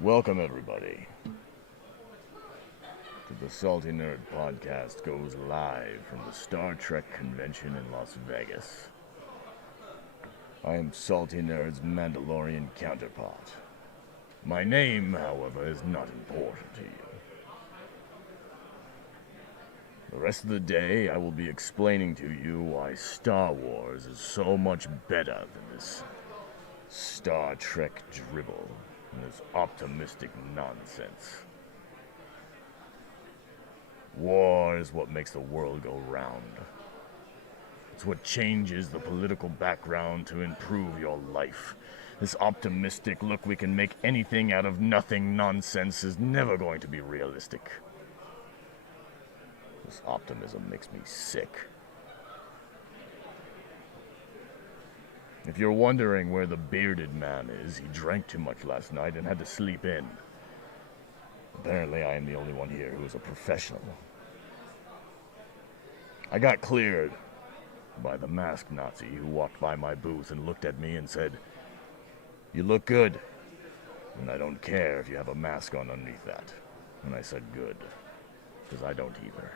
Welcome, everybody, to the Salty Nerd Podcast goes live from the Star Trek convention in Las Vegas. I am Salty Nerd's Mandalorian counterpart. My name, however, is not important to you. The rest of the day, I will be explaining to you why Star Wars is so much better than this Star Trek dribble and this optimistic nonsense. War is what makes the world go round. It's what changes the political background to improve your life. This optimistic look we can make anything out of nothing nonsense is never going to be realistic. This optimism makes me sick. If you're wondering where the bearded man is, he drank too much last night and had to sleep in. Apparently, I am the only one here who is a professional. I got cleared by the masked Nazi who walked by my booth and looked at me and said, "You look good, and I don't care if you have a mask on underneath that." And I said, "Good, because I don't either."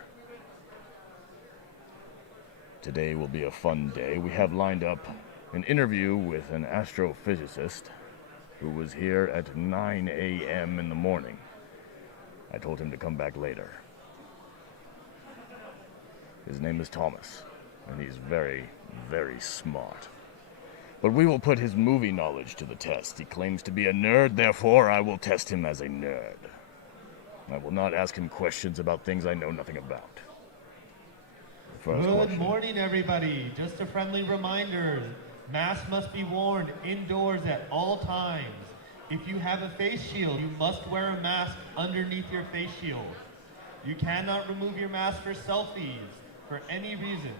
Today will be a fun day. We have lined up an interview with an astrophysicist who was here at 9 a.m. in the morning. I told him to come back later. His name is Thomas, and he's very, very smart. But we will put his movie knowledge to the test. He claims to be a nerd, therefore I will test him as a nerd. I will not ask him questions about things I know nothing about. Good morning, everybody. Just a friendly reminder. Masks must be worn indoors at all times. If you have a face shield, you must wear a mask underneath your face shield. You cannot remove your mask for selfies, for any reason.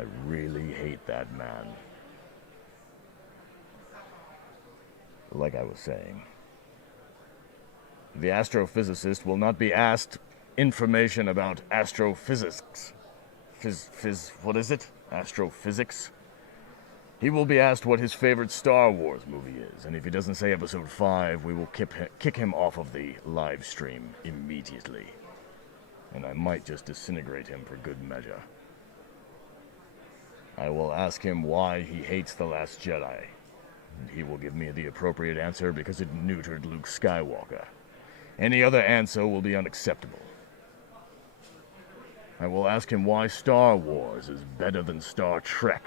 I really hate that man. Like I was saying, the astrophysicist will not be asked information about astrophysics. What is it? Astrophysics? He will be asked what his favorite Star Wars movie is, and if he doesn't say Episode 5, we will kick him off of the live stream immediately. And I might just disintegrate him for good measure. I will ask him why he hates The Last Jedi, and he will give me the appropriate answer because it neutered Luke Skywalker. Any other answer will be unacceptable. I will ask him why Star Wars is better than Star Trek.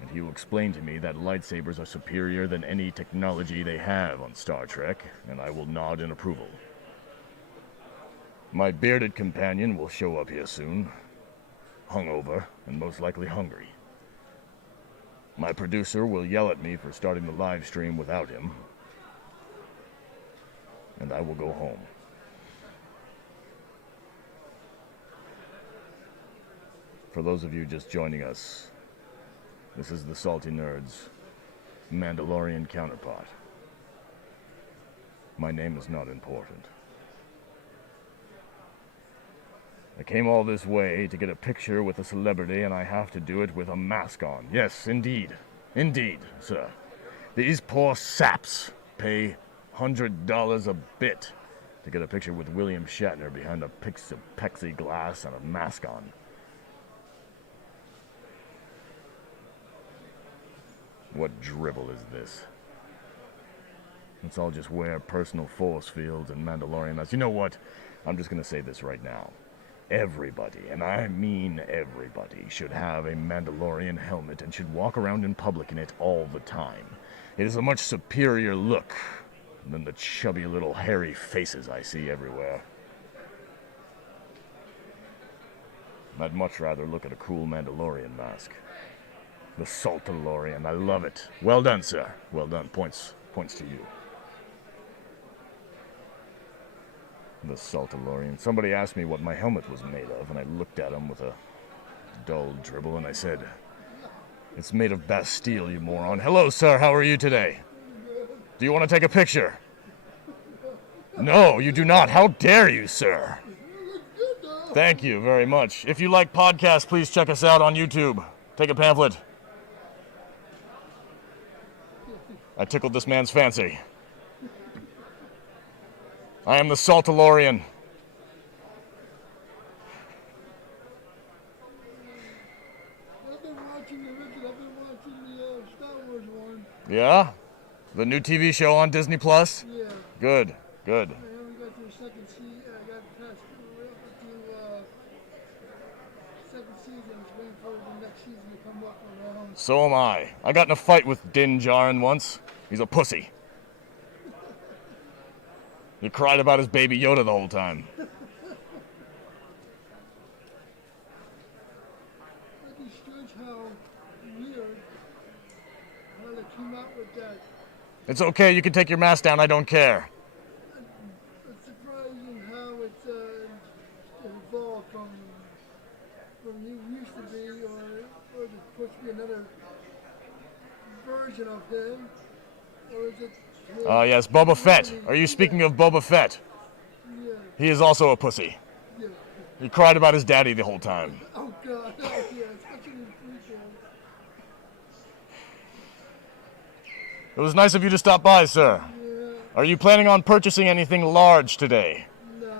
And he will explain to me that lightsabers are superior than any technology they have on Star Trek, and I will nod in approval. My bearded companion will show up here soon, hungover and most likely hungry. My producer will yell at me for starting the live stream without him, and I will go home. For those of you just joining us, this is the Salty Nerd's Mandalorian counterpart. My name is not important. I came all this way to get a picture with a celebrity, and I have to do it with a mask on. Yes, indeed. Indeed, sir. These poor saps pay $100 a bit to get a picture with William Shatner behind a piece of plexiglass and a mask on. What dribble is this? Let's all just wear personal force fields and Mandalorian masks. You know what? I'm just going to say this right now. Everybody, and I mean everybody, should have a Mandalorian helmet and should walk around in public in it all the time. It is a much superior look than the chubby little hairy faces I see everywhere. I'd much rather look at a cool Mandalorian mask. The Saltalorian, I love it. Well done, sir. Well done. Points to you. The Saltalorian. Somebody asked me what my helmet was made of, and I looked at him with a dull dribble, and I said, "It's made of Bastille, you moron." Hello, sir. How are you today? Do you want to take a picture? No, you do not. How dare you, sir? Thank you very much. If you like podcasts, please check us out on YouTube. Take a pamphlet. I tickled this man's fancy. I am the Saltalorian. I've been watching the Richard. I've been watching the Star Wars one. Yeah? The new TV show on Disney Plus? Yeah. Good, good. I haven't got to the second season. I got past second season. I was waiting for the next season to come up around. So am I. I got in a fight with Din Djarin once. He's a pussy. He cried about his baby Yoda the whole time. I'd be strange how weird how they came out with that. It's okay, you can take your mask down, I don't care. It's surprising how it's evolved from you used to be, or is it supposed to be another version of him, or is it? Yes, Boba Fett. Are you speaking of Boba Fett? Yeah. He is also a pussy. Yeah. He cried about his daddy the whole time. Oh God! Oh yeah, especially in prequels. It was nice of you to stop by, sir. Yeah. Are you planning on purchasing anything large today? No, not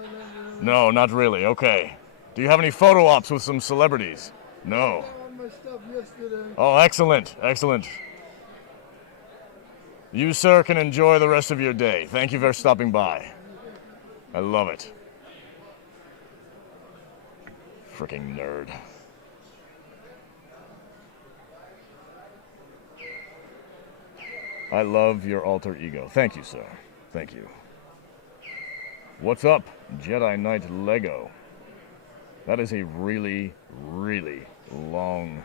really. No, not really. Okay. Do you have any photo ops with some celebrities? No. I got all my stuff yesterday. Oh, excellent, excellent. You, sir, can enjoy the rest of your day. Thank you for stopping by. I love it. Fricking nerd. I love your alter ego. Thank you, sir. Thank you. What's up, Jedi Knight Lego? That is a really, really long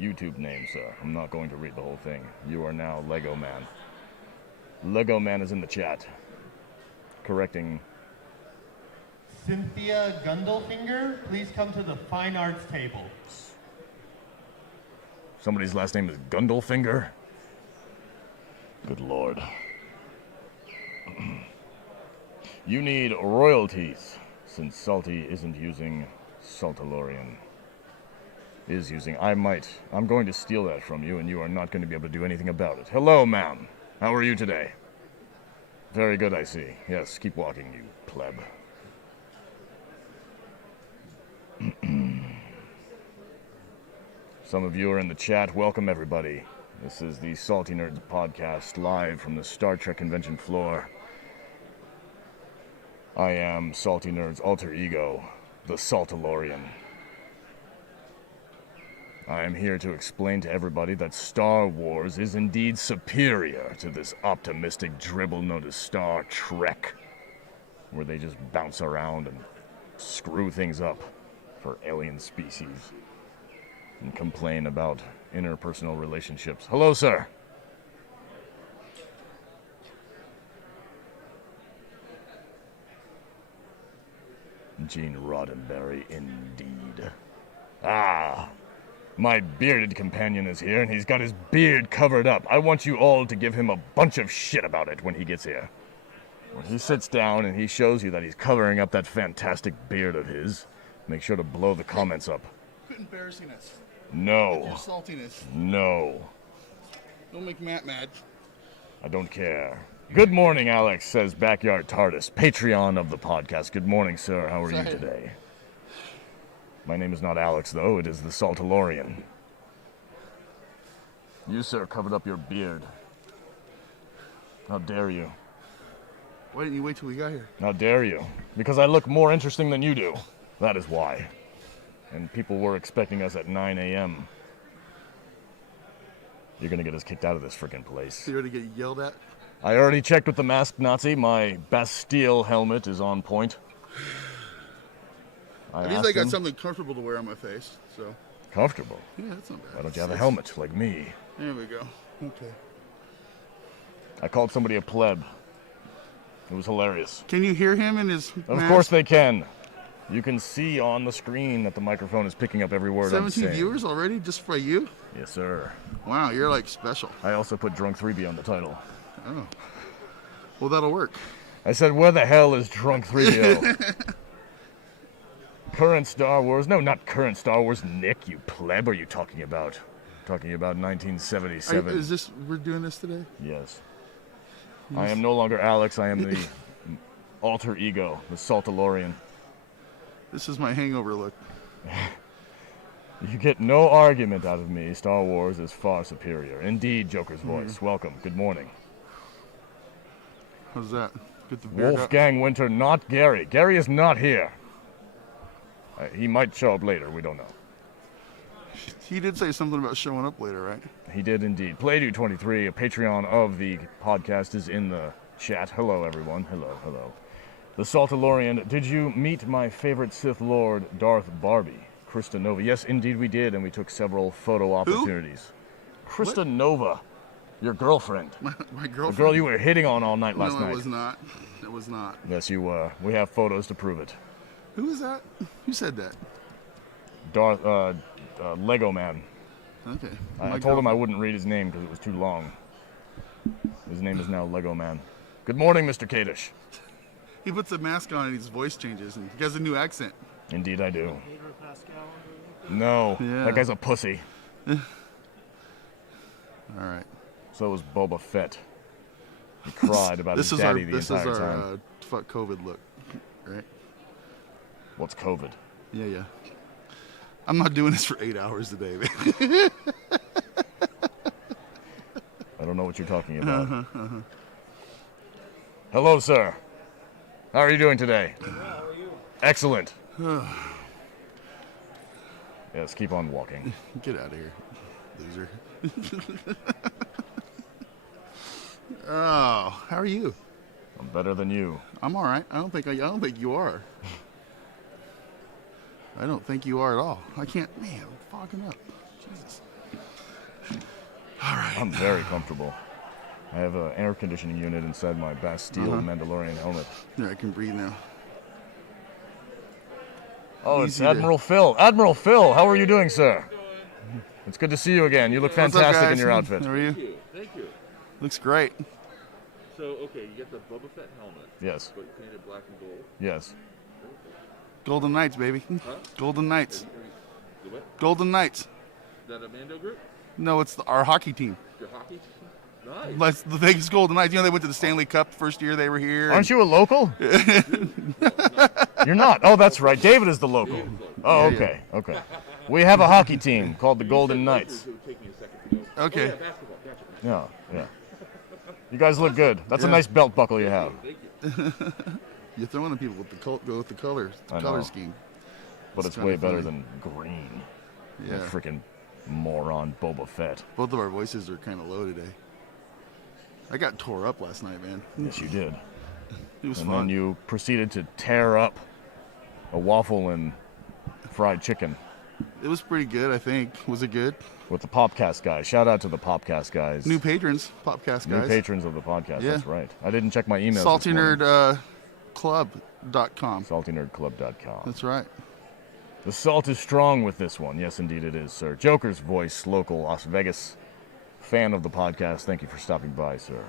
YouTube name, sir. I'm not going to read the whole thing. You are now Lego Man. Lego Man is in the chat. Correcting. Cynthia Gundlefinger, please come to the fine arts table. Somebody's last name is Gundlefinger? Good lord. You need royalties, since Salty isn't using Saltalorian. Is using. I'm going to steal that from you, and you are not going to be able to do anything about it. Hello, ma'am. How are you today? Very good, I see. Yes, keep walking, you pleb. Some of you are in the chat. Welcome, everybody. This is the Salty Nerds podcast, live from the Star Trek convention floor. I am Salty Nerd's alter ego, the Saltalorian. I am here to explain to everybody that Star Wars is indeed superior to this optimistic dribble known as Star Trek, where they just bounce around and screw things up for alien species and complain about interpersonal relationships. Hello, sir. Gene Roddenberry, indeed. Ah, my bearded companion is here, and he's got his beard covered up. I want you all to give him a bunch of shit about it when he gets here. When he sits down and he shows you that he's covering up that fantastic beard of his, make sure to blow the comments up. Quit embarrassing us. No. With your saltiness. No. Don't make Matt mad. I don't care. Good morning, Alex, says Backyard TARDIS, Patreon of the podcast. Good morning, sir. How are you today? My name is not Alex, though. It is the Saltalorian. You, sir, covered up your beard. How dare you? Why didn't you wait till we got here? How dare you? Because I look more interesting than you do. That is why. And people were expecting us at 9 a.m. You're gonna get us kicked out of this frickin' place. You ready to get yelled at? I already checked with the masked Nazi. My Bastille helmet is on point. At least I got something comfortable to wear on my face, so. Comfortable? Yeah, that's not bad. Why don't you have a helmet like me? There we go. Okay. I called somebody a pleb. It was hilarious. Can you hear him in his Of mask? course they can. You can see on the screen that the microphone is picking up every word I'm saying. 17 viewers already, just by you? Yes, sir. Wow, you're like special. I also put Drunk3P0 on the title. Oh. Well, that'll work. I said, where the hell is Drunk3P0? Current Star Wars? No, not current Star Wars. Nick, you pleb, are you talking about? talking about 1977. Is this, we're doing this today? Yes. I am no longer Alex. I am the alter ego, the Saltalorian. This is my hangover look. You get no argument out of me. Star Wars is far superior. Indeed, Joker's voice. Welcome. Good morning. How's that? Get the beard up. Wolfgang Winter, not Gary. Gary is not here. He might show up later. We don't know. He did say something about showing up later, right? He did indeed. Playdude23, a Patreon of the podcast, is in the chat. Hello, everyone. Hello. The Saltalorian, did you meet my favorite Sith Lord, Darth Barbie? Krista Nova. Yes, indeed we did, and we took several photo opportunities. Krista Nova, your girlfriend. My girlfriend? The girl you were hitting on all night last night. No, it was not. It was not. Yes, you were. We have photos to prove it. Who is that? Who said that? Lego Man. Okay. I told him I wouldn't read his name because it was too long. His name is now Lego Man. Good morning, Mr. Kadish. He puts a mask on and his voice changes, and he has a new accent. Indeed I do. No, Yeah. that guy's a pussy. All right. So was Boba Fett. He cried about his daddy the entire time. This is our fuck COVID look, right? What's COVID? Yeah. I'm not doing this for 8 hours a day, man. I don't know what you're talking about. Hello, sir. How are you doing today? How are you? Excellent. Yes, keep on walking. Get out of here, loser. Oh, how are you? I'm better than you. I'm all right. I don't think you are. I don't think you are at all. I can't. Man, I'm fogging up. Jesus. All right. I'm very comfortable. I have an air conditioning unit inside my Bastille Mandalorian helmet. There, I can breathe now. Oh, it's Easy to- Admiral Phil. Admiral Phil, how are you doing, sir? It's good to see you again. You look What's up, fantastic guys? in your outfit. How are you? Thank you. Looks great. So, okay, you get the Boba Fett helmet. Yes. But painted black and gold. Yes. Golden Knights, baby. Huh? Golden Knights. The what? Golden Knights. Is that a Mando group? No, it's our hockey team. Your hockey? Nice. That's the Vegas Golden Knights. You know, they went to the Stanley Cup first year they were here. Aren't you a local? You're not. Oh, that's right. David is the local. Oh, Yeah, okay. We have a hockey team called the Golden Knights. It would take me a second to go. Okay. Oh, yeah, basketball. Gotcha. Yeah. You guys look good. That's a nice belt buckle you have. Thank you. You're throwing at people with the go with the colors, I color know. scheme. But it's way better than green. Yeah. That freaking moron Boba Fett. Both of our voices are kind of low today. I got tore up last night, man. Yes, you did. It was And fun. then you proceeded to tear up a waffle and fried chicken It was pretty good, I think. Was it good? with the Popcast guys. Shout out to the Popcast guys. New patrons, Popcast New guys. patrons of the podcast. Yeah. That's right. I didn't check my emails. this morning. SaltyNerdClub.com. SaltyNerdClub.com. That's right. The salt is strong with this one. Yes, indeed it is, sir. Joker's voice, local Las Vegas fan of the podcast. Thank you for stopping by, sir.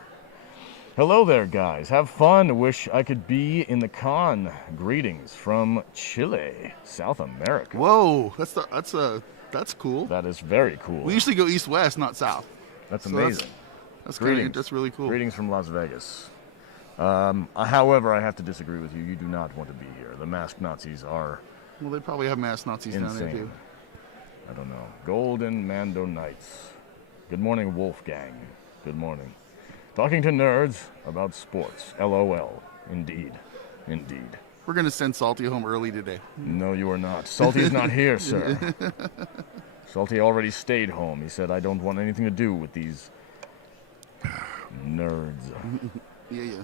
Hello there, guys. Have fun. Wish I could be in the con. Greetings from Chile, South America. Whoa, that's cool. That is very cool. We usually go east-west, not south. That's so amazing. That's kind Greetings. of that's really cool. Greetings from Las Vegas. However, I have to disagree with you. You do not want to be here. The masked Nazis are Well, they probably have mass Nazis down there insane. too. I don't know. Golden Mando Knights. Good morning, Wolfgang. Good morning. Talking to nerds about sports. LOL. Indeed. Indeed. We're gonna send Salty home early today. No, you are not. Salty is not here, sir. Salty already stayed home. He said, I don't want anything to do with these nerds. Yeah.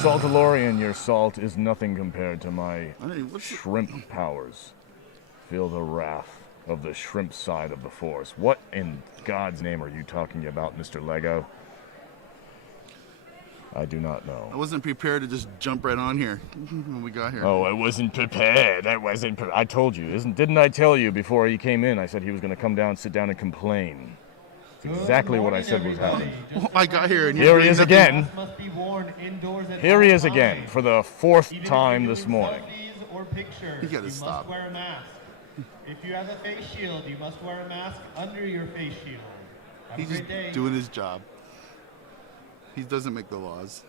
Saltalorian, your salt is nothing compared to my I don't even- what's it- shrimp powers. Feel the wrath of the shrimp side of the force. What in God's name are you talking about, Mr. Lego? I do not I know. wasn't prepared to just jump right on here when we got here. Oh, I wasn't prepared. I told you. Didn't I tell you before he came in? I said he was going to come down, sit down, and complain. That's exactly what I said was happening. I got here and Here he is again. Masks must be worn indoors at Here he all is again times. for the fourth Even if time you're this doing morning. selfies or pictures, You gotta must stop. wear a mask. If you have a face shield, you must wear a mask under your face shield. Have He's a just great day. doing his job. He doesn't make the laws.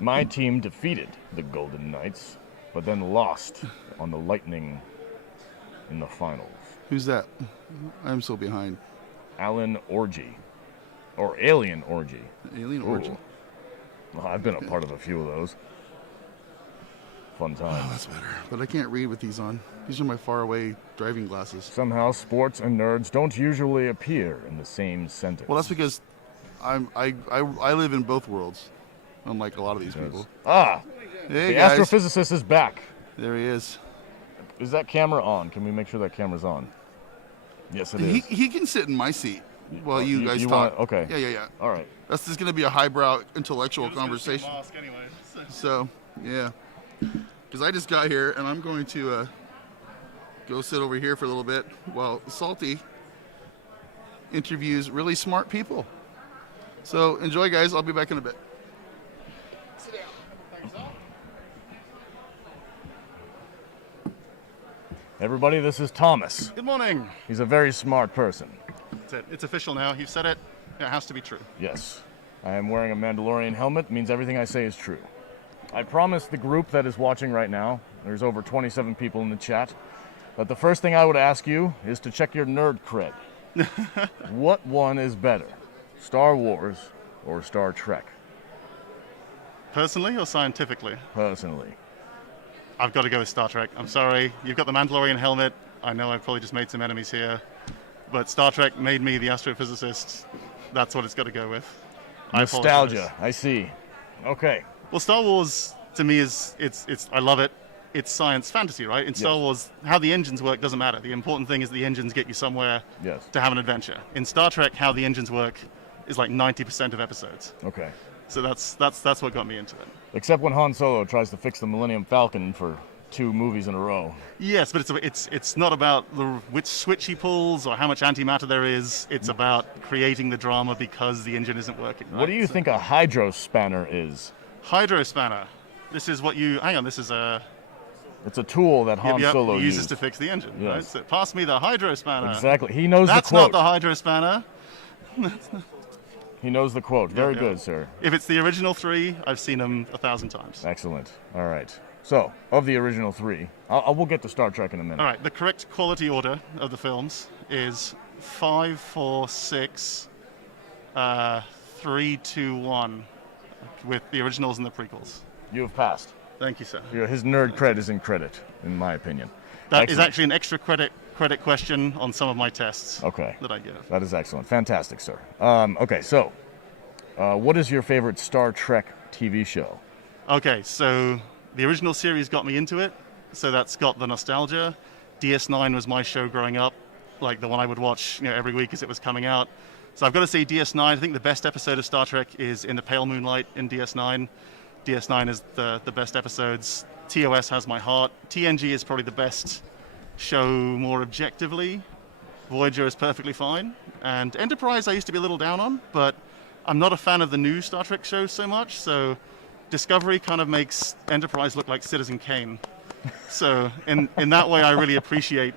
My team defeated the Golden Knights, but then lost on the Lightning in the finals. Who's that? I'm so behind. Alan Orgy. Or Alien Orgy. Alien Ooh. Origin. Well, I've been a part of a few of those. Fun Oh, times. that's better. But I can't read with these on. These are my faraway driving glasses. Somehow, sports and nerds don't usually appear in the same sentence. Well, that's because I live in both worlds, unlike a lot of these people. Ah! Hey, The guys. astrophysicist is back. There he is. Is that camera on? Can we make sure that camera's on? Yes, it is. He can sit in my seat while you guys talk. Okay. Yeah. All right. That's just going to be a highbrow intellectual conversation. So, yeah. Because I just got here, and I'm going to go sit over here for a little bit while Salty interviews really smart people. So, enjoy, guys. I'll be back in a bit. Sit down. Thanks, all. Everybody, this is Thomas. Good morning. He's a very smart person. That's it. It's official now. You've said it. It has to be true. Yes. I am wearing a Mandalorian helmet. Means everything I say is true. I promised the group that is watching right now, there's over 27 people in the chat, but the first thing I would ask you is to check your nerd cred. What one is better, Star Wars or Star Trek? Personally or scientifically? Personally. I've got to go with Star Trek. I'm sorry. You've got the Mandalorian helmet. I know I've probably just made some enemies here, but Star Trek made me the astrophysicist. That's what it's got to go with. Nostalgia, I see. Okay. Well, Star Wars to me is I love it. It's science fantasy, right? In Star Wars, how the engines work doesn't matter. The important thing is the engines get you somewhere to have an adventure. In Star Trek, how the engines work is like 90% of episodes. Okay. So that's what got me into it. Except when Han Solo tries to fix the Millennium Falcon for 2 movies in a row. Yes, but it's not about which switch he pulls or how much antimatter there is. It's about creating the drama because the engine isn't working. Right? What do you think a hydrospanner is? Hydrospanner. This is what you... Hang on, this is a... It's a tool that Han Solo uses to fix the engine, yes. right? So pass me the hydrospanner. Exactly. He knows That's the quote. not the hydrospanner. He knows the quote. Very good, sir. If it's the original 3, I've seen them 1,000 times. Excellent. All right. So, of the original 3, we'll get to Star Trek in a minute. All right. The correct quality order of the films is 5, 4, 6, 3, 2, 1, with the originals and the prequels. You have passed. Thank you, sir. His nerd cred is in credit, in my opinion. That is actually an extra credit question on some of my tests. Okay. That I give. That is excellent. Fantastic, sir. Okay, so what is your favorite Star Trek TV show? Okay, so the original series got me into it, so that's got the nostalgia. DS9 was my show growing up, like the one I would watch every week as it was coming out. So I've got to say DS9, I think the best episode of Star Trek is In the Pale Moonlight in DS9. DS9 is the best episodes. TOS has my heart. TNG is probably the best show more objectively. Voyager is perfectly fine. And Enterprise I used to be a little down on, but I'm not a fan of the new Star Trek shows so much, so Discovery kind of makes Enterprise look like Citizen Kane. So in that way, I really appreciate.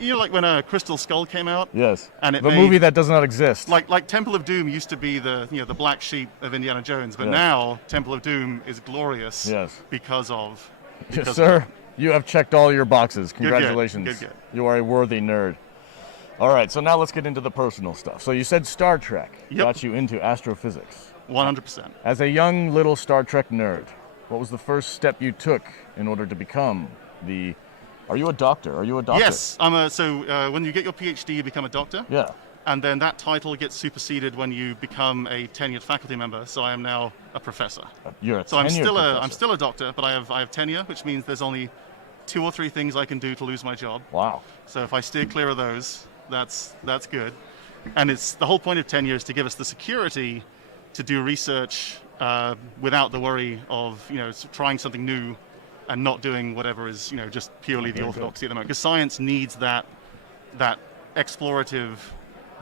Like when Crystal Skull came out. Yes. And it the movie that does not exist. Like Temple of Doom used to be the black sheep of Indiana Jones, but now Temple of Doom is glorious. Yes. Because of. Yes, sir. You have checked all your boxes. Congratulations. Good. You are a worthy nerd. All right, so now let's get into the personal stuff. So you said Star Trek got you into astrophysics. 100%. As a young little Star Trek nerd, what was the first step you took in order to become the... Are you a doctor? Yes. When you get your PhD, you become a doctor. Yeah. And then that title gets superseded when you become a tenured faculty member. So I am now a professor. You're a so I'm still a doctor, but I have tenure, which means there's only 2 or 3 things I can do to lose my job. Wow. So if I steer clear of those, that's good. And it's the whole point of tenure is to give us the security to do research without the worry of trying something new and not doing whatever is just purely the orthodoxy at the moment. Because science needs that explorative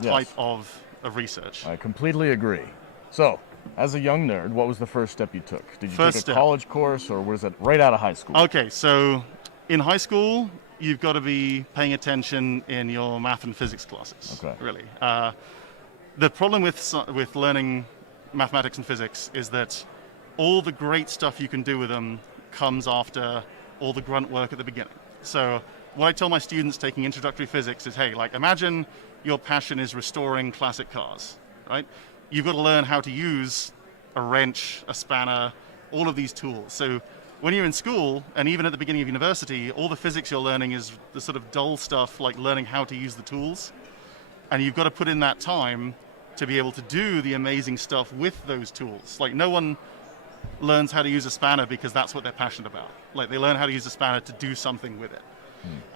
type of research. I completely agree. So, as a young nerd, what was the first step you took? Did you take a college course, or was it right out of high school? Okay, so In high school, you've got to be paying attention in your math and physics classes, Okay. really. The problem with learning mathematics and physics is that all the great stuff you can do with them comes after all the grunt work at the beginning. So what I tell my students taking introductory physics is, hey, like imagine your passion is restoring classic cars, right? You've got to learn how to use a wrench, a spanner, all of these tools. So when you're in school, and even at the beginning of university, all the physics you're learning is the sort of dull stuff like learning how to use the tools. And you've got to put in that time to be able to do the amazing stuff with those tools. Like no one learns how to use a spanner because that's what they're passionate about. Like they learn how to use a spanner to do something with it.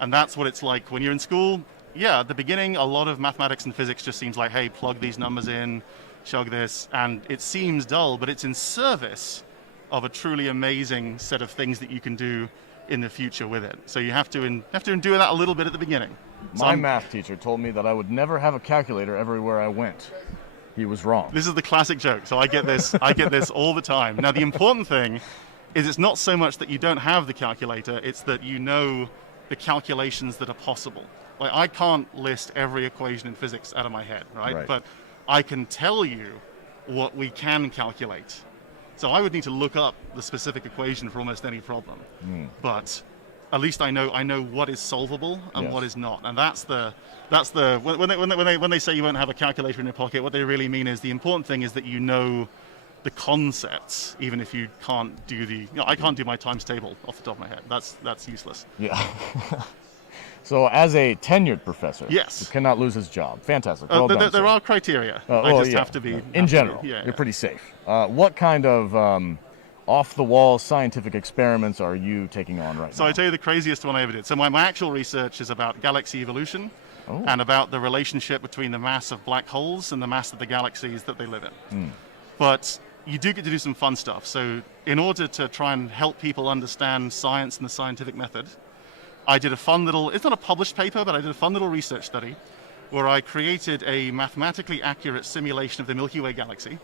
And that's what it's like when you're in school. Yeah, at the beginning, a lot of mathematics and physics just seems like, hey, plug these numbers in, chug this, and it seems dull, but it's in service of a truly amazing set of things that you can do in the future with it. So you have to endure that a little bit at the beginning. So My math teacher told me that I would never have a calculator everywhere I went. He was wrong. This is the classic joke, so I get this all the time. Now the important thing is it's not so much that you don't have the calculator, it's that you know the calculations that are possible. Like I can't list every equation in physics out of my head, right? But I can tell you what we can calculate. So I would need to look up the specific equation for almost any problem. But at least I know what is solvable and what is not. And that's the when they say you won't have a calculator in your pocket, what they really mean is the important thing is that you know the concepts, even if you can't do I can't do my times table off the top of my head. That's useless. Yeah. So as a tenured professor, yes, who cannot lose his job. Fantastic. Well done, there sir. are criteria. I just have to be. In general, you're pretty safe. What kind of off-the-wall scientific experiments are you taking on right now? So I tell you the craziest one I ever did. So my actual research is about galaxy evolution and about the relationship between the mass of black holes and the mass of the galaxies that they live in. But you do get to do some fun stuff. So in order to try and help people understand science and the scientific method, I did a fun little, it's not a published paper, but I did a fun little research study where I created a mathematically accurate simulation of the Milky Way galaxy.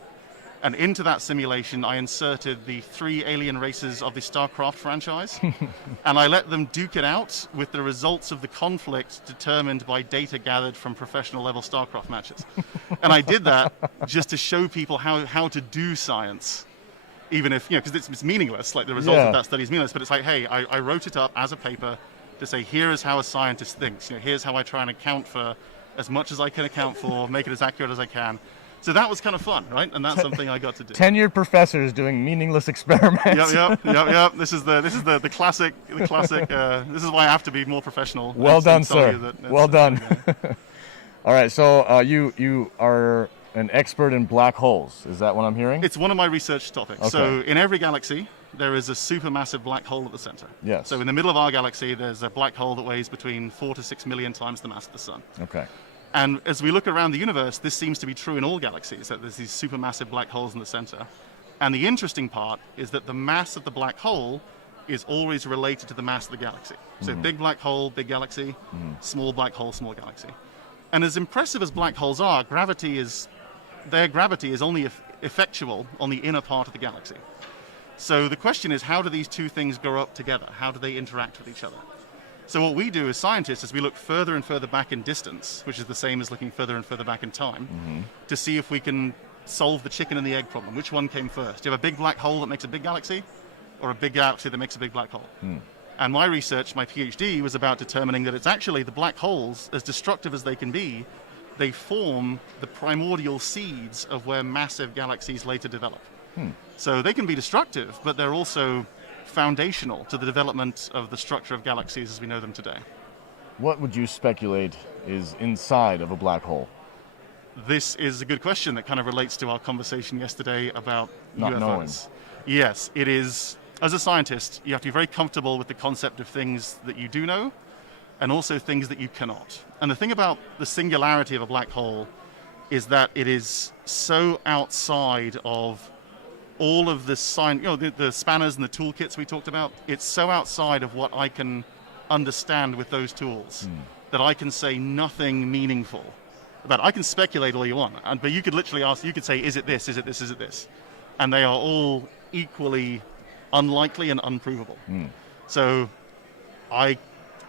And into that simulation, I inserted the 3 alien races of the StarCraft franchise. And I let them duke it out with the results of the conflict determined by data gathered from professional level StarCraft matches. And I did that just to show people how to do science. Even if, because it's meaningless, like the result of that study is meaningless, but it's like, hey, I wrote it up as a paper to say, here is how a scientist thinks. Here's how I try and account for as much as I can account for, make it as accurate as I can. So that was kind of fun, right? And that's something I got to do. Tenured professors doing meaningless experiments. Yep. This is the classic. This is why I have to be more professional. Well done, sir. Well done. All right, so you are an expert in black holes. Is that what I'm hearing? It's one of my research topics. Okay. So in every galaxy, there is a supermassive black hole at the center. Yes. So in the middle of our galaxy, there's a black hole that weighs between 4 to 6 million times the mass of the sun. Okay. And as we look around the universe, this seems to be true in all galaxies, that there's these supermassive black holes in the center. And the interesting part is that the mass of the black hole is always related to the mass of the galaxy. So big black hole, big galaxy, small black hole, small galaxy. And as impressive as black holes are, their gravity is only effectual on the inner part of the galaxy. So the question is, how do these two things grow up together? How do they interact with each other? So what we do as scientists is we look further and further back in distance, which is the same as looking further and further back in time, to see if we can solve the chicken and the egg problem. Which one came first? Do you have a big black hole that makes a big galaxy, or a big galaxy that makes a big black hole? And my research, my PhD, was about determining that it's actually the black holes, as destructive as they can be, they form the primordial seeds of where massive galaxies later develop. So they can be destructive, but they're also foundational to the development of the structure of galaxies as we know them today. What would you speculate is inside of a black hole? This is a good question that kind of relates to our conversation yesterday about Not UFOs. knowing. Yes, it is. As a scientist, you have to be very comfortable with the concept of things that you do know and also things that you cannot. And the thing about the singularity of a black hole is that it is so outside of all of the the spanners and the toolkits we talked about. It's so outside of what I can understand with those tools that I can say nothing meaningful about it. I can speculate all you want, but you could literally ask, you could say, is it this, is it this, is it this? And they are all equally unlikely and unprovable. So I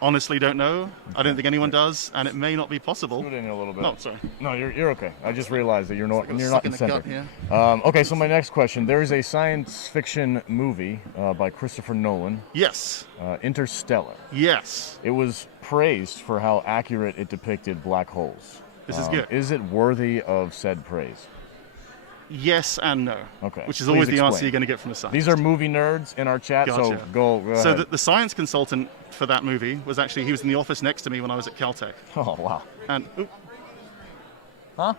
honestly don't know. I don't think anyone does, and it may not be possible. Scoot in a little bit. No, sorry. No, you're okay. I just realized that you're not Stuck in the center. gut here. Okay, so my next question: there is a science fiction movie by Christopher Nolan, Yes. Interstellar. Yes. It was praised for how accurate it depicted black holes. This is good. Is it worthy of said praise? Yes and no. Okay, Which is please always the answer explain. you're going to get from a scientist. These are movie nerds in our chat, so Gotcha. go So ahead. the science consultant for that movie was actually, he was in the office next to me when I was at Caltech. Oh, wow. And, Huh?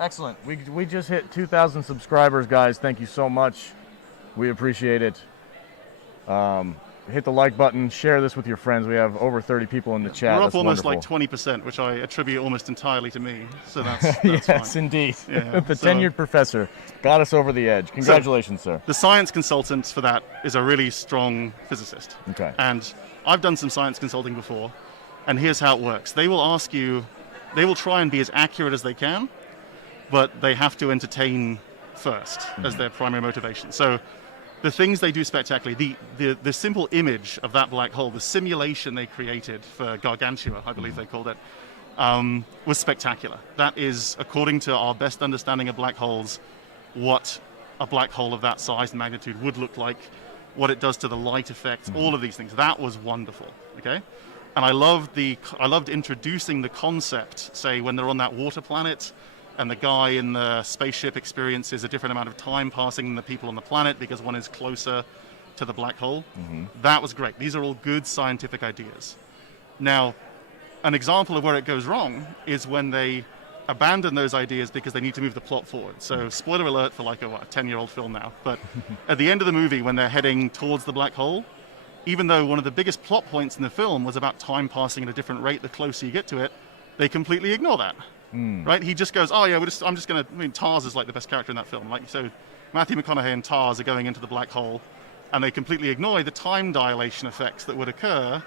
Excellent. We just hit 2,000 subscribers, guys. Thank you so much. We appreciate it. Hit the like button. Share this with your friends. We have over 30 people in the chat. we're That's up almost wonderful. like 20%, which I attribute almost entirely to me. So that's Yes, fine. indeed. Yeah, The so- tenured professor got us over the edge. Congratulations, sir. The science consultant for that is a really strong physicist. Okay. And I've done some science consulting before, and here's how it works. They will ask you, they will try and be as accurate as they can, but they have to entertain first as their primary motivation. So the things they do spectacularly, the simple image of that black hole, the simulation they created for Gargantua, I believe they called it, was spectacular. That is, according to our best understanding of black holes, what a black hole of that size and magnitude would look like, what it does to the light effects, all of these things. That was wonderful, okay? And I loved introducing the concept, say, when they're on that water planet, and the guy in the spaceship experiences a different amount of time passing than the people on the planet because one is closer to the black hole. That was great. These are all good scientific ideas. Now, an example of where it goes wrong is when they abandon those ideas because they need to move the plot forward. So, spoiler alert for like a 10-year-old film now, but at the end of the movie when they're heading towards the black hole, even though one of the biggest plot points in the film was about time passing at a different rate the closer you get to it, they completely ignore that. Right? He just goes, oh yeah, I'm just going to, I mean, Tars is like the best character in that film. Like, so Matthew McConaughey and Tars are going into the black hole, and they completely ignore the time dilation effects that would occur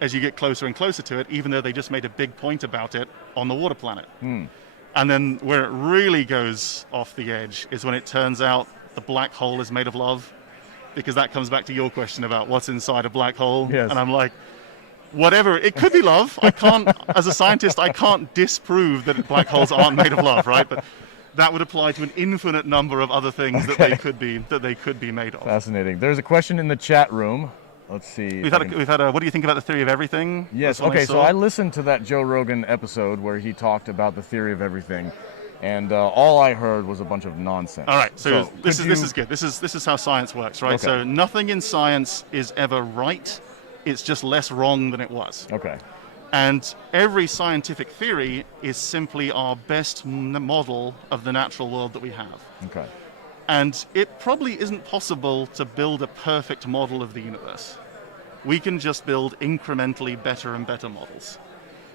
as you get closer and closer to it, even though they just made a big point about it on the water planet. And then where it really goes off the edge is when it turns out the black hole is made of love, because that comes back to your question about what's inside a black hole. Yes. And I'm like, whatever, it could be love. I can't, as a scientist, I can't disprove that black holes aren't made of love, right? But that would apply to an infinite number of other things that they could be made of. Fascinating. There's a question in the chat room. Let's see. We've had a. What do you think about the theory of everything? Yes. That's one Okay. So saw. I listened to that Joe Rogan episode where he talked about the theory of everything, and all I heard was a bunch of nonsense. All right. So this could is you- good. This is how science works, right? Okay. So nothing in science is ever right. It's just less wrong than it was. Okay. And every scientific theory is simply our best model of the natural world that we have. Okay. And it probably isn't possible to build a perfect model of the universe. We can just build incrementally better and better models.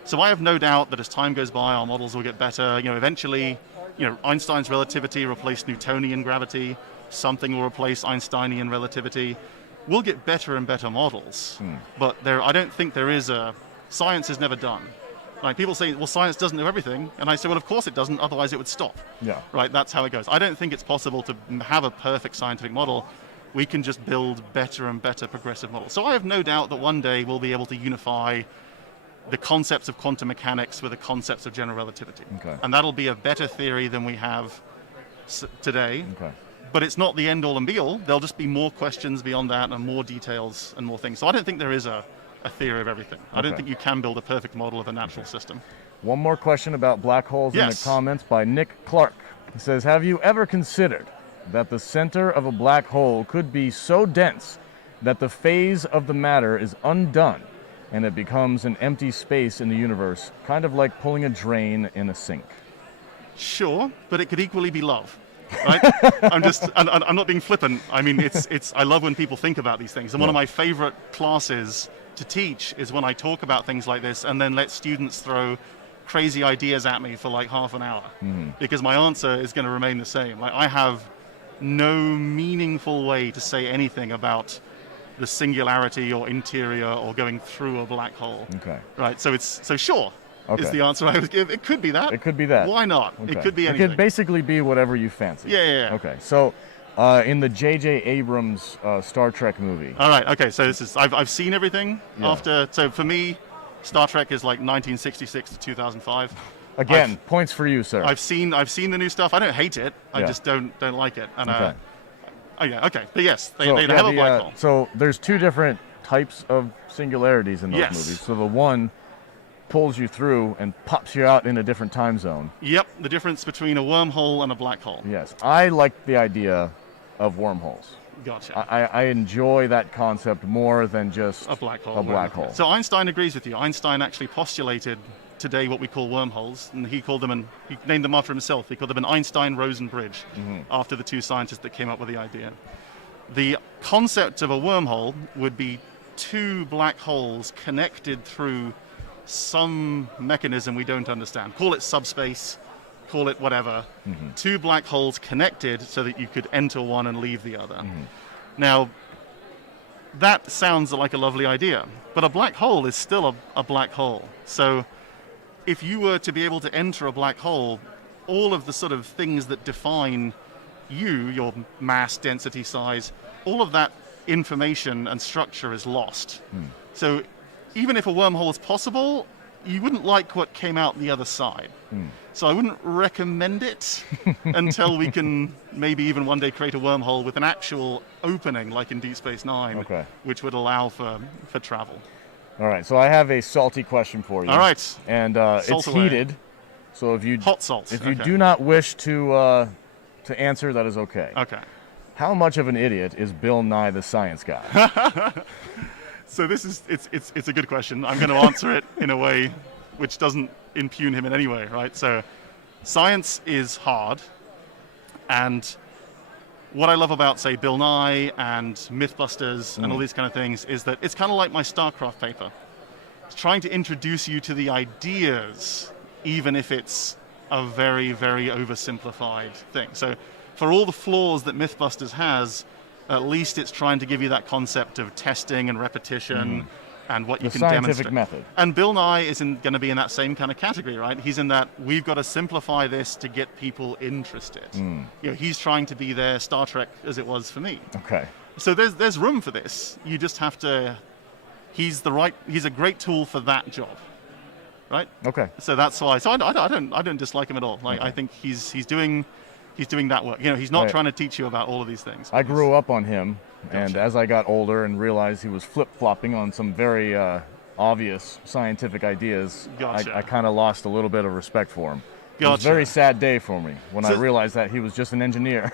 So I have no doubt that as time goes by, our models will get better. You know, eventually, Einstein's relativity replaced Newtonian gravity. Something will replace Einsteinian relativity. We'll get better and better models. But I don't think there is science is never done. Like, people say, well, science doesn't know everything. And I say, well, of course it doesn't, otherwise it would stop. Yeah. Right, that's how it goes. I don't think it's possible to have a perfect scientific model. We can just build better and better progressive models. So I have no doubt that one day we'll be able to unify the concepts of quantum mechanics with the concepts of general relativity. Okay. And that'll be a better theory than we have today. Okay. But it's not the end-all and be-all. There'll just be more questions beyond that and more details and more things. So I don't think there is a theory of everything. I don't Okay. think you can build a perfect model of a natural system. One more question about black holes in the Yes. comments by Nick Clark. He says, have you ever considered that the center of a black hole could be so dense that the phase of the matter is undone and it becomes an empty space in the universe, kind of like pulling a drain in a sink? Sure, but it could equally be love. Right? I'm not being flippant. I mean, I love when people think about these things. And one of my favorite classes to teach is when I talk about things like this and then let students throw crazy ideas at me for like half an hour. Because my answer is going to remain the same. Like, I have no meaningful way to say anything about the singularity or interior or going through a black hole. Okay. Right? So sure. Okay. Is the answer I would give. It could be that. It could be that. Why not? Okay. It could be anything. It could basically be whatever you fancy. Yeah. Okay. So In the J.J. Abrams Star Trek movie. All right. Okay. So this is I've seen everything Yeah. after. So for me, Star Trek is like 1966 to 2005. Again, points for you, sir. I've seen the new stuff. I don't hate it. I Yeah. just don't like it. And Okay. oh yeah. Okay. But yes, they So, have yeah, a black hole. So there's two different types of singularities in those Yes. movies. So the one pulls you through and pops you out in a different time zone. Yep. The difference between a wormhole and a black hole. Yes, I like the idea of wormholes. Gotcha. I enjoy that concept more than just A black hole. A black hole. So Einstein agrees with you. Einstein actually postulated today what we call wormholes, and he called them, and he named them after himself. He called them an Einstein-Rosen bridge, after the two scientists that came up with the idea. The concept of a wormhole would be two black holes connected through some mechanism we don't understand. Call it subspace, call it whatever. Two black holes connected so that you could enter one and leave the other. Now, that sounds like a lovely idea, but a black hole is still a black hole. So if you were to be able to enter a black hole, all of the sort of things that define you, your mass, density, size, all of that information and structure is lost. So even if a wormhole is possible, you wouldn't like what came out the other side. So I wouldn't recommend it until we can maybe even one day create a wormhole with an actual opening, like in Deep Space Nine, Okay. which would allow for travel. All right, so I have a salty question for you. All right. And Salt it's away. heated, so if you Hot salt. if you Okay. do not wish to answer, that is okay. Okay. How much of an idiot is Bill Nye the Science Guy? So this is it's a good question. I'm going to answer it in a way which doesn't impugn him in any way, right? So science is hard, and what I love about, say, Bill Nye and Mythbusters and all these kind of things is that it's kind of like my StarCraft paper. It's trying to introduce you to the ideas, even if it's a very, very oversimplified thing. So for all the flaws that Mythbusters has, at least it's trying to give you that concept of testing and repetition and what you The can scientific demonstrate. method. And Bill Nye isn't going to be in that same kind of category, right? He's in that we've got to simplify this to get people interested. You know, he's trying to be their Star Trek as it was for me. Okay. So there's room for this. You just have to. He's a great tool for that job, right? Okay. So that's why. So I don't dislike him at all. Like I think he's doing that work. You know, he's not Right. trying to teach you about all of these things. I grew up on him, and Gotcha. as I got older and realized he was flip-flopping on some very obvious scientific ideas, Gotcha. I kind of lost a little bit of respect for him. It was a Gotcha. very sad day for me when I So- realized that he was just an engineer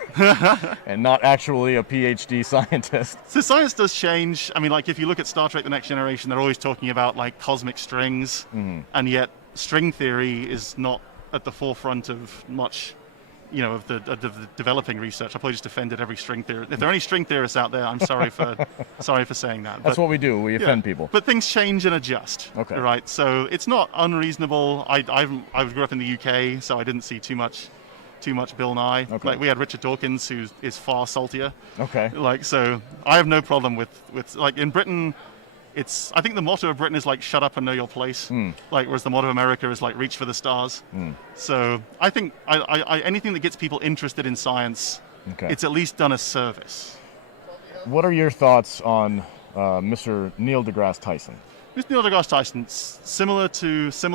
and not actually a PhD scientist. So science does change. I mean, like if you look at Star Trek: The Next Generation, they're always talking about like cosmic strings, and yet string theory is not at the forefront of much, you know, of the developing research. I probably just offended every string theorist. If there are any string theorists out there, I'm sorry for saying that. That's But- what we do. We yeah. offend people. But things change and adjust. Okay. Right. So it's not unreasonable. I grew up in the UK, so I didn't see too much Bill Nye. Okay. Like we had Richard Dawkins, who is far saltier. Okay. Like so, I have no problem with like in Britain. I think the motto of Britain is like "shut up and know your place," like whereas the motto of America is like "reach for the stars." So I think I anything that gets people interested in science, Okay. it's at least done a service. What are your thoughts on Mr. Neil deGrasse Tyson? Mr. Neil deGrasse Tyson, similar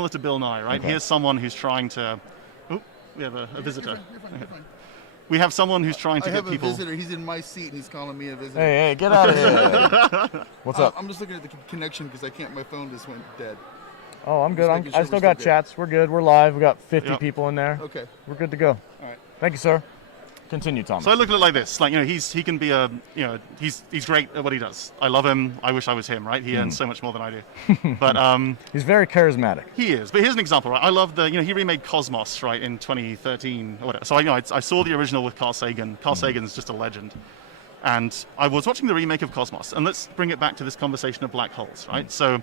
to Bill Nye, right? Okay. Here's someone who's trying to. Oh, we have a visitor. You're fine. We have someone who's trying to I get have people. a visitor. He's in my seat and he's calling me a visitor. Hey, get out of here. What's up? I'm just looking at the connection because I can't. My phone just went dead. Oh, I'm good. Just making I sure still we're got still good. chats. We're good. We're live. We got 50 Yep. people in there. Okay. We're good to go. All right. Thank you, sir. Continue, Thomas. So I look at it like this, like, you know, he can be he's great at what he does. I love him. I wish I was him, right? He earns so much more than I do. But He's very charismatic. he is. But here's an example, right? I love he remade Cosmos, right, in 2013 or whatever. So I saw the original with Carl Sagan. Carl Sagan's just a legend. And I was watching the remake of Cosmos, and let's bring it back to this conversation of black holes, right? So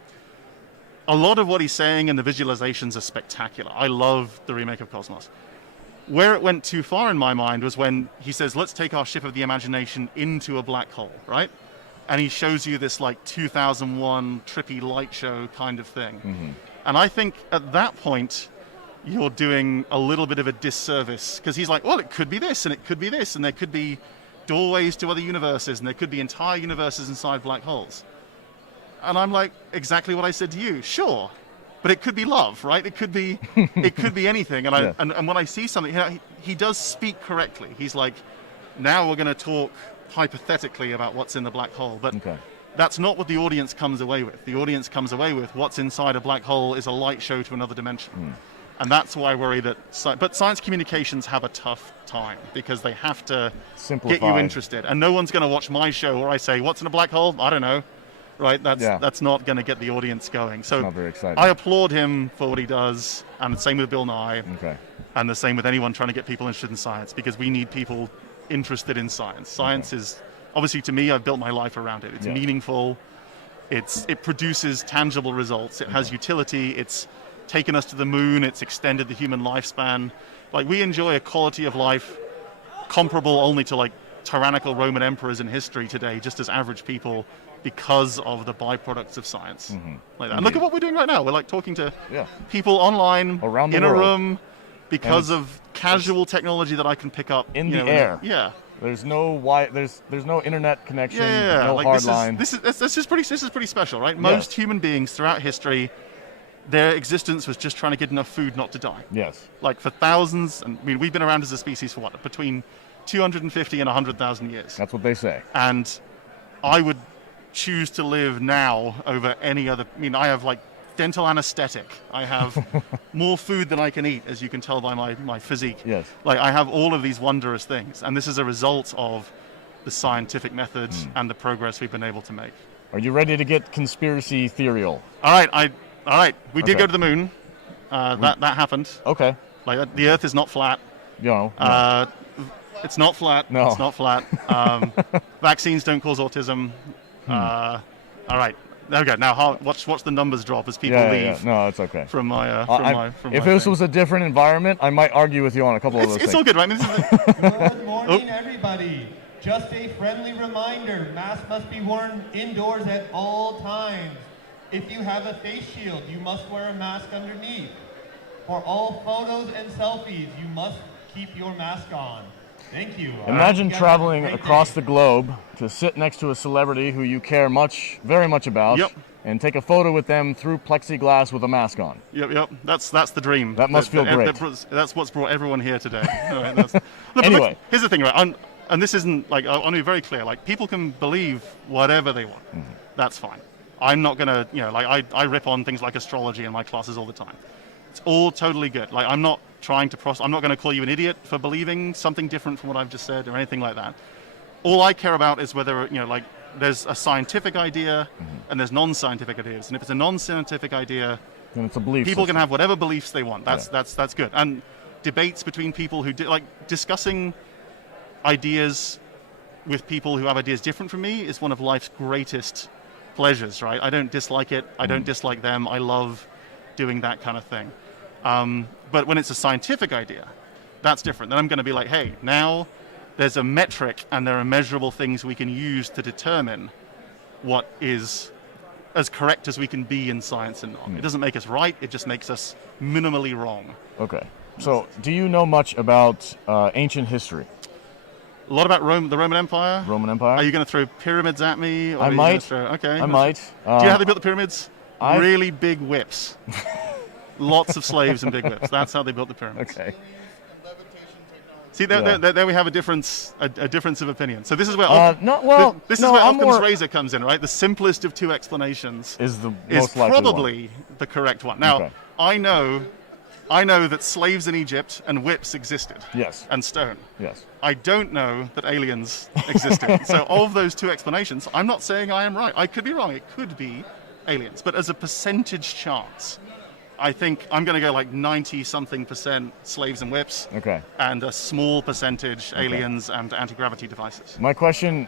a lot of what he's saying and the visualizations are spectacular. I love the remake of Cosmos. Where it went too far in my mind was when he says, let's take our ship of the imagination into a black hole, right? And he shows you this like 2001 trippy light show kind of thing. And I think at that point, you're doing a little bit of a disservice because he's like, well, it could be this and it could be this and there could be doorways to other universes, and there could be entire universes inside black holes. And I'm like, exactly what I said to you. Sure, but it could be love, right? It could be, it could be anything. And Yeah. and when I see something, he does speak correctly. He's like, now we're going to talk hypothetically about what's in the black hole, but that's not what the audience comes away with. The audience comes away with what's inside a black hole is a light show to another dimension. And that's why I worry that, but science communications have a tough time because they have to get you interested. And no one's going to watch my show where I say, what's in a black hole? I don't know. Right? That's not going to get the audience going. So not very exciting. I applaud him for what he does, and the same with Bill Nye, and the same with anyone trying to get people interested in science, because we need people interested in science. Science is, obviously to me, I've built my life around it. It's meaningful. It produces tangible results. It has utility. It's taken us to the moon. It's extended the human lifespan. Like, we enjoy a quality of life comparable only to like tyrannical Roman emperors in history today, just as average people, because of the byproducts of science. Like that. And look at what we're doing right now. We're like talking to people online, around the in world. a room, because of casual technology that I can pick up in the air. Yeah. There's no there's no internet connection. No like hard line. This is pretty special, right? Most human beings throughout history, their existence was just trying to get enough food not to die. Yes. Like for thousands, and I mean, we've been around as a species for what? Between 250 and 100,000 years. That's what they say. And I would choose to live now over any other. I mean, I have like dental anesthetic. I have more food than I can eat, as you can tell by my physique. Yes. Like, I have all of these wondrous things, and this is a result of the scientific methods and the progress we've been able to make. Are you ready to get conspiracy theorial? All right. We did go to the moon. That happened. Okay. Like, the Earth is not flat. No. It's not flat. No. It's not flat. Vaccines don't cause autism. All right. There we go. Now, watch the numbers drop as people leave. Yeah. No, it's okay. From my, if this was a different environment, I might argue with you on a couple of those things. It's all good, right? I mean, Good morning, everybody. Just a friendly reminder, masks must be worn indoors at all times. If you have a face shield, you must wear a mask underneath. For all photos and selfies, you must keep your mask on. Thank you. Imagine traveling across the globe to sit next to a celebrity who you care very much about, and take a photo with them through plexiglass with a mask on. Yep. That's the dream. That must feel great. That's what's brought everyone here today. All right, anyway, here's the thing, right? And this isn't like, I want to be very clear. Like, people can believe whatever they want. That's fine. I'm not gonna, I rip on things like astrology in my classes all the time. It's all totally good. Like, I'm not trying to I'm not going to call you an idiot for believing something different from what I've just said or anything like that. All I care about is whether, there's a scientific idea and there's non-scientific ideas. And if it's a non-scientific idea, then it's a belief people system. can have whatever beliefs they want. That's good. And debates between people who discussing ideas with people who have ideas different from me is one of life's greatest pleasures, right? I don't dislike it. I don't dislike them. I love doing that kind of thing. But when it's a scientific idea, that's different. Then I'm going to be like, hey, now there's a metric and there are measurable things we can use to determine what is as correct as we can be in science and not. It doesn't make us right, it just makes us minimally wrong. Okay. So, do you know much about ancient history? A lot about the Roman Empire. Roman Empire? Are you going to throw pyramids at me? Or I might. Okay. I might. Do you know how they built the pyramids? Really big whips. Lots of slaves and big whips. That's how they built the pyramids. Okay. See, there we have a difference of opinion. So this is where this is where Occam's razor comes in, right? The simplest of two explanations is probably the correct one. Now, I know that slaves in Egypt and whips existed. Yes. And stone. Yes. I don't know that aliens existed. So of those two explanations, I'm not saying I am right. I could be wrong. It could be aliens. But as a percentage chance, I think I'm going to go like 90-something% slaves and whips. Okay. And a small percentage aliens and anti-gravity devices. My question,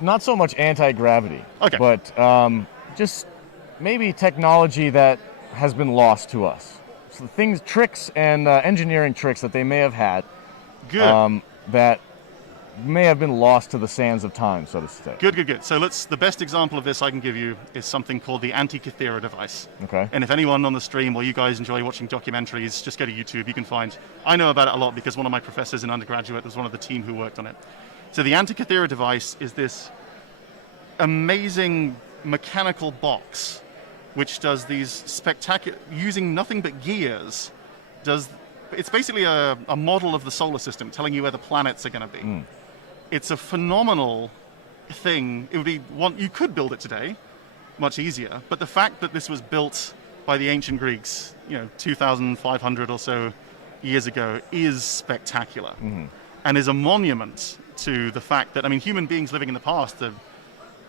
not so much anti-gravity, but just maybe technology that has been lost to us. So tricks and engineering tricks that they may have had. Good. That may have been lost to the sands of time, so to say. Good. So the best example of this I can give you is something called the Antikythera device. Okay. And if anyone on the stream or you guys enjoy watching documentaries, just go to YouTube. You can find, I know about it a lot because one of my professors in undergraduate was one of the team who worked on it. So the Antikythera device is this amazing mechanical box which does these spectacular, using nothing but gears, it's basically a model of the solar system telling you where the planets are going to be. It's a phenomenal thing. It would be one, you could build it today, much easier, but the fact that this was built by the ancient Greeks, 2,500 or so years ago, is spectacular and is a monument to the fact that, human beings living in the past are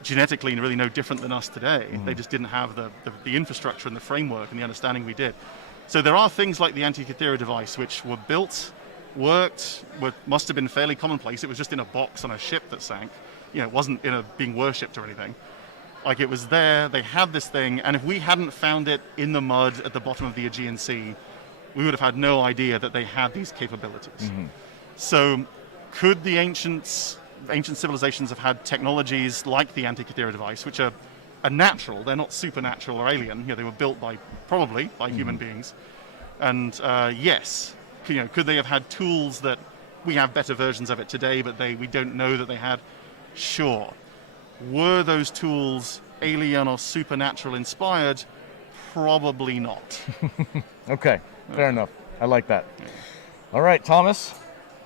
genetically really no different than us today. They just didn't have the infrastructure and the framework and the understanding we did. So there are things like the Antikythera device which were built, worked, must have been fairly commonplace. It was just in a box on a ship that sank. It wasn't being worshipped or anything. Like, it was there, they had this thing, and if we hadn't found it in the mud at the bottom of the Aegean Sea, we would have had no idea that they had these capabilities. So could the ancient civilizations have had technologies like the Antikythera device, which are natural, they're not supernatural or alien, they were built probably by human beings. And yes, could they have had tools that we have better versions of it today, but we don't know that they had? Sure. Were those tools alien or supernatural inspired? Probably not. Okay, fair enough. I like that. All right, Thomas,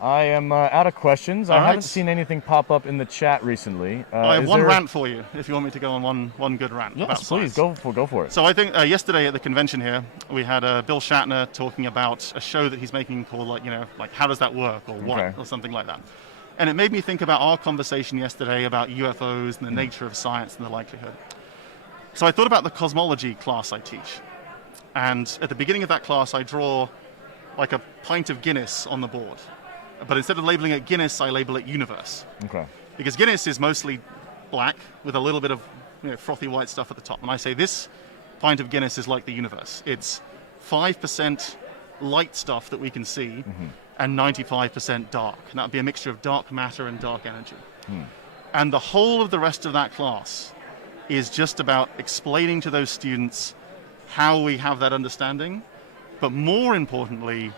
I am out of questions. I haven't seen anything pop up in the chat recently. I have one rant for you, if you want me to go on one good rant. Yes, about please, science. go for it. So I think yesterday at the convention here, we had Bill Shatner talking about a show that he's making called, like How Does That Work, or What, or something like that. And it made me think about our conversation yesterday about UFOs and the nature of science and the likelihood. So I thought about the cosmology class I teach. And at the beginning of that class, I draw like a pint of Guinness on the board. But instead of labeling it Guinness, I label it universe. Okay. Because Guinness is mostly black with a little bit of frothy white stuff at the top. And I say this pint of Guinness is like the universe. It's 5% light stuff that we can see and 95% dark. And that would be a mixture of dark matter and dark energy. And the whole of the rest of that class is just about explaining to those students how we have that understanding, but more importantly,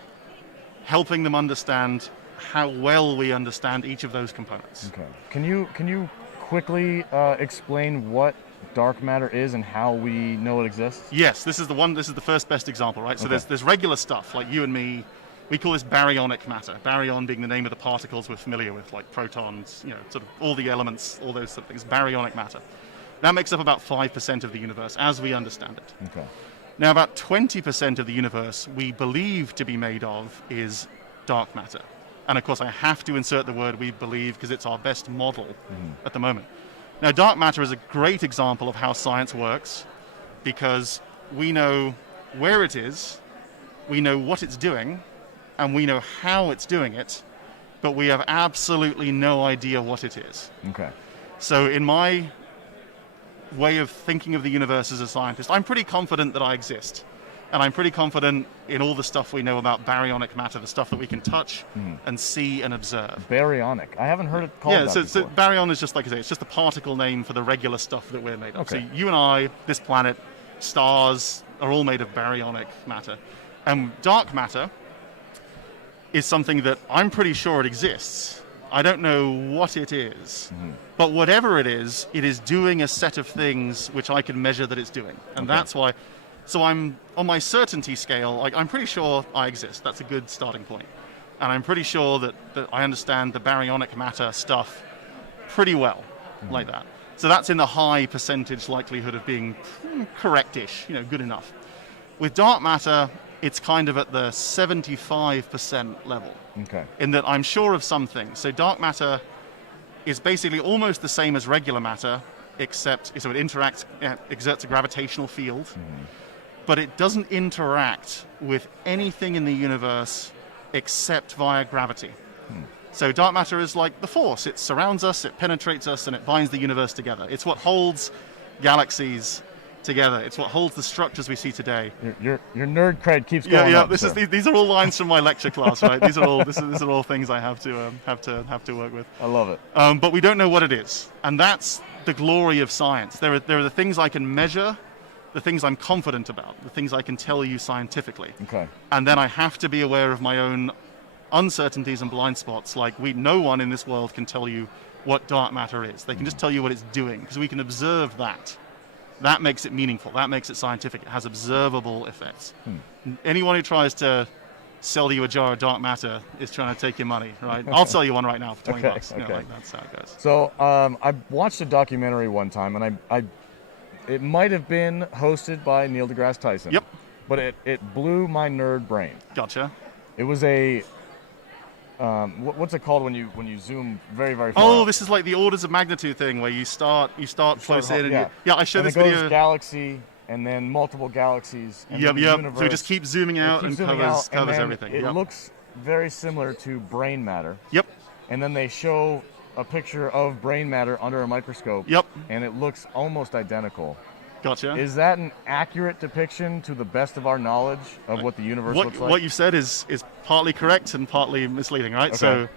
helping them understand how well we understand each of those components. Okay. Can you quickly explain what dark matter is and how we know it exists? Yes, this is the first best example, right? So there's regular stuff, like you and me. We call this baryonic matter. Baryon being the name of the particles we're familiar with, like protons, sort of all the elements, all those sort of things, baryonic matter. That makes up about 5% of the universe as we understand it. Okay. Now, about 20% of the universe we believe to be made of is dark matter. And of course, I have to insert the word we believe because it's our best model at the moment. Now, dark matter is a great example of how science works because we know where it is, we know what it's doing, and we know how it's doing it, but we have absolutely no idea what it is. Okay. So in my way of thinking of the universe as a scientist, I'm pretty confident that I exist. And I'm pretty confident in all the stuff we know about baryonic matter, the stuff that we can touch and see and observe. Baryonic. I haven't heard it called that before. So baryon is just, like I say, it's just a particle name for the regular stuff that we're made of. Okay. So you and I, this planet, stars, are all made of baryonic matter. And dark matter is something that I'm pretty sure it exists. I don't know what it is, but whatever it is doing a set of things which I can measure that it's doing. And that's why, so I'm, on my certainty scale, like, I'm pretty sure I exist. That's a good starting point. And I'm pretty sure that I understand the baryonic matter stuff pretty well, like that. So that's in the high percentage likelihood of being correct-ish, good enough. With dark matter, it's kind of at the 75% level. Okay. In that I'm sure of some things. So dark matter is basically almost the same as regular matter, except so it exerts a gravitational field, but it doesn't interact with anything in the universe except via gravity. So dark matter is like the Force. It surrounds us, it penetrates us, and it binds the universe together. It's what holds galaxies together. It's what holds the structures we see today. Your nerd cred keeps going up. These are all lines from my lecture class, right? These are all things I have to work with. I love it. But we don't know what it is, and that's the glory of science. There are the things I can measure, the things I'm confident about, the things I can tell you scientifically. Okay. And then I have to be aware of my own uncertainties and blind spots. Like no one in this world can tell you what dark matter is. They can just tell you what it's doing, because we can observe that. That makes it meaningful. That makes it scientific. It has observable effects. Anyone who tries to sell you a jar of dark matter is trying to take your money, right? I'll sell you one right now for 20 bucks. Okay. That's how it goes. So I watched a documentary one time, and it might have been hosted by Neil deGrasse Tyson. Yep. But it blew my nerd brain. Gotcha. It was a what's it called when you zoom very, very far? Oh, out? this is like the orders of magnitude thing where you start close in. Yeah. I showed and this it goes video. Galaxy, and then multiple galaxies. And then the universe. So it just keeps zooming out and covers everything. It looks very similar to brain matter. Yep. And then they show a picture of brain matter under a microscope. Yep. And it looks almost identical. Gotcha. Is that an accurate depiction, to the best of our knowledge, of what the universe looks like? What you said is partly correct and partly misleading, right? Okay. So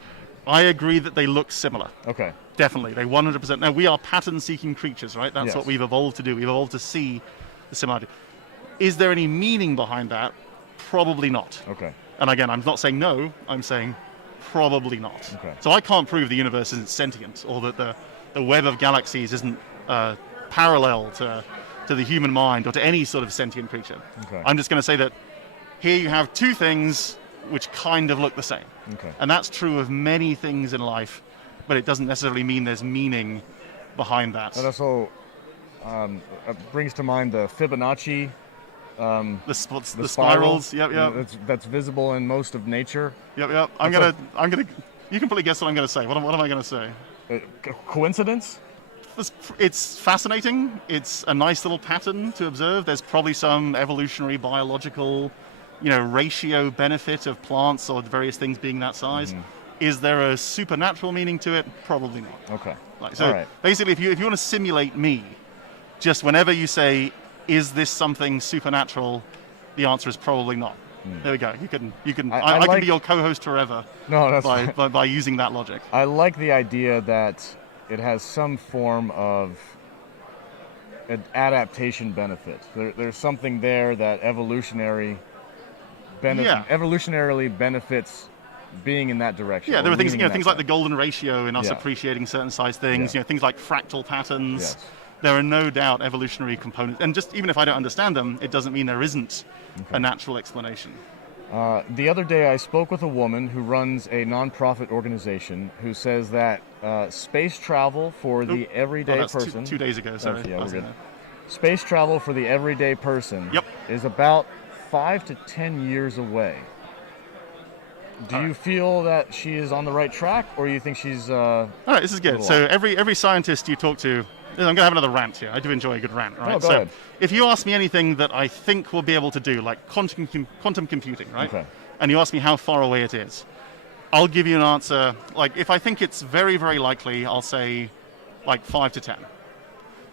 I agree that they look similar. Okay. Definitely. They 100%. Now, we are pattern-seeking creatures, right? That's Yes. what we've evolved to do. We've evolved to see the similarity. Is there any meaning behind that? Probably not. Okay. And again, I'm not saying no. I'm saying probably not. Okay. So I can't prove the universe isn't sentient, or that the web of galaxies isn't parallel to the human mind or to any sort of sentient creature. Okay. I'm just going to say that here you have two things which kind of look the same. Okay. And that's true of many things in life, but it doesn't necessarily mean there's meaning behind that. That also brings to mind the Fibonacci. The spirals. Yep. That's visible in most of nature. Yep. I'm gonna. You can probably guess what I'm gonna say. What am I gonna say? Coincidence? It's fascinating. It's a nice little pattern to observe. There's probably some evolutionary, biological, ratio benefit of plants or various things being that size. Mm-hmm. Is there a supernatural meaning to it? Probably not. Okay. So all right. basically, if you want to simulate me, just whenever you say, "Is this something supernatural?" the answer is probably not. There we go. You can. I can be your co-host forever. No, that's by using that logic. I like the idea that it has some form of an adaptation benefit. There's something there that evolutionarily benefits being in that direction. Yeah, there are things, leaning in things that like the golden ratio in us appreciating certain size things. Yeah. Things like fractal patterns. Yes. There are no doubt evolutionary components, and just even if I don't understand them, it doesn't mean there isn't a natural explanation. The other day, I spoke with a woman who runs a nonprofit organization who says that space travel for the everyday that's person. 2 days ago. Sorry. We're good. Space travel for the everyday person Yep. is about 5 to 10 years away. Do you feel that she is on the right track, or do you think she's? All right, this is good. So every scientist you talk to, I'm going to have another rant here. I do enjoy a good rant, right? Go ahead. If you ask me anything that I think we'll be able to do, like quantum computing, right? Okay. And you ask me how far away it is, I'll give you an answer. Like, if I think it's very, very likely, I'll say like 5 to 10.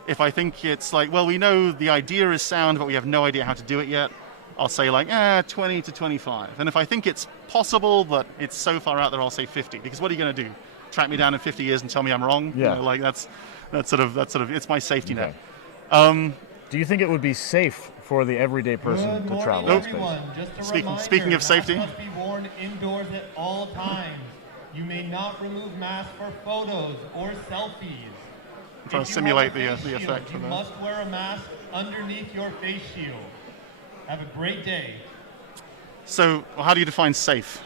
If I think it's like, well, we know the idea is sound, but we have no idea how to do it yet, I'll say like 20 to 25. And if I think it's possible, but it's so far out there, I'll say 50. Because what are you going to do? Track me down in 50 years and tell me I'm wrong? Yeah. That's sort of it's my safety net. Do you think it would be safe for the everyday person to travel in space? Everyone. Just a reminder, Speaking of safety, masks must be worn indoors at all times. You may not remove masks for photos or selfies. I'm trying If to you simulate have a face the shield, effect You of that. must wear a mask underneath your face shield. Have a great day. So, how do you define safe?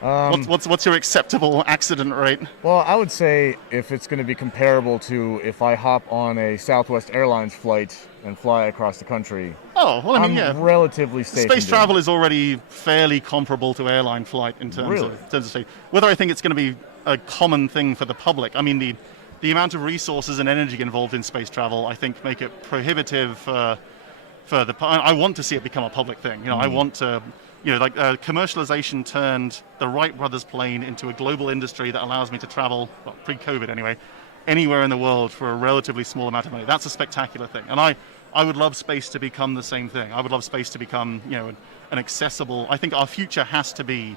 What's your acceptable accident rate? Well, I would say if it's going to be comparable to if I hop on a Southwest Airlines flight and fly across the country, Oh, well, I mean, I'm relatively safe. Space travel is already fairly comparable to airline flight in terms Really? of safety. Whether I think it's going to be a common thing for the public, I mean, the amount of resources and energy involved in space travel, I think, make it prohibitive for the. I want to see it become a public thing. I want to. Commercialization turned the Wright brothers plane into a global industry that allows me to travel, well, pre-COVID anyway, anywhere in the world for a relatively small amount of money. That's a spectacular thing. And I I would love space to become the same thing. I would love space to become, an accessible. I think our future has to be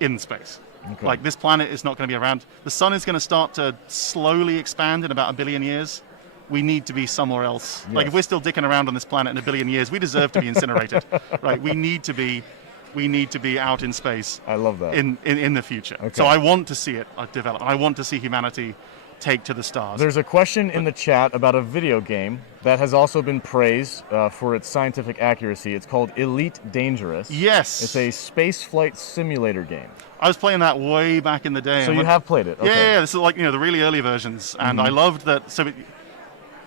in space. Okay. Like, this planet is not going to be around. The sun is going to start to slowly expand in about 1 billion years. We need to be somewhere else. Yes. Like, if we're still dicking around on this planet in 1 billion years, we deserve to be incinerated, right? We need to be out in space. I love that. In the future. Okay. So I want to see it develop. I want to see humanity take to the stars. There's a question in the chat about a video game that has also been praised for its scientific accuracy. It's called Elite Dangerous. Yes. It's a space flight simulator game. I was playing that way back in the day. So you have played it? Okay. Yeah, this is like, the really early versions. And I loved that. So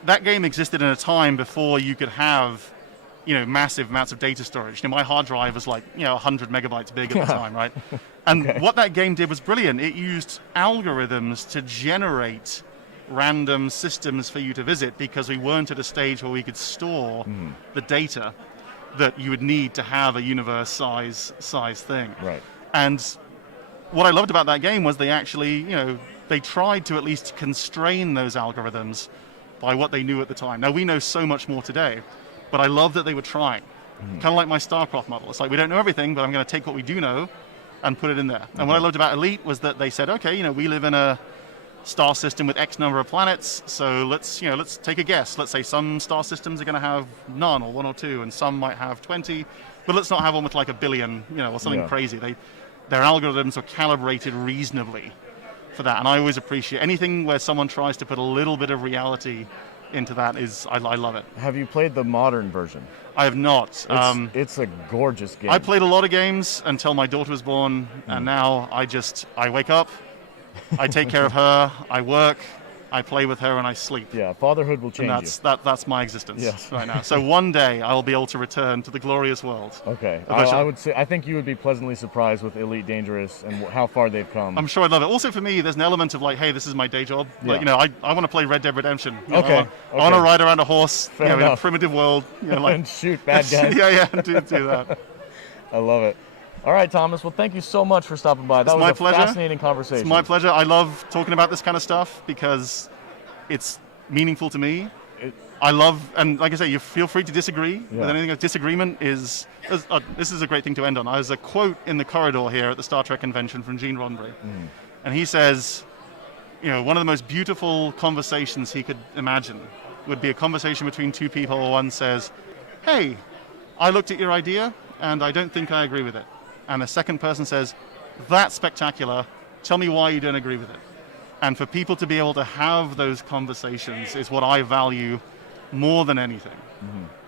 that game existed in a time before you could have, massive amounts of data storage. My hard drive was like, 100 megabytes big at the time, right? And what that game did was brilliant. It used algorithms to generate random systems for you to visit because we weren't at a stage where we could store the data that you would need to have a universe size thing. Right. And what I loved about that game was they actually, they tried to at least constrain those algorithms by what they knew at the time. Now, we know so much more today, but I love that they were trying. Kind of like my StarCraft model. It's like, we don't know everything, but I'm going to take what we do know and put it in there. And what I loved about Elite was that they said, okay, we live in a star system with X number of planets, so let's take a guess. Let's say some star systems are going to have none or 1 or 2, and some might have 20, but let's not have one with like 1 billion, or something crazy. Their algorithms are calibrated reasonably for that, and I always appreciate anything where someone tries to put a little bit of reality into that. I love it. Have you played the modern version? I have not. It's a gorgeous game. I played a lot of games until my daughter was born, and now I wake up, I take care of her, I work, I play with her, and I sleep. Yeah, fatherhood will change And that's my existence Yes. right now. So one day I'll be able to return to the glorious world. Okay. Eventually. I think you would be pleasantly surprised with Elite Dangerous and how far they've come. I'm sure I'd love it. Also for me, there's an element of like, hey, this is my day job. Yeah. Like, I want to play Red Dead Redemption. Okay. I want to ride around a horse in a enough. primitive world. And shoot bad guys. yeah, do that. I love it. All right, Thomas. Well, thank you so much for stopping by. That was my a pleasure. fascinating conversation. It's my pleasure. I love talking about this kind of stuff because it's meaningful to me. I love, and like I say, you feel free to disagree with anything. Disagreement is, this is a great thing to end on. There's a quote in the corridor here at the Star Trek convention from Gene Roddenberry. And he says, one of the most beautiful conversations he could imagine would be a conversation between two people where one says, hey, I looked at your idea and I don't think I agree with it. And the second person says, that's spectacular. Tell me why you don't agree with it. And for people to be able to have those conversations is what I value more than anything.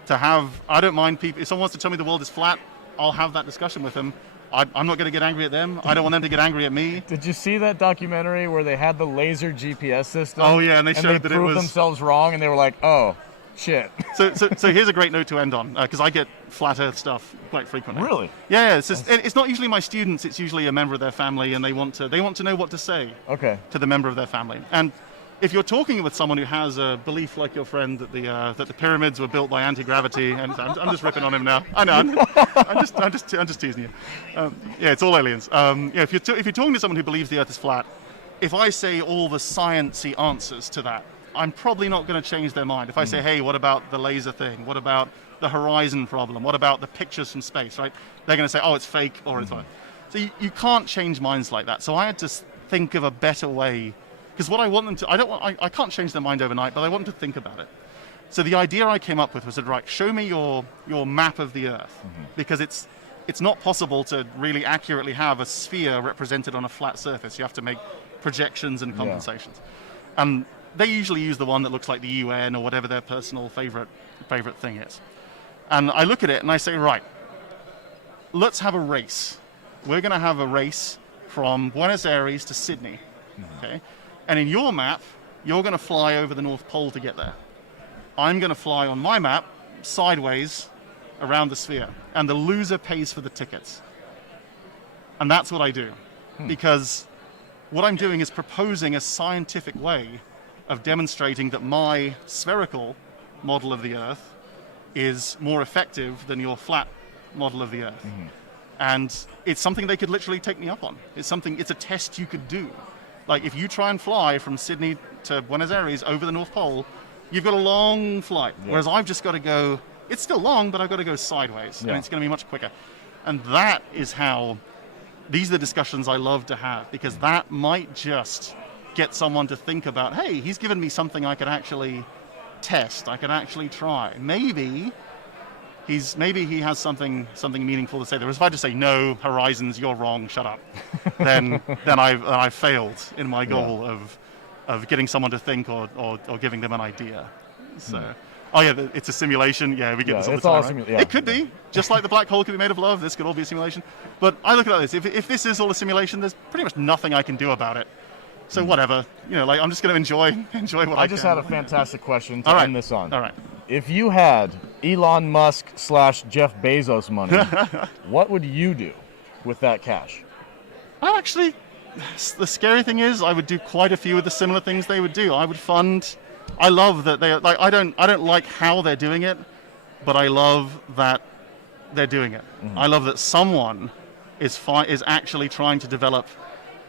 To have, I don't mind people, if someone wants to tell me the world is flat, I'll have that discussion with them. I'm not going to get angry at them. I don't want them to get angry at me. Did you see that documentary where they had the laser GPS system? Oh yeah, and they showed that it was... proved themselves wrong, and they were like, oh, shit. So here's a great note to end on, because I get flat Earth stuff quite frequently. Really? Yeah. It's not usually my students. It's usually a member of their family, and they want to know what to say to the member of their family. And if you're talking with someone who has a belief like your friend that the pyramids were built by anti-gravity, and I'm just ripping on him now. I know. I'm just teasing you. Yeah, it's all aliens. If you're talking to someone who believes the Earth is flat, if I say all the sciencey answers to that, I'm probably not going to change their mind. If I say, hey, what about the laser thing? What about the horizon problem? What about the pictures from space, right? They're going to say, oh, it's fake or it's fine. So you can't change minds like that. So I had to think of a better way, because what I want them to, I can't change their mind overnight, but I want them to think about it. So the idea I came up with was, right, show me your map of the Earth, because it's not possible to really accurately have a sphere represented on a flat surface. You have to make projections and compensations. And they usually use the one that looks like the UN or whatever their personal favorite thing is. And I look at it and I say, right, let's have a race. We're going to have a race from Buenos Aires to Sydney, okay? And in your map, you're going to fly over the North Pole to get there. I'm going to fly on my map sideways around the sphere, and the loser pays for the tickets. And that's what I do, because what I'm doing is proposing a scientific way of demonstrating that my spherical model of the Earth is more effective than your flat model of the Earth. And it's something they could literally take me up on. It's a test you could do. Like, if you try and fly from Sydney to Buenos Aires over the North Pole, you've got a long flight, whereas I've just got to go. It's still long, but I've got to go sideways, and it's going to be much quicker. And that is how. These are the discussions I love to have, because that might just get someone to think about, hey, he's given me something I could actually test, I could actually try. Maybe he has something meaningful to say. Whereas if I just say, no, Horizons, you're wrong, shut up, then I've failed in my goal of getting someone to think or giving them an idea. So. Oh yeah, it's a simulation. Yeah, we get this all the time. Right? It could be, just like the black hole could be made of love. This could all be a simulation. But I look at this. If this is all a simulation, there's pretty much nothing I can do about it. So whatever, like I'm just going to enjoy what I just had a fantastic question to all right. end this on. All right. If you had Elon Musk / Jeff Bezos money, what would you do with that cash? Well, actually, the scary thing is, I would do quite a few of the similar things they would do. I would fund. I love that they like. I don't like how they're doing it, but I love that they're doing it. I love that someone is actually trying to develop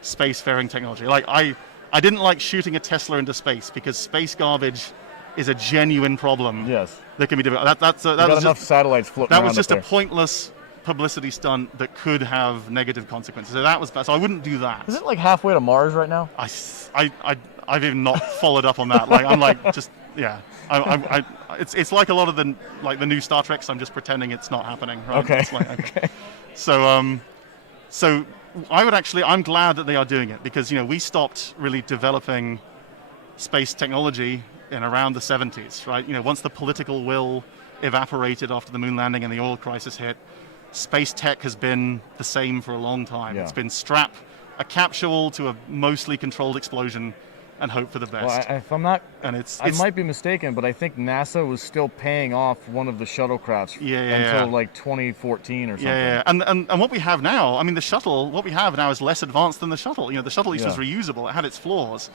spacefaring technology. Like I didn't like shooting a Tesla into space because space garbage is a genuine problem. Yes, that can be developed. That was enough satellites floating around. That was just a pointless publicity stunt that could have negative consequences. So that was bad. So I wouldn't do that. Is it like halfway to Mars right now? I've even not followed up on that. Like I'm like just yeah. It's like a lot of the new Star Treks. I'm just pretending it's not happening. Right? Okay. It's like, okay. So I'm glad that they are doing it, because we stopped really developing space technology in around the 70s, right? Once the political will evaporated after the moon landing and the oil crisis hit, space tech has been the same for a long time. It's been strap a capsule to a mostly controlled explosion and hope for the best. Well, if I'm not, and I might be mistaken, but I think NASA was still paying off one of the shuttlecrafts until like 2014 or something. Yeah. And what we have now, I mean, the shuttle, what we have now is less advanced than the shuttle. The shuttle at least was reusable. It had its flaws,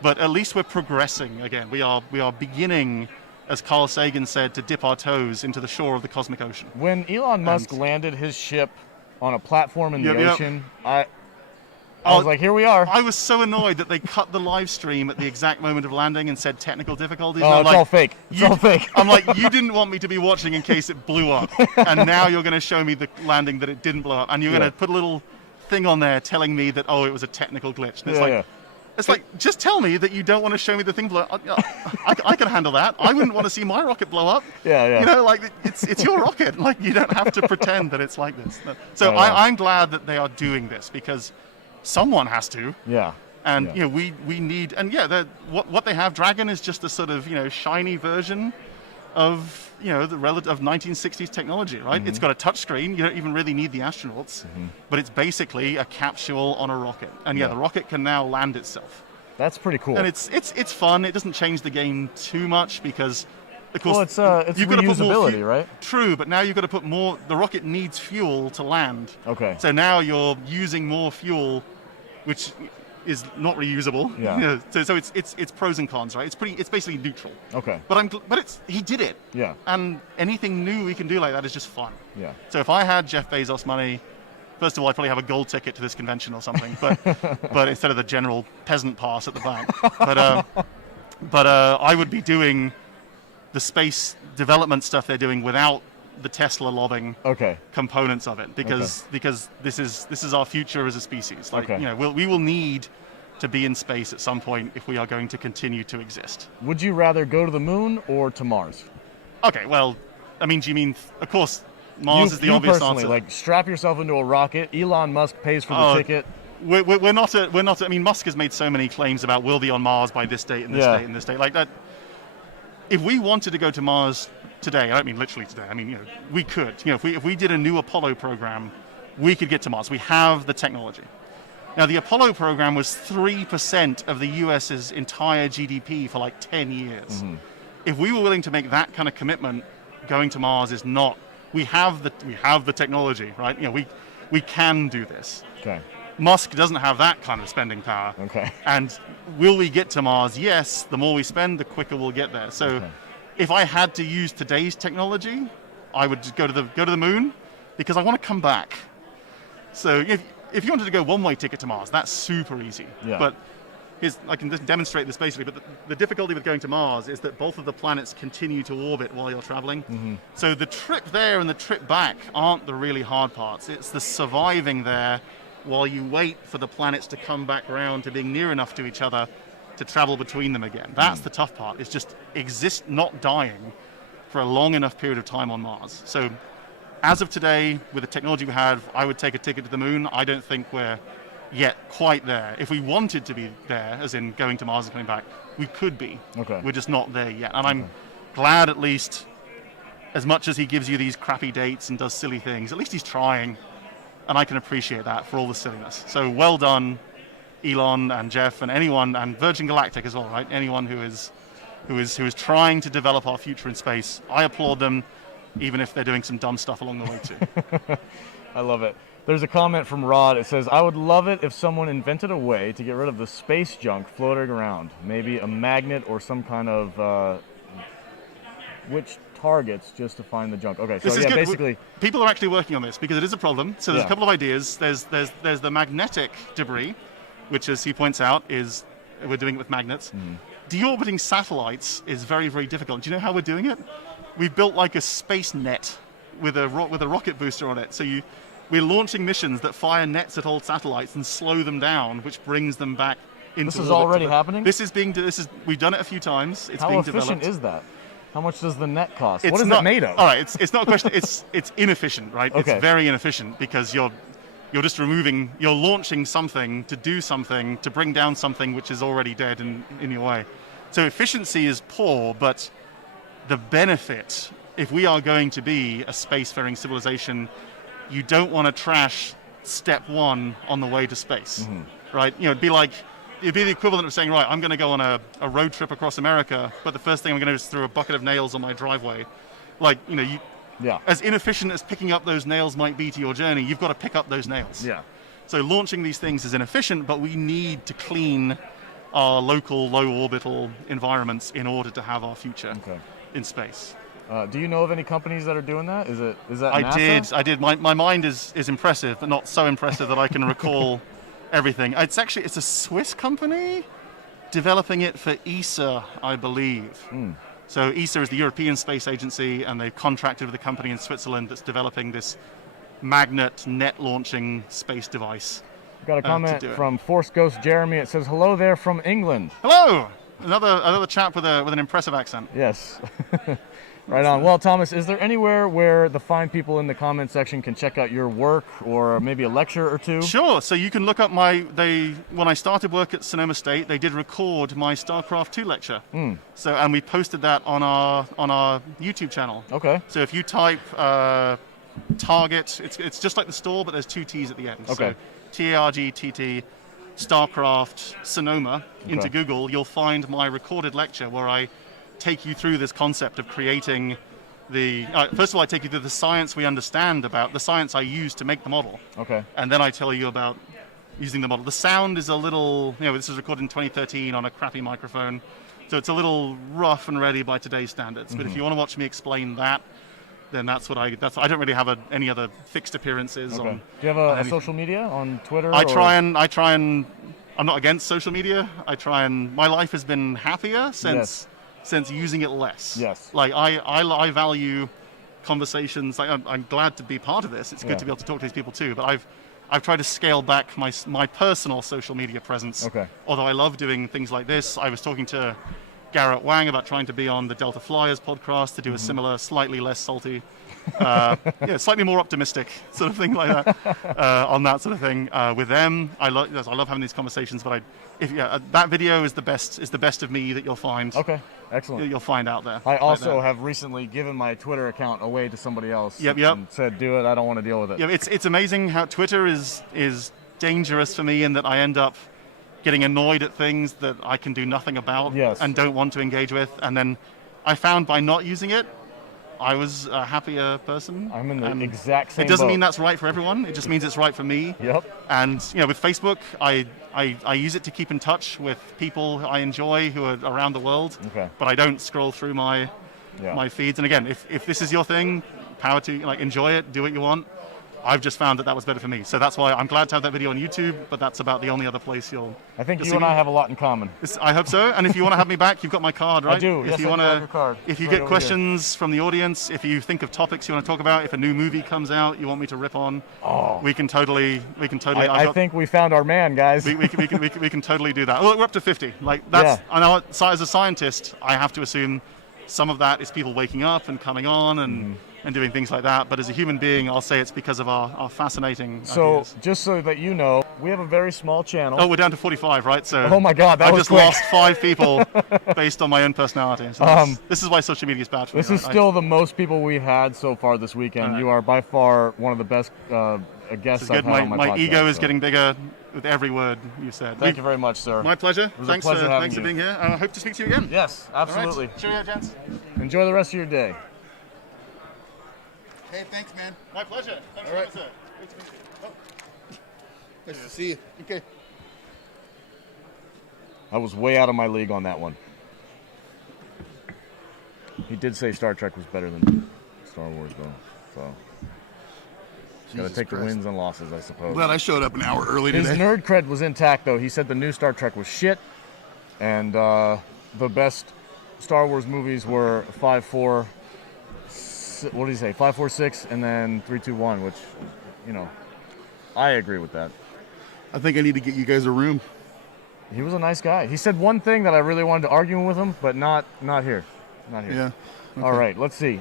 but at least we're progressing again. We are beginning, as Carl Sagan said, to dip our toes into the shore of the cosmic ocean. When Elon Musk landed his ship on a platform in the ocean, I was like, here we are. I was so annoyed that they cut the live stream at the exact moment of landing and said technical difficulties. Oh, it's all fake. It's all fake. I'm like, you didn't want me to be watching in case it blew up. And now you're going to show me the landing that it didn't blow up. And you're going to put a little thing on there telling me that, it was a technical glitch. And it's like, just tell me that you don't want to show me the thing blow up. I can handle that. I wouldn't want to see my rocket blow up. It's your rocket. Like, you don't have to pretend that it's like this. So I'm glad that they are doing this, because someone has to. Yeah. And we need, and what they have, Dragon, is just a sort of shiny version of the relative 1960s technology, right? It's got a touch screen. You don't even really need the astronauts, but it's basically a capsule on a rocket. And the rocket can now land itself. That's pretty cool. And it's fun. It doesn't change the game too much, because of course, it's you've got to put more reusability, right? True, but now you've got to put more. The rocket needs fuel to land. Okay. So now you're using more fuel, which is not reusable. Yeah. So it's pros and cons, right? It's basically neutral. Okay. But he did it. Yeah. And anything new we can do like that is just fun. Yeah. So if I had Jeff Bezos money, first of all, I'd probably have a gold ticket to this convention or something, but instead of the general peasant pass at the back. But I would be doing the space development stuff they're doing without the Tesla lobbing components of it, because this is our future as a species. Like we will need to be in space at some point if we are going to continue to exist. Would you rather go to the moon or to Mars? Okay, well, I mean, do you mean, of course, Mars is the obvious answer. Like, strap yourself into a rocket. Elon Musk pays for the ticket. We're not. I mean, Musk has made so many claims about we'll be on Mars by this date and this date and this date. Like that. If we wanted to go to Mars today, I don't mean literally today. I mean, we could. If we did a new Apollo program, we could get to Mars. We have the technology. Now, the Apollo program was 3% of the U.S.'s entire GDP for like 10 years. If we were willing to make that kind of commitment, going to Mars is not. We have the technology, right? We can do this. Okay. Musk doesn't have that kind of spending power. Okay. And will we get to Mars? Yes. The more we spend, the quicker we'll get there. So, if I had to use today's technology, I would go to the moon, because I want to come back. So if you wanted to go one-way ticket to Mars, that's super easy. Yeah. But I can just demonstrate this basically, but the difficulty with going to Mars is that both of the planets continue to orbit while you're traveling. Mm-hmm. So the trip there and the trip back aren't the really hard parts. It's the surviving there while you wait for the planets to come back around to being near enough to each other to travel between them again. That's the tough part. It's just not dying for a long enough period of time on Mars. So as of today, with the technology we have, I would take a ticket to the moon. I don't think we're yet quite there. If we wanted to be there, as in going to Mars and coming back, we could be. Okay. We're just not there yet. And I'm glad, at least, as much as he gives you these crappy dates and does silly things, at least he's trying. And I can appreciate that for all the silliness. So well done, Elon and Jeff and anyone, and Virgin Galactic as well, right? Anyone who is trying to develop our future in space. I applaud them, even if they're doing some dumb stuff along the way too. I love it. There's a comment from Rod. It says, I would love it if someone invented a way to get rid of the space junk floating around. Maybe a magnet or some kind of which targets just to find the junk. Okay, so this is yeah, good. basically... People are actually working on this because it is a problem. So there's a couple of ideas. There's the magnetic debris, which, as he points out, is we're doing it with magnets. Deorbiting satellites is very, very difficult. Do you know how we're doing it? We've built like a space net with a rocket booster on it. So we're launching missions that fire nets at old satellites and slow them down, which brings them back into This is orbit. already happening? We've done it a few times. It's How being efficient developed. is that? How much does the net cost? It's What is not, it made of? All right, it's not a question. It's inefficient, right? Okay. It's very inefficient because you're launching something to do something to bring down something which is already dead in your way. So efficiency is poor, but the benefit, if we are going to be a spacefaring civilization, you don't want to trash step one on the way to space, right? It'd be the equivalent of saying, right, I'm going to go on a road trip across America, but the first thing I'm going to do is throw a bucket of nails on my driveway. As inefficient as picking up those nails might be to your journey, you've got to pick up those nails. Yeah. So launching these things is inefficient, but we need to clean our local low orbital environments in order to have our future in space. Do you know of any companies that are doing that? Is that NASA? I did. My mind is impressive, but not so impressive that I can recall everything. It's a Swiss company developing it for ESA, I believe. So ESA is the European Space Agency, and they've contracted with a company in Switzerland that's developing this magnet net launching space device. Got a comment from Force Ghost Jeremy. It says, hello there from England. Hello! Another chap with an impressive accent. Yes. Right on. Well, Thomas, is there anywhere where the fine people in the comment section can check out your work or maybe a lecture or two? Sure. So you can look up when I started work at Sonoma State, they did record my StarCraft 2 lecture. So, and we posted that on our YouTube channel. Okay. So if you type Target, it's just like the store, but there's two T's at the end. Okay. So TARGTT, StarCraft Sonoma into Google, you'll find my recorded lecture where I take you through this concept of creating first of all, I take you through the science we understand about the science I use to make the model. Okay. And then I tell you about using the model. The sound is a little, this was recorded in 2013 on a crappy microphone, so it's a little rough and ready by today's standards. But if you want to watch me explain that, then that's what I don't really have any other fixed appearances. Okay. Do you have a social media on Twitter? I try and I'm not against social media. My life has been happier since using it less. Yes. Like I value conversations. Like I'm glad to be part of this. It's good to be able to talk to these people too. But I've tried to scale back my personal social media presence. Okay. Although I love doing things like this. I was talking to Garrett Wang about trying to be on the Delta Flyers podcast to do a similar, slightly less salty, slightly more optimistic sort of thing like that on that sort of thing with them. I love having these conversations, but that video is the best of me that you'll find. Okay, excellent. You'll find out there. I also have recently given my Twitter account away to somebody else. Yep. And said, do it. I don't want to deal with it. Yeah, it's amazing how Twitter is dangerous for me in that I end up getting annoyed at things that I can do nothing about and don't want to engage with. And then I found by not using it, I was a happier person. I'm in the exact same It doesn't boat. mean that's right for everyone. It just means it's right for me. Yep. And with Facebook, I use it to keep in touch with people I enjoy who are around the world. Okay. But I don't scroll through my feeds. And again, if this is your thing, power to enjoy it, do what you want. I've just found that was better for me. So that's why I'm glad to have that video on YouTube, but that's about the only other place you'll I think you see and me. I have a lot in common. I hope so. And if you want to have me back, you've got my card, right? I do. If Yes, you I do wanna, have your card. If you Right get over questions from the audience, if you think of topics you want to talk about, if a new movie comes out you want me to rip on, we can totally. I think we found our man, guys. we can totally do that. We're up to 50. Like that's. Yeah. I know. As a scientist, I have to assume some of that is people waking up and coming on and doing things like that. But as a human being, I'll say it's because of our fascinating ideas. Just so that you know, we have a very small channel. Oh, we're down to 45, right? So Oh my God, that I was just quick. lost 5 people based on my own personality. So this is why social media is bad for This me. is still the most people we've had so far this weekend. You are by far one of the best guests I've good. had on my My podcast, ego is so. getting bigger with every word you said. Thank you very much, sir. My pleasure. was a Thanks pleasure having thanks for you. being here. I hope to speak to you again. Yes, absolutely. All right. Cheerio, gents. Enjoy the rest of your day. Hey, thanks, man. My pleasure. Thanks All right. for sir. Good to meet you. Nice to see you. Okay. I was way out of my league on that one. He did say Star Trek was better than Star Wars, though. So, got to Jesus take the Christ. wins and losses, I suppose. Glad I showed up an hour early His today. nerd cred was intact, though. He said the new Star Trek was shit, and the best Star Wars movies were 5, 4. What did he say? 5, 4, 6, and then 3, 2, 1. Which, you know, I agree with that. I think I need to get you guys a room. He was a nice guy. He said one thing that I really wanted to argue with him, but not here. Not here. Yeah. All right, let's see.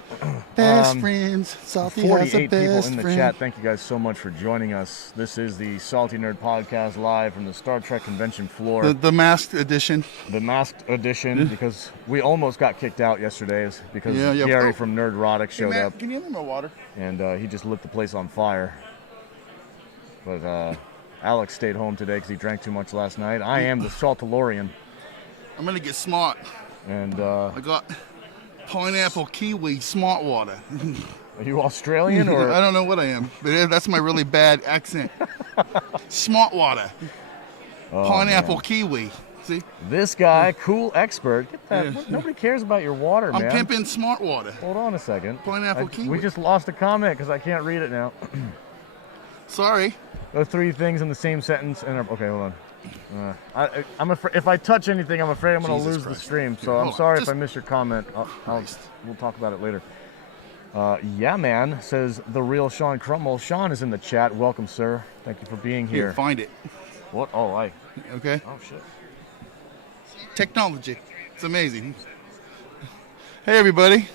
Best friends. Salty has a 48 people best in the friend. chat. Thank you guys so much for joining us. This is the Salty Nerd Podcast live from the Star Trek convention floor. The masked edition. The masked edition, because we almost got kicked out yesterday because Yeah. Gary Oh. from Nerdrotic Hey, showed Matt, up, can you have my water? and he just lit the place on fire. But Alex stayed home today because he drank too much last night. I am the Saltalorian, I'm gonna get smart. and I got pineapple kiwi smart water. are you Australian or? I don't know what I am, but that's my really bad accent. Smart water. Oh, Pineapple man. kiwi. See? This guy, cool expert. Get that. Yeah. Nobody cares about your water, I'm man. pimping smart water. Hold on a second. Pineapple kiwi. We just lost a comment because I can't read it now. Sorry. The 3 things in the same sentence. And okay, hold on. I'm afraid if I touch anything, I'm afraid I'm going to Jesus lose the Christ. stream. So Here, I'm hold on. sorry if Just- I missed your comment. We'll talk about it later. Yeah, man, says the real Sean Crummel. Sean is in the chat. Welcome, sir. Thank you for being Here, here. find it. What? Oh, Okay? oh shit. Technology. It's amazing. Hey, everybody.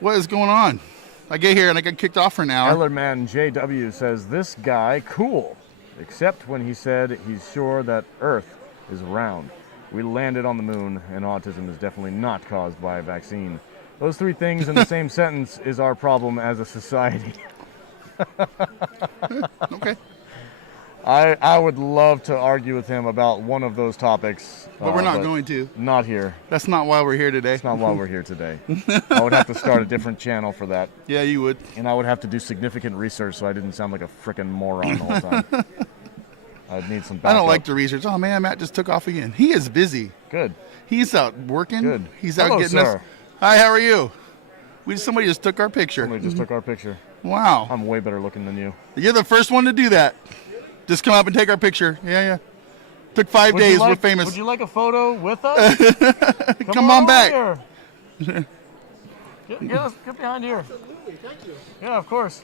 What is going on? I get here and I get kicked off for an hour. Ellerman JW says this guy cool, except when he said he's sure that Earth is round. We landed on the moon, and autism is definitely not caused by a vaccine. Those 3 things in the same sentence is our problem as a society. Okay. I would love to argue with him about one of those topics. But we're not going to. Not here. That's not why we're here today. That's not why we're here today. I would have to start a different channel for that, Yeah, you would. and I would have to do significant research so I didn't sound like a frickin' moron the whole time. I'd need some I backup. don't like to research. Oh, man, Matt just took off again. He is busy. Good. He's out working. Good. He's out Hello, getting sir. us. Hi, how are you? Somebody just took our picture. Somebody just took our picture. Wow. I'm way better looking than you. You're the first one to do that. Just come up and take our picture. Yeah. Took 5 days. We're famous. Would you like a photo with us? Come on over back. here. Get behind here. Absolutely, thank you. Yeah, of course.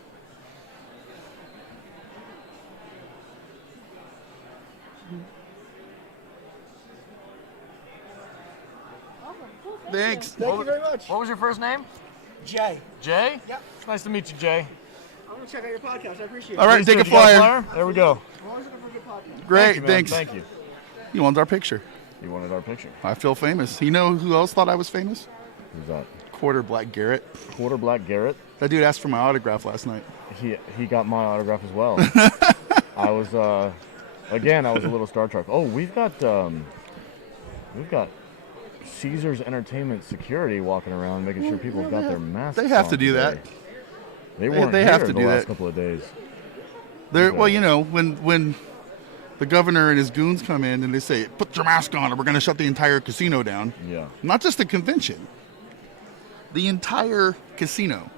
Thanks. Thank you very much. What was your first name? Jay, Jay? Yep. Nice to meet you, Jay. I'm going to check out your podcast. I appreciate it. All right, Please take do. a You got flyer. There we go. I'm always looking for a good podcast. Great, Thank you, man. thanks. Thank you. You want our picture? You wanted our picture. I feel famous. You know who else thought I was famous? Who's that? Quarter Black Garrett. Quarter Black Garrett. That dude asked for my autograph last night. He got my autograph as well. I was again. I was a little Star Trek. Oh, we've got Caesars Entertainment security walking around, making sure people have got their masks. They have on to do today. that. They weren't they here have to the do last that. couple of days. Well, you know, when the governor and his goons come in and they say, "Put your mask on, or we're going to shut the entire casino down." Yeah. Not just the convention. The entire casino.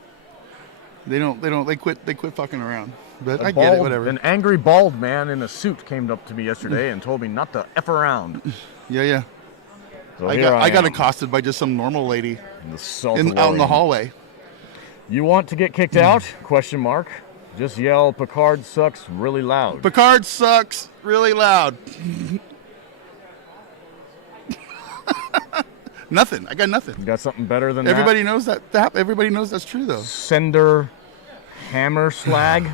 They quit fucking around. But I get it, whatever. An angry bald man in a suit came up to me yesterday and told me not to F around. Yeah. So I got accosted by just some normal lady out in the hallway. You want to get kicked out? Question mark. Just yell, Picard sucks really loud. Picard sucks really loud. Nothing. I got nothing. You got something better than everybody knows that. Everybody knows that's true, though. Sender Hammerslag.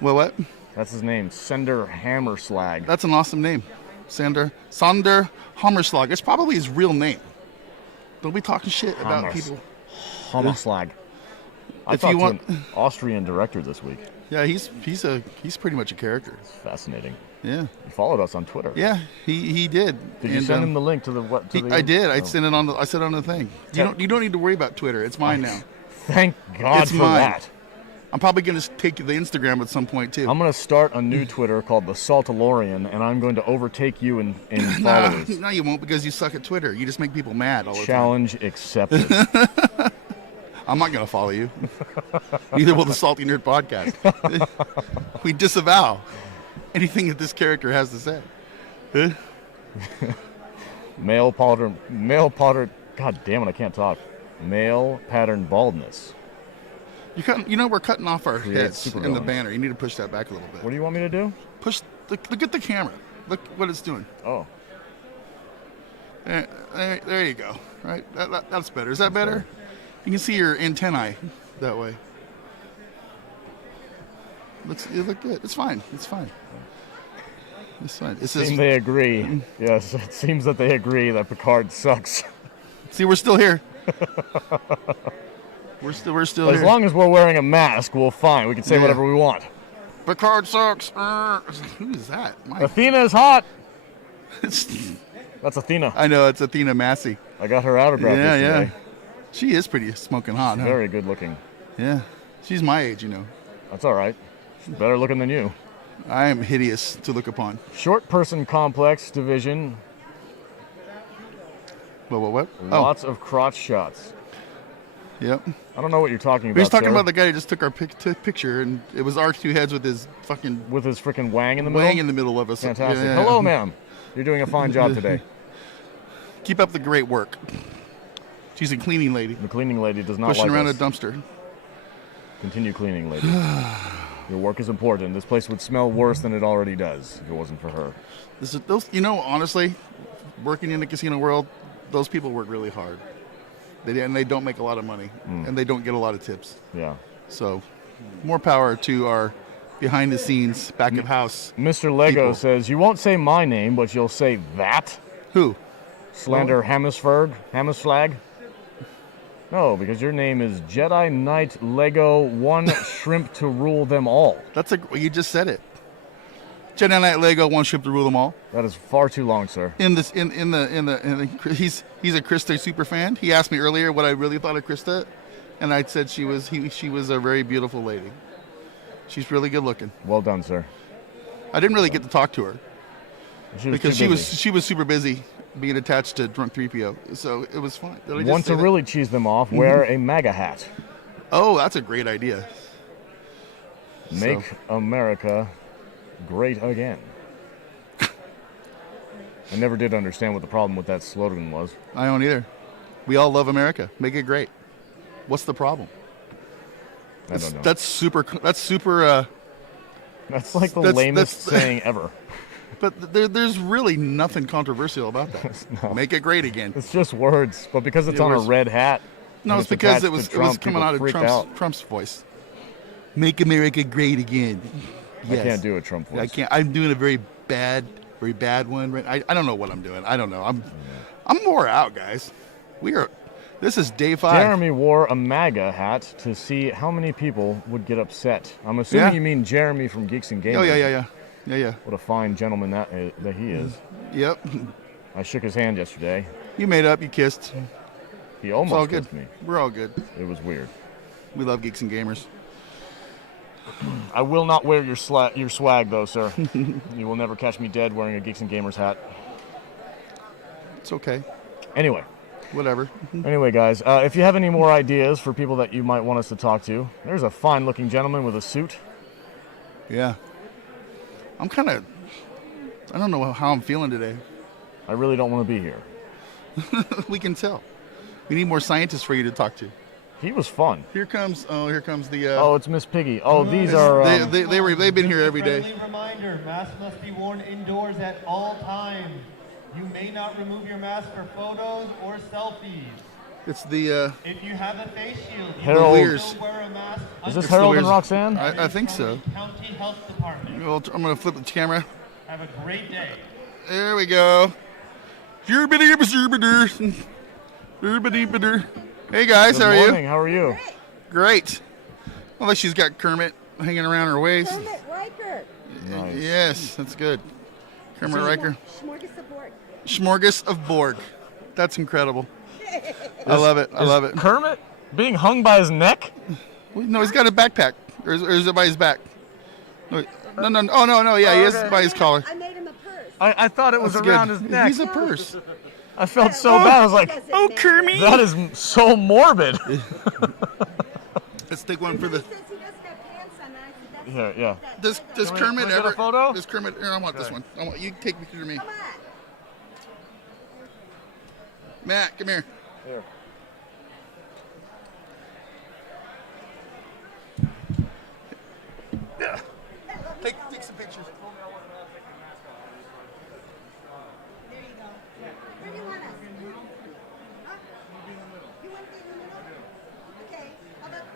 Well, what? That's his name. Sender Hammerslag. That's an awesome name. Sander Hammerslag. It's probably his real name. Don't be talking shit about people. Hammerslag. I talked to an Austrian director this week. Yeah, he's pretty much a character. It's fascinating. Yeah. He followed us on Twitter. Yeah, he did. Did you send him the link to the what? I did. I sent it on. I said on the thing. You don't need to worry about Twitter. It's mine now. Thank God for that. I'm probably going to take the Instagram at some point too. I'm going to start a new Twitter called the Saltalorian, and I'm going to overtake you in followers. No, you won't, because you suck at Twitter. You just make people mad all the time. Challenge accepted. I'm not going to follow you. Neither will the Salty Nerd Podcast. We disavow anything that this character has to say. Male pattern. God damn it, I can't talk. Male pattern baldness. We're cutting off our heads in the banner. You need to push that back a little bit. What do you want me to do? Look at the camera. Look what it's doing. Oh. There you go. Right. That's better. Is that better? You can see your antennae that way. You look good. It's fine. It's fine. It says they agree. Yes, it seems that they agree that Picard sucks. See, we're still here. We're still here. As long as we're wearing a mask, we're fine. We can say whatever we want. Picard sucks. Who is that? Athena is hot. That's Athena. I know, it's Athena Massey. I got her autograph yesterday. Yeah. She is pretty smoking hot, huh? Very good looking. Yeah. She's my age, you know. That's all right. She's better looking than you. I am hideous to look upon. Short person complex division. What? Lots of crotch shots. Yep. I don't know what you're talking about. We're just talking about the guy who just took our picture, and it was our two heads with his freaking wang in the middle. Wang in the middle of us. Fantastic. Yeah. Hello, ma'am. You're doing a fine job today. Keep up the great work. She's a cleaning lady. The cleaning lady does not pushing like around us. a dumpster. Continue cleaning, lady. Your work is important. This place would smell worse than it already does if it wasn't for her. Honestly, working in the casino world, those people work really hard. They don't make a lot of money, and they don't get a lot of tips. Yeah. So, more power to our behind the scenes, back of house. Mr. Lego says, you won't say my name, but you'll say that? Who? Slander Hammerslag? No, because your name is Jedi Knight Lego One Shrimp to Rule Them All. You just said it. Jedi Knight Lego One Shrimp to Rule Them All. That is far too long, sir. He's a Krista super fan. He asked me earlier what I really thought of Krista, and I said she was a very beautiful lady. She's really good looking. Well done, sir. I didn't really get to talk to her because she was super busy being attached to Drunk3P0, so it was fun. Want to really cheese them off? Wear a MAGA hat. Oh, that's a great idea. Make America great again. I never did understand what the problem with that slogan was. I don't either. We all love America. Make it great. What's the problem? I don't know. That's super. That's like the lamest saying ever. But there's really nothing controversial about that. No. Make it great again. It's just words, but because it's on a red hat. No, it's because it was coming out of Trump's voice. Make America great again. Yes. I can't do a Trump voice. I can't. I'm doing a very bad one. Right? I don't know what I'm doing. I don't know. I'm wore out, guys. This is day 5. Jeremy wore a MAGA hat to see how many people would get upset. I'm assuming you mean Jeremy from Geeks and Gamers. Oh yeah. What a fine gentleman that he is. Yep. I shook his hand yesterday. You made up. You kissed. He almost kissed me. We're all good. It was weird. We love Geeks and Gamers. I will not wear your swag, though, sir. You will never catch me dead wearing a Geeks and Gamers hat. It's okay. Anyway, whatever. Anyway, guys, if you have any more ideas for people that you might want us to talk to, there's a fine-looking gentleman with a suit. Yeah. I'm kind of, I don't know how I'm feeling today. I really don't want to be here. We can tell. We need more scientists for you to talk to. He was fun. Here comes the. Oh, it's Miss Piggy. Oh, these are. They've been here every day. Friendly reminder: masks must be worn indoors at all times. You may not remove your mask for photos or selfies. It's the. If you have a face shield, you Harold. can still wear a mask. Is this It's the Harold and Weirs. Roxanne? I think so. County Health Department. Well, I'm gonna flip the camera. Have a great day. There we go. Hey guys, Good how are morning. you? How are you? Great. Well, she's got Kermit hanging around her waist. Kermit Riker. Nice. Yes, that's good. Kermit Riker. Smorgasbord. Smorgas of Borg. That's incredible. I love it. I love it. Kermit being hung by his neck? No, he's got a backpack. Or is it by his back? No. Oh, no. Yeah, he is by his collar. I made him a purse. I thought it was That's around good. his neck. He's a purse. I felt so bad. I was like, oh, Kermit. that is so morbid. Let's take one for the. He says he doesn't have pants on. I said, Yeah. Does Can we Kermit get a ever? photo? Does Kermit? Here, I want this one. I want you take a picture of me. come on. Matt, come here. Here. Take some pictures. There you go. Where do you want us? Huh? You want to be in the middle? Okay. How about?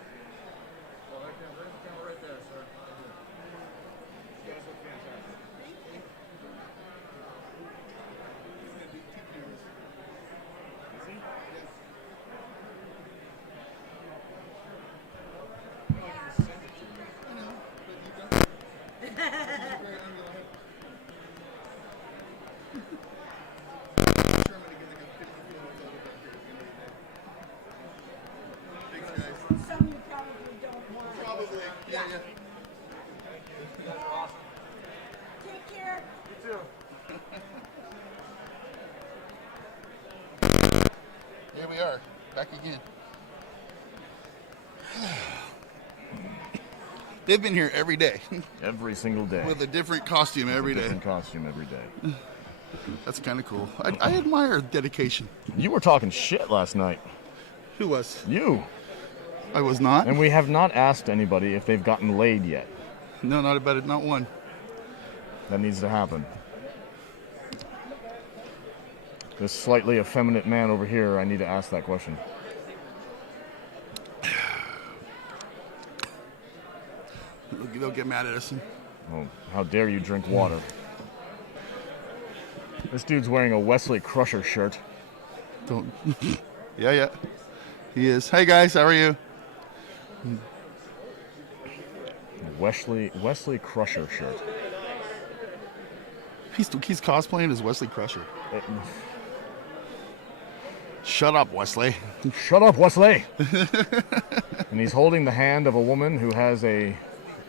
Some you probably don't want. Probably. Yeah. Take care. Here we are, back again. They've been here every day Every single day. with a different costume every day. Different costume every day. That's kind of cool. I admire dedication. You were talking shit last night. Who was? You. I was not. And we have not asked anybody if they've gotten laid yet. No, not about it. Not one. That needs to happen. This slightly effeminate man over here, I need to ask that question. They'll get mad at us. Oh, how dare you drink water? This dude's wearing a Wesley Crusher shirt. Don't. Yeah. He is. Hey guys, how are you? Wesley Crusher shirt. He's cosplaying as Wesley Crusher. Shut up, Wesley. Shut up, Wesley! And he's holding the hand of a woman who has a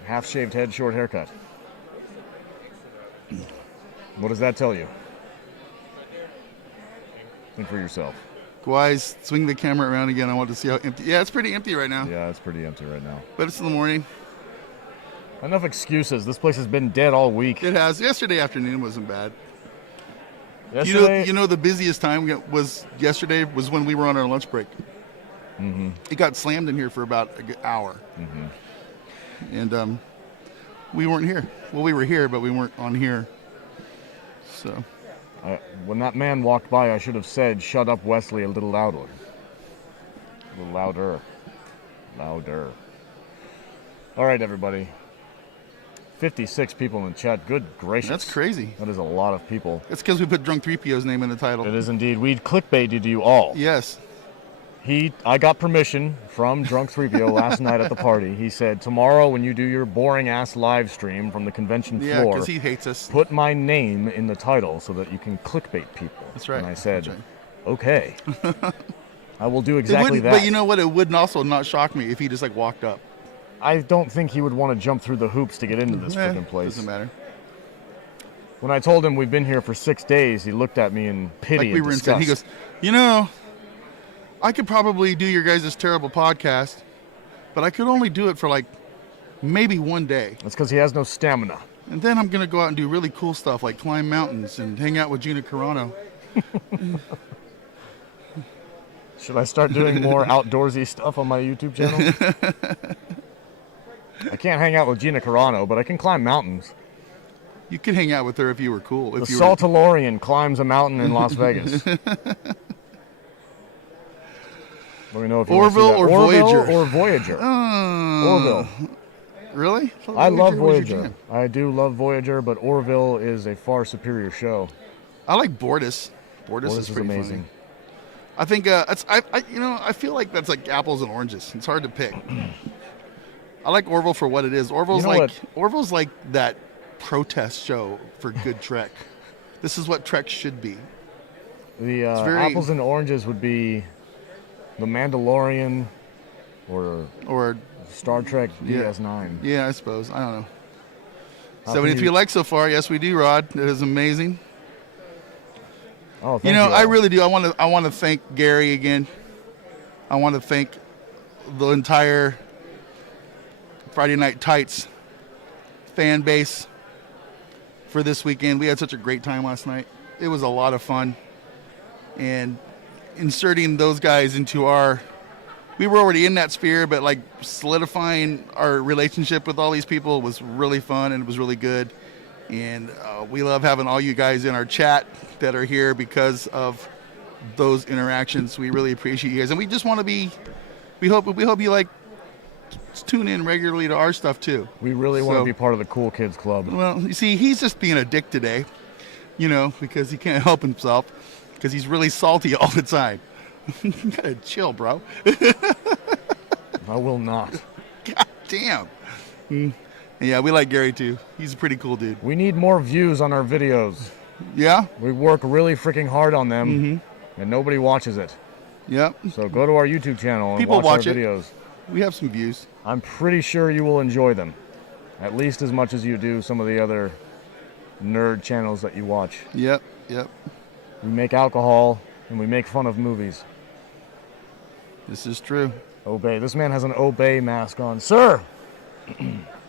half-shaved head, short haircut. What does that tell you? Think for yourself. Guys, swing the camera around again. I want to see how empty. Yeah, it's pretty empty right now. Yeah, it's pretty empty right now. But it's in the morning. Enough excuses. This place has been dead all week. It has. Yesterday afternoon wasn't bad. Yesterday, You know the busiest time was yesterday was when we were on our lunch break. Mm-hmm. It got slammed in here for about an hour. Mm-hmm. And we weren't here. Well, we were here, but we weren't on here. So when that man walked by, I should have said, "Shut up, Wesley," a little louder. A little louder. Louder. All right, everybody. 56 people in the chat. Good gracious. that's crazy. That is a lot of people. It's because we put Drunk3P0's name in the title. It is indeed. We clickbaited you all. Yes. I got permission from Drunk3P0 last night at the party. He said, tomorrow when you do your boring ass live stream from the convention Yeah, floor, because he hates us. put my name in the title so that you can clickbait people. That's right. And I said, That's right. Okay. I will do It exactly wouldn't- that. But you know what? It would also not shock me if he just like walked up. I don't think he would want to jump through the hoops to get into this freaking place. Doesn't matter. When I told him we've been here for 6 days, he looked at me in pity Like we and were in disgust. He goes, you know, I could probably do your guys' terrible podcast, but I could only do it for like maybe one day. That's because he has no stamina. And then I'm going to go out and do really cool stuff like climb mountains and hang out with Gina Carano. Should I start doing more outdoorsy stuff on my YouTube channel? I can't hang out with Gina Carano, but I can climb mountains. You could hang out with her if you were cool. The Saltalorian climbs a mountain in Las Vegas. Let me know if you Orville or Voyager? Or Voyager. Orville. Really? I love Voyager. I do love Voyager, but Orville is a far superior show. I like Bortus. Bortus is pretty amazing. Funny. I think I feel like that's like apples and oranges. It's hard to pick. I like Orville for what it is. Orville's like that protest show for good Trek. This is what Trek should be. The apples and oranges would be The Mandalorian or Star Trek DS9. Yeah, I suppose. I don't know. 73 likes so far. Yes, we do, Rod. It is amazing. Oh, thank you. I really do. I want to thank Gary again. I want to thank the entire Friday Night Tights fan base for this weekend. We had such a great time last night. It was a lot of fun. And inserting those guys into we were already in that sphere, but like solidifying our relationship with all these people was really fun and it was really good. And we love having all you guys in our chat that are here because of those interactions. We really appreciate you guys, and we just want to be. We hope you like tune in regularly to our stuff too. We really want to be part of the Cool Kids Club. Well, you see, he's just being a dick today, because he can't help himself because he's really salty all the time. You gotta chill, bro. I will not. God damn. Yeah, we like Gary too. He's a pretty cool dude. We need more views on our videos. Yeah? We work really freaking hard on them, and nobody watches it. Yep. So go to our YouTube channel and People watch our videos. We have some views. I'm pretty sure you will enjoy them, at least as much as you do some of the other nerd channels that you watch. Yep. We make alcohol, and we make fun of movies. This is true. Obey. This man has an Obey mask on. Sir!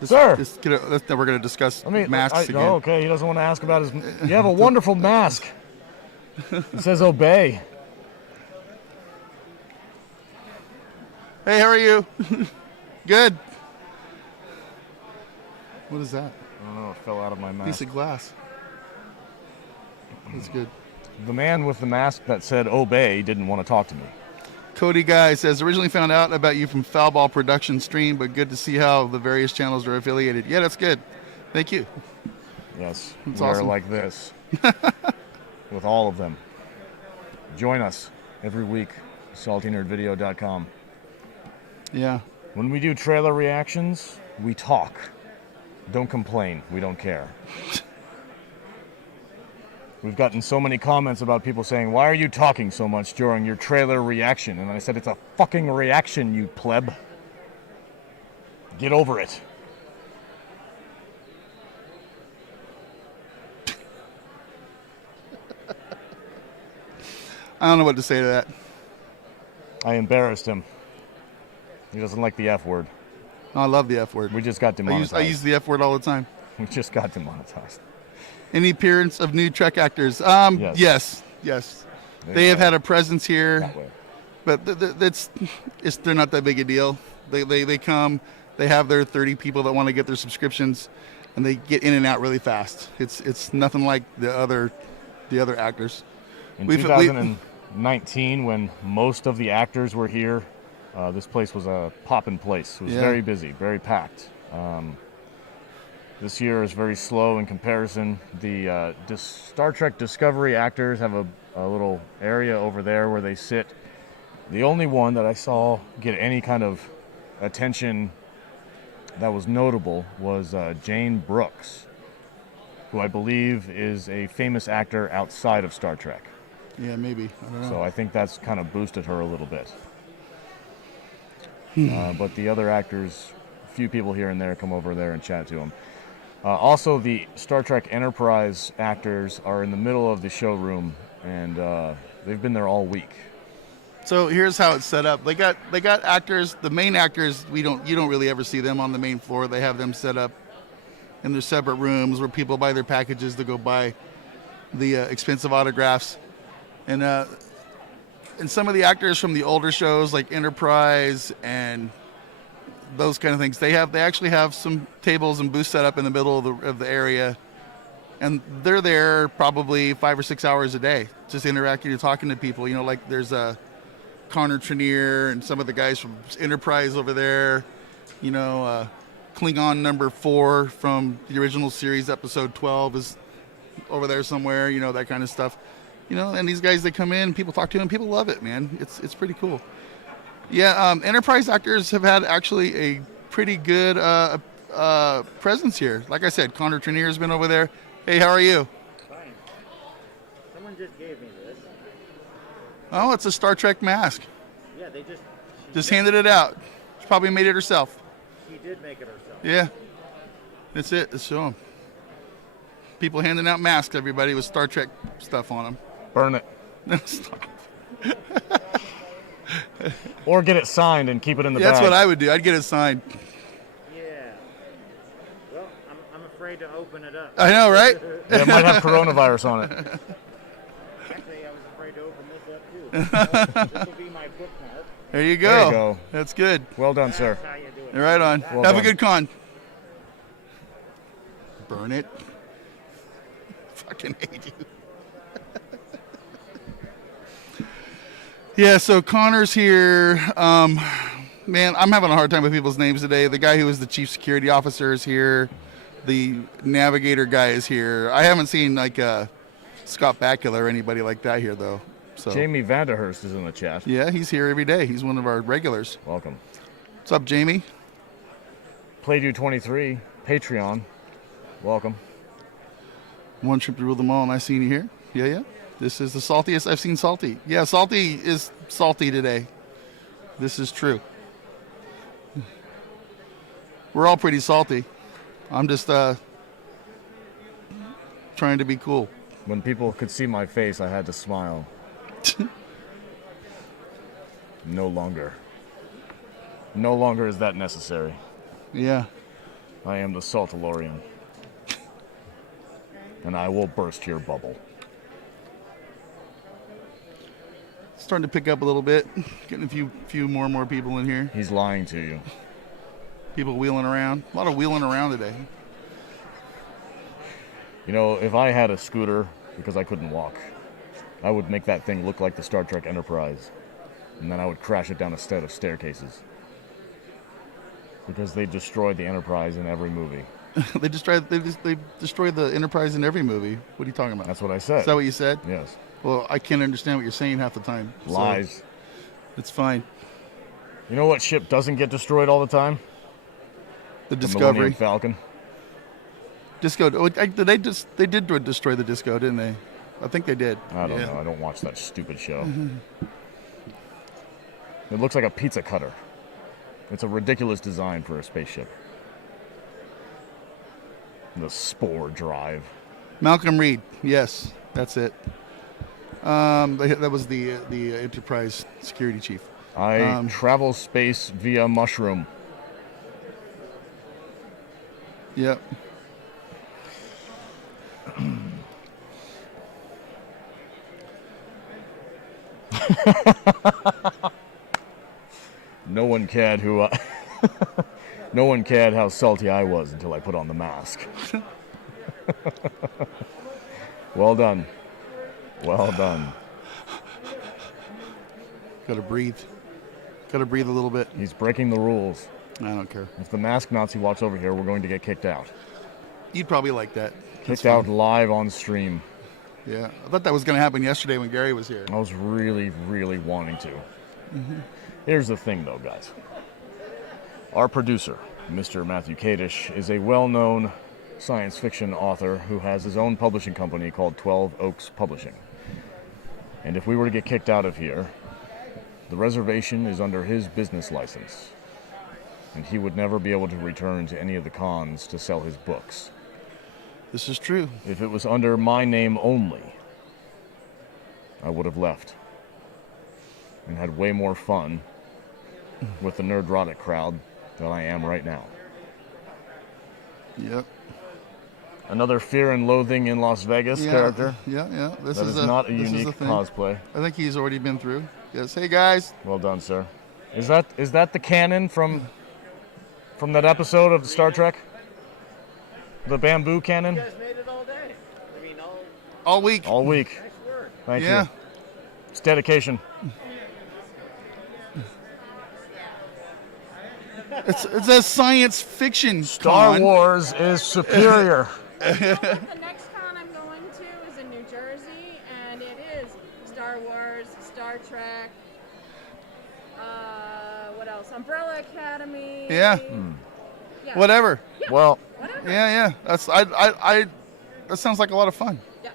Sir! We're going to discuss masks again. Oh, okay, he doesn't want to ask about his... You have a wonderful mask. It says Obey. Hey, how are you? Good. What is that? I don't know, it fell out of my mask. Piece of glass. That's good. The man with the mask that said Obey didn't want to talk to me. Cody Guy says, originally found out about you from Foulball Production stream, but good to see how the various channels are affiliated. Yeah, that's good. Thank you. Yes, that's we're awesome. Like this. With all of them. Join us every week, saltynerdvideo.com. Yeah. When we do trailer reactions, we talk. Don't complain. We don't care. We've gotten so many comments about people saying, why are you talking so much during your trailer reaction? And I said, it's a fucking reaction, you pleb. Get over it. I don't know what to say to that. I embarrassed him. He doesn't like the F word. I love the F word. We just got demonetized. I use the F word all the time. We just got demonetized. Any appearance of new Trek actors? Yes. They have had a presence here, but they're not that big a deal. They come, they have their 30 people that want to get their subscriptions, and they get in and out really fast. It's nothing like the other actors. In 2019, when most of the actors were here, this place was a poppin' place. It was very busy, very packed. This year is very slow in comparison. The Star Trek Discovery actors have a little area over there where they sit. The only one that I saw get any kind of attention that was notable was Jane Brooks, who I believe is a famous actor outside of Star Trek. Yeah, maybe. I don't know. So I think that's kind of boosted her a little bit. But the other actors, a few people here and there come over there and chat to them. Also, the Star Trek Enterprise actors are in the middle of the showroom, and they've been there all week. So here's how it's set up. They got actors. The main actors, you don't really ever see them on the main floor. They have them set up in their separate rooms where people buy their packages to go buy the expensive autographs. And some of the actors from the older shows like Enterprise and those kind of things, they actually have some tables and booths set up in the middle of the area, and they're there probably 5 or 6 hours a day, just interacting and talking to people. You know, like there's Connor Trenier and some of the guys from Enterprise over there. You know, Klingon number 4 from the original series, episode 12, is over there somewhere. You know, that kind of stuff. You know, and these guys, they come in, people talk to them, people love it, man. It's pretty cool. Yeah, Enterprise actors have had actually a pretty good presence here. Like I said, Connor Trenier's been over there. Hey, how are you? Fine. Someone just gave me this. Oh, it's a Star Trek mask. Yeah, they just handed it out. She probably made it herself. She did make it herself. Yeah, that's it. Let's show them. People handing out masks, everybody, with Star Trek stuff on them. Burn it. Stop. Or get it signed and keep it in the bag. That's what I would do. I'd get it signed. Yeah. Well, I'm afraid to open it up. I know, right? Yeah, it might have coronavirus on it. Actually, I was afraid to open this up, too. This will be my bookmark. There you go. There you go. That's good. Well done, sir. That's how you do it. Right on. Well Have done. a good con. Burn it. Fucking hate you. Yeah, so Connor's here. Man, I'm having a hard time with people's names today. The guy who was the chief security officer is here. The navigator guy is here. I haven't seen like Scott Bakula or anybody like that here, though. So Jamie Vanderhurst is in the chat. yeah, he's here every day. He's one of our regulars. Welcome. What's up, Jamie? Playdo23, Patreon. Welcome. One trip to rule them all, and I seen you here. Yeah. This is the saltiest I've seen Salty. Yeah, Salty is salty today. This is true. We're all pretty salty. I'm just trying to be cool. When people could see my face, I had to smile. No longer. No longer is that necessary. Yeah. I am the Saltalorian. And I will burst your bubble. Starting to pick up a little bit. Getting a few more and more people in here. He's lying to you. People wheeling around. A lot of wheeling around today. You know, if I had a scooter, because I couldn't walk, I would make that thing look like the Star Trek Enterprise. And then I would crash it down a set of staircases. Because they destroyed the Enterprise in every movie. They destroy the Enterprise in every movie. What are you talking about? That's what I said. Is that what you said? Yes. Well, I can't understand what you're saying half the time. so Lies. It's fine. You know what ship doesn't get destroyed all the time? The The Discovery. Millennium Falcon. Disco. They did destroy the Disco, didn't they? I think they did. I don't know. I don't watch that stupid show. It looks like a pizza cutter. It's a ridiculous design for a spaceship. The Spore drive. Malcolm Reed. Yes, that's it. That was the Enterprise security chief. I travel space via mushroom. Yep. No one cared who I... No one cared how salty I was until I put on the mask. Well done. Well done. Gotta breathe. Gotta breathe a little bit. He's breaking the rules. I don't care. If the mask Nazi walks over here, we're going to get kicked out. You'd probably like that. Kicked out live on stream. Yeah. I thought that was gonna happen yesterday when Gary was here. I was really, really wanting to. Here's the thing, though, guys. Our producer, Mr. Matthew Kadish, is a well-known science fiction author who has his own publishing company called 12 Oaks Publishing. And if we were to get kicked out of here, the reservation is under his business license. And he would never be able to return to any of the cons to sell his books. This is true. If it was under my name only, I would have left. and had way more fun with the Nerdrotic crowd than I am right now. Yep. Another Fear and Loathing in Las Vegas character. Yeah. This That is not a this is unique thing. cosplay. I think he's already been through. Yes. Hey guys. Well done, sir. Is that the canon from that episode of Star Trek? The bamboo cannon? You guys made it all day. I mean, All week. All week. nice work. Thank Yeah. you. It's dedication. It's a science fiction Star con. Wars is superior. The next con I'm going to is in New Jersey, and it is Star Wars, Star Trek, what else? Umbrella Academy. Yeah. Yeah. Whatever. Well, Whatever. Yeah. That's I. That sounds like a lot of fun. Yeah.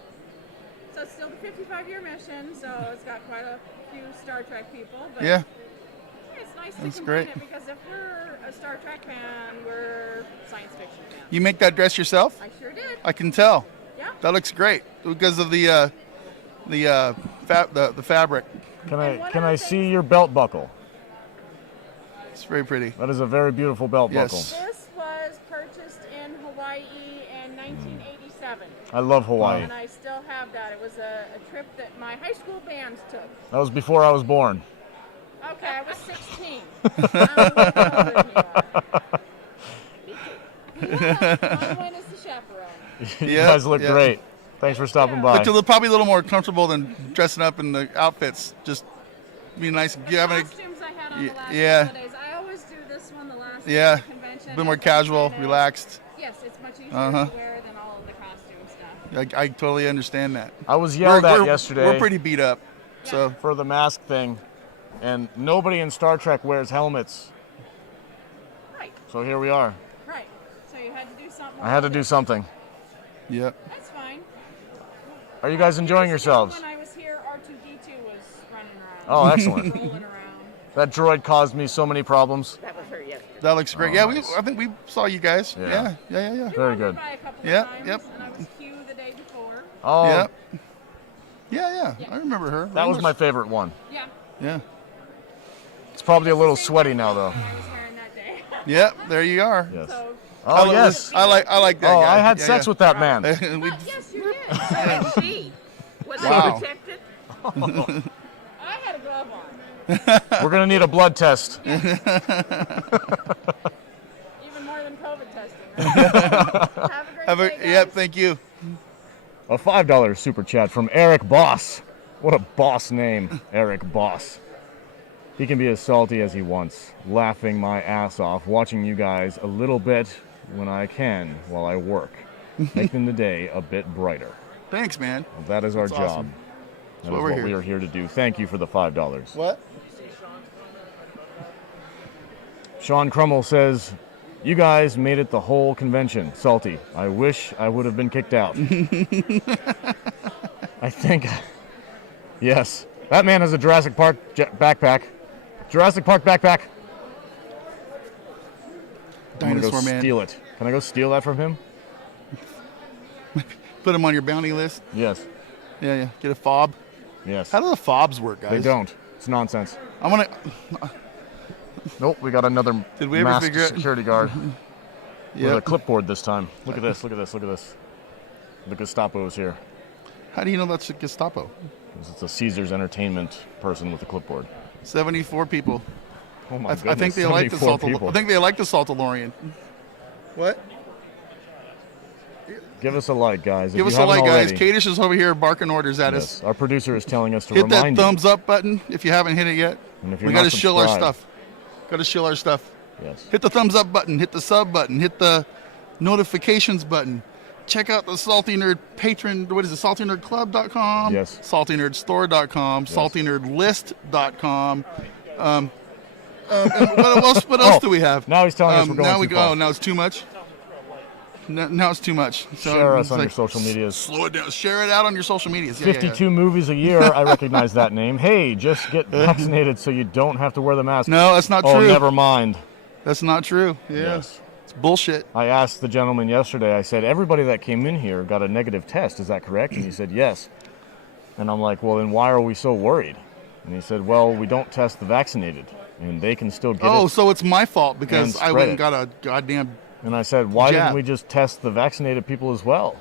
So it's still the 55-year mission, so it's got quite a few Star Trek people. But Yeah. it's nice That's to combine great. it because if we're a Star Trek fan, we're science fiction fans. You make that dress yourself? I sure did. I can tell. Yeah. That looks great because of the fabric. can I see your belt buckle? It's very pretty. That is a very beautiful belt Yes. buckle. This was purchased in Hawaii in 1987. I love Hawaii. And I still have that. It was a trip that my high school band took. That was before I was born. Okay, I was 16. I'm a little older than you are. Yeah, mine is the chaperone. You Yeah, guys look yeah. great. Thanks for stopping by. Looked probably a little more comfortable than dressing up in the outfits. Just be nice. The You having costumes I had on the last yeah. couple of days. I always do this one the last Yeah. convention. a bit more It's casual, kinda- relaxed. Yes, it's much easier Uh-huh. to wear than all of the costume stuff. I totally understand that. I was yelled at we're, yesterday We're pretty beat up. So for the mask thing, and nobody in Star Trek wears helmets. Right, So here we are. right. So you had to do something. I had to do something. yeah. That's fine. Are you guys enjoying yourselves? When I was here, R2D2 was running around. Oh, excellent. Rolling around. That droid caused me so many problems. That was her yesterday. That looks great. Oh, yeah, nice. I think we saw you guys. Yeah. Yeah. We Very went good. by a couple Yep, of times, yep. and I was Q the day before. Oh, Yep. Yeah. I remember her. that was my favorite one. Yeah. Yeah. It's probably a little sweaty now, though. I was wearing that day. Yep. There you are. Yes. So, Oh, yes. I like that Oh, guy. I had Yeah, sex yeah. with that man. We- yes, you did. So did she. Was Wow. I protected? I had a glove on. We're going to need a blood test. Even more than COVID testing. Right? Have a great day, Yep. guys. Thank you. A $5 super chat from Eric Boss. What a boss name, Eric Boss. He can be as salty as he wants, laughing my ass off, watching you guys a little bit when I can while I work, making the day a bit brighter. Thanks, man. Well, that is our That's job. awesome. That what is we're what here. we are here to do. Thank you for the $5. What? Sean Crummell says, you guys made it the whole convention. Salty. I wish I would have been kicked out. I think, yes. That man has a Jurassic Park backpack. Jurassic Park backpack. I'm gonna Dinosaur go man. steal it. Can I go steal that from him? Put him on your bounty list. Yes. Yeah. Get a fob. Yes. How do the fobs work, guys? They don't. It's nonsense. I'm gonna. Nope, we got another Did we ever masked figure it? security guard with a Yep. clipboard this time. Look at this, look at this, look at this. The Gestapo's here. How do you know that's a Gestapo? It's a Caesars Entertainment person with a clipboard. 74 people. Oh my I goodness, think they like the 74 people. I think they like the Saltalorian. What? Give us a like, guys. if Give you us a haven't like, guys. already. Kadish is over here barking orders at us. Yes, our producer is telling us to Hit that remind thumbs up button if you haven't hit it yet. And if you're We got to not shill our subscribed- stuff. Got to shill our stuff. you. Yes. Hit the thumbs up button. Hit the sub button. Hit the notifications button. Check out the Salty Nerd patron. What is it? SaltyNerdClub.com. Yes. SaltyNerdStore.com. SaltyNerdList.com. And what else do we have? Now he's telling us we're going now too we far. go. Now it's too much. Now it's too much. So Share us it's on your like, social medias. Slow it down. Share it out on your social medias. Yeah, 52 movies a year. I recognize that name. Hey, just get vaccinated so you don't have to wear the mask. No, that's not Oh, true. never mind. That's not true. Yeah. Yes. It's bullshit. I asked the gentleman yesterday, I said, everybody that came in here got a negative test. Is that correct? And he said, yes. And I'm like, well, then why are we so worried? And he said, well, we don't test the vaccinated, and they can still get it. Oh, so it's my fault because and I spread went it. and got a goddamn. And I said, why jab. didn't we just test the vaccinated people as well?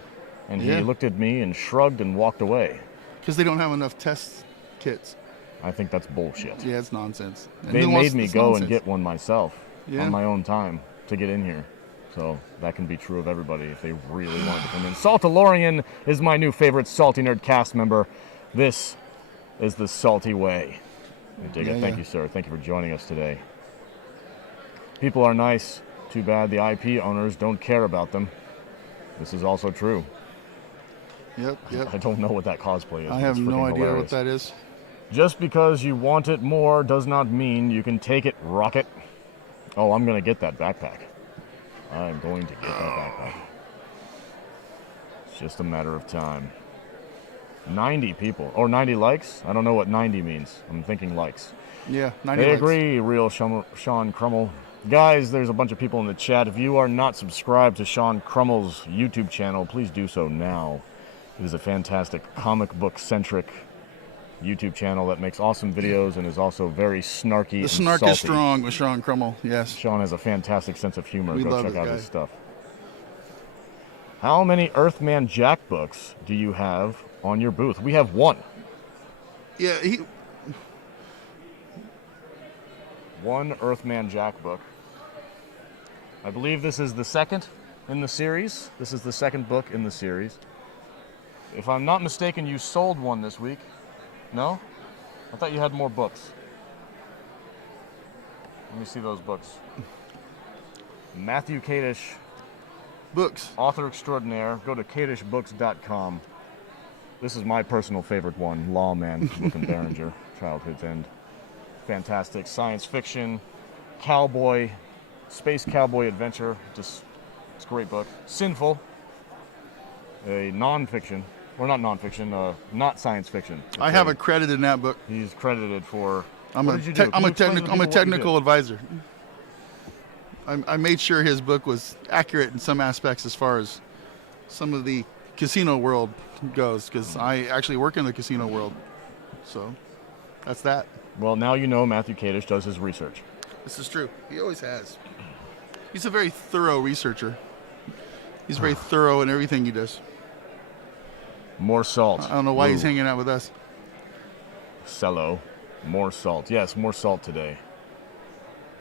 And Yeah. he looked at me and shrugged and walked away. Because they don't have enough test kits. I think that's bullshit. Yeah, it's nonsense. And They who wants made me this go nonsense? and get one myself Yeah. on my own time to get in here. So that can be true of everybody if they really want to come in. Saltalorian is my new favorite Salty Nerd cast member. This is the Salty Way. I dig it. Thank you, sir. Thank you for joining us today. People are nice. Too bad the IP owners don't care about them. This is also true. Yep. I don't know what that cosplay is. I have It's no freaking idea hilarious. what that is. Just because you want it more does not mean you can take it, Rocket. Oh, I'm going to get that backpack. I'm going to get that backpack. It's just a matter of time. 90 people. Or 90 likes? I don't know what 90 means. I'm thinking likes. Yeah, 90 They likes. agree, real Sean Crummel. Guys, there's a bunch of people in the chat. If you are not subscribed to Sean Crummel's YouTube channel, please do so now. It is a fantastic comic book-centric YouTube channel that makes awesome videos and is also very snarky The and snark salty. is strong with Sean Crummel. Yes. Sean has a fantastic sense of humor. We Go love check it, out guy. his stuff. How many Earthman Jack books do you have on your booth? We have one. Yeah, One Earthman Jack book. I believe this is the second in the series. This is the second book in the series. If I'm not mistaken, you sold one this week. No? I thought you had more books. Let me see those books. Matthew Kadish, books. author extraordinaire. Go to kadishbooks.com. This is my personal favorite one, Lawman, Book and Behringer, Childhood's End. Fantastic science fiction, cowboy, space cowboy adventure. Just, it's a great book. Sinful, a non-fiction, or not non-fiction, not science fiction. I have a credit in that book. He's credited for. I'm what a did you do? I'm Can a you explain to the technical I'm a people what you technical did? advisor. I made sure his book was accurate in some aspects as far as some of the casino world goes, because I actually work in the casino world. So that's that. Well, now you know Matthew Kadish does his research. This is true. He always has. He's a very thorough researcher. He's very thorough in everything he does. More salt. I don't know why he's Ooh. hanging out with us. Cello. More salt. Yes, more salt today.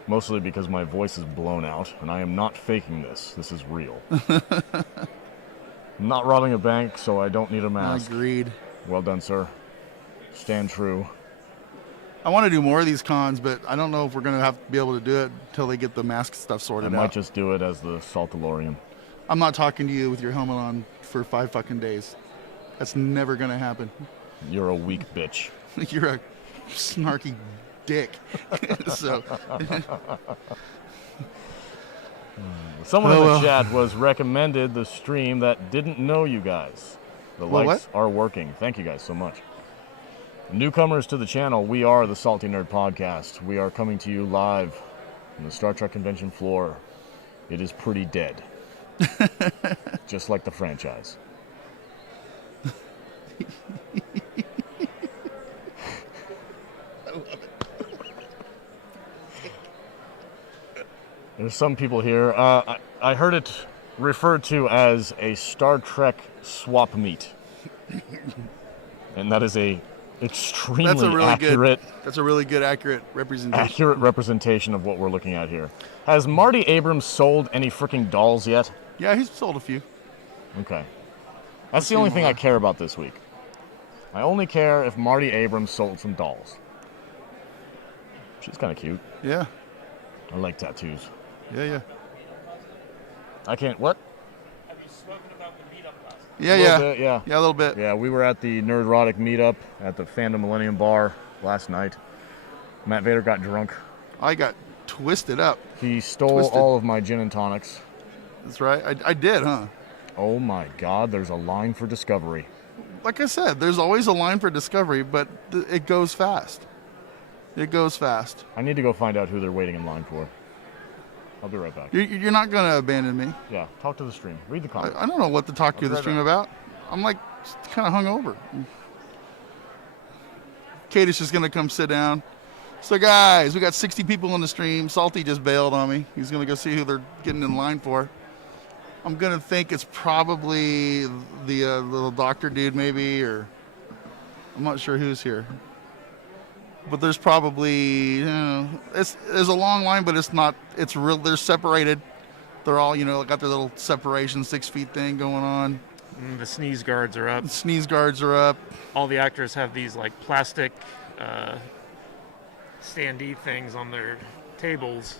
Mostly because my voice is blown out, and I am not faking this. This is real. I'm not robbing a bank, so I don't need a mask. Agreed. Well done, sir. Stand true. I want to do more of these cons, but I don't know if we're going to have to be able to do it until they get the mask stuff I sorted might out. just do it as the Saltalorian. I'm not talking to you with your helmet on for 5 fucking days. That's never going to happen. You're a weak bitch. You're a snarky dick. So Someone in Oh, the well. chat was recommended the stream that didn't know you guys. The Well, likes are working. Thank you guys so much. Newcomers to the channel, we are the Salty Nerd Podcast. We are coming to you live on the Star Trek convention floor. It is pretty dead. Just like the franchise. There's some people here. I heard it referred to as a Star Trek swap meet. And that is a extremely that's a really accurate good accurate representation. accurate representation of what we're looking at here. Has Marty Abrams sold any freaking dolls yet? Yeah, he's sold a few. Okay. That's the only thing I care about this week. I only care if Marty Abrams sold some dolls. She's kind of cute. Yeah. I like tattoos. Yeah. I can't. What? Have you spoken about the meetup last night? Yeah, A little yeah. bit, yeah. Yeah, a little bit. Yeah, we were at the Nerdrotic meetup at the Fandom Millennium Bar last night. Matt Vader got drunk. I got twisted up. He stole Twisted. all of my gin and tonics. That's right. I did, huh? Oh my God, there's a line for Discovery. Like I said, there's always a line for Discovery, but it goes fast. It goes fast. I need to go find out who they're waiting in line for. I'll be right back. You're not going to abandon me. Yeah, talk to the stream. Read the comments. I don't know what to talk to I'll be the right stream back. about. I'm like kind of hungover. Kate is just gonna come sit down. So guys, we got 60 people on the stream. Salty just bailed on me. He's gonna go see who they're getting in line for. I'm gonna think it's probably the little doctor dude, maybe, or I'm not sure who's here. But there's probably, you know, there's a long line, but it's not. It's real. They're separated. They're all, you know, got their little separation 6 feet thing going on. The sneeze guards are up. The sneeze guards are up. All the actors have these like plastic standee things on their tables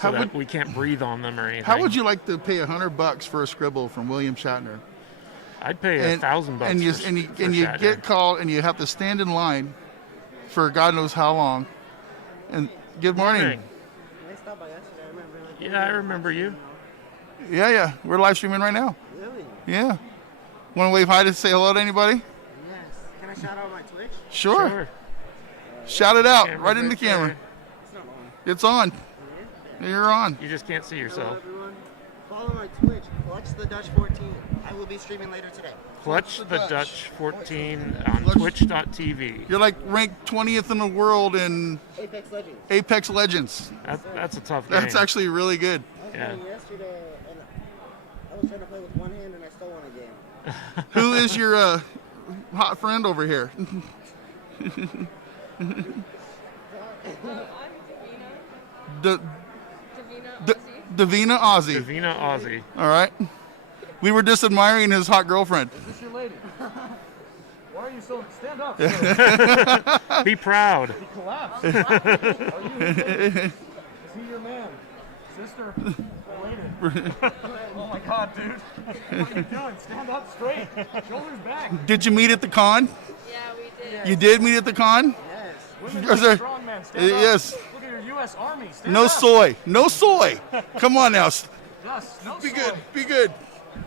so that we can't breathe on them or anything. How would you like to pay $100 for a scribble from William Shatner? I'd pay $1,000 and you Shatner. get called and you have to stand in line for God knows how long. And good morning. Yeah, I remember you. Yeah. We're live streaming right now. Really? Yeah. Want to wave hi to say hello to anybody? Yes. Can I shout out my Twitch? Sure. Shout it out right in the camera. It's not on. It's on. You're on. You just can't see yourself. Hello, everyone. Follow my Twitch, Clutch the Dutch 14. I will be streaming later today. Clutch the Dutch 14 on twitch.tv. You're like ranked 20th in the world in Apex Legends. That's a tough game. That's actually really good. I was playing yesterday, and I was trying to play with one hand, and I still won a game. Who is your hot friend over here? Davina Ozzy. Davina Ozzy. All right. We were just admiring his hot girlfriend. Is this your lady? Why are you so... Stand up. Be proud. He collapsed. Are you his lady? Is he your man? Sister? Or lady? Oh my God, dude. What are you doing? Stand up straight. Shoulders back. Did you meet at the con? Yeah, we did. You did meet at the con? Yes. Women Is there- strong men. Stand up. Yes. Look at your U.S. Army. Stand No up. soy. No soy. Come on now. Yes. No Be soy. good. Be good.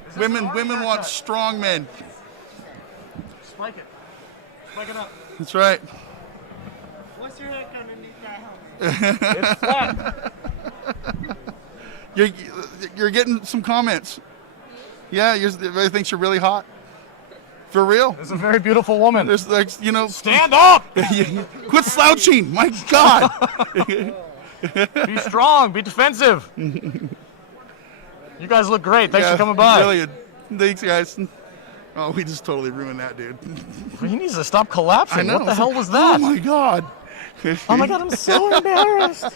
Is this an Women army want haircut? strong men. Spike it. Spike it up. That's right. What's your rank underneath that helmet? It's flat. You're getting some comments. Yeah, everybody thinks you're really hot. For real. It's a very beautiful woman. There's like, you know. Stand up. Quit slouching. My God. Be strong. Be defensive. You guys look great. Thanks for coming by. Brilliant. Thanks, guys. Oh, we just totally ruined that, dude. He needs to stop collapsing. I know. What the hell was that? Oh my God. Oh my God, I'm so embarrassed.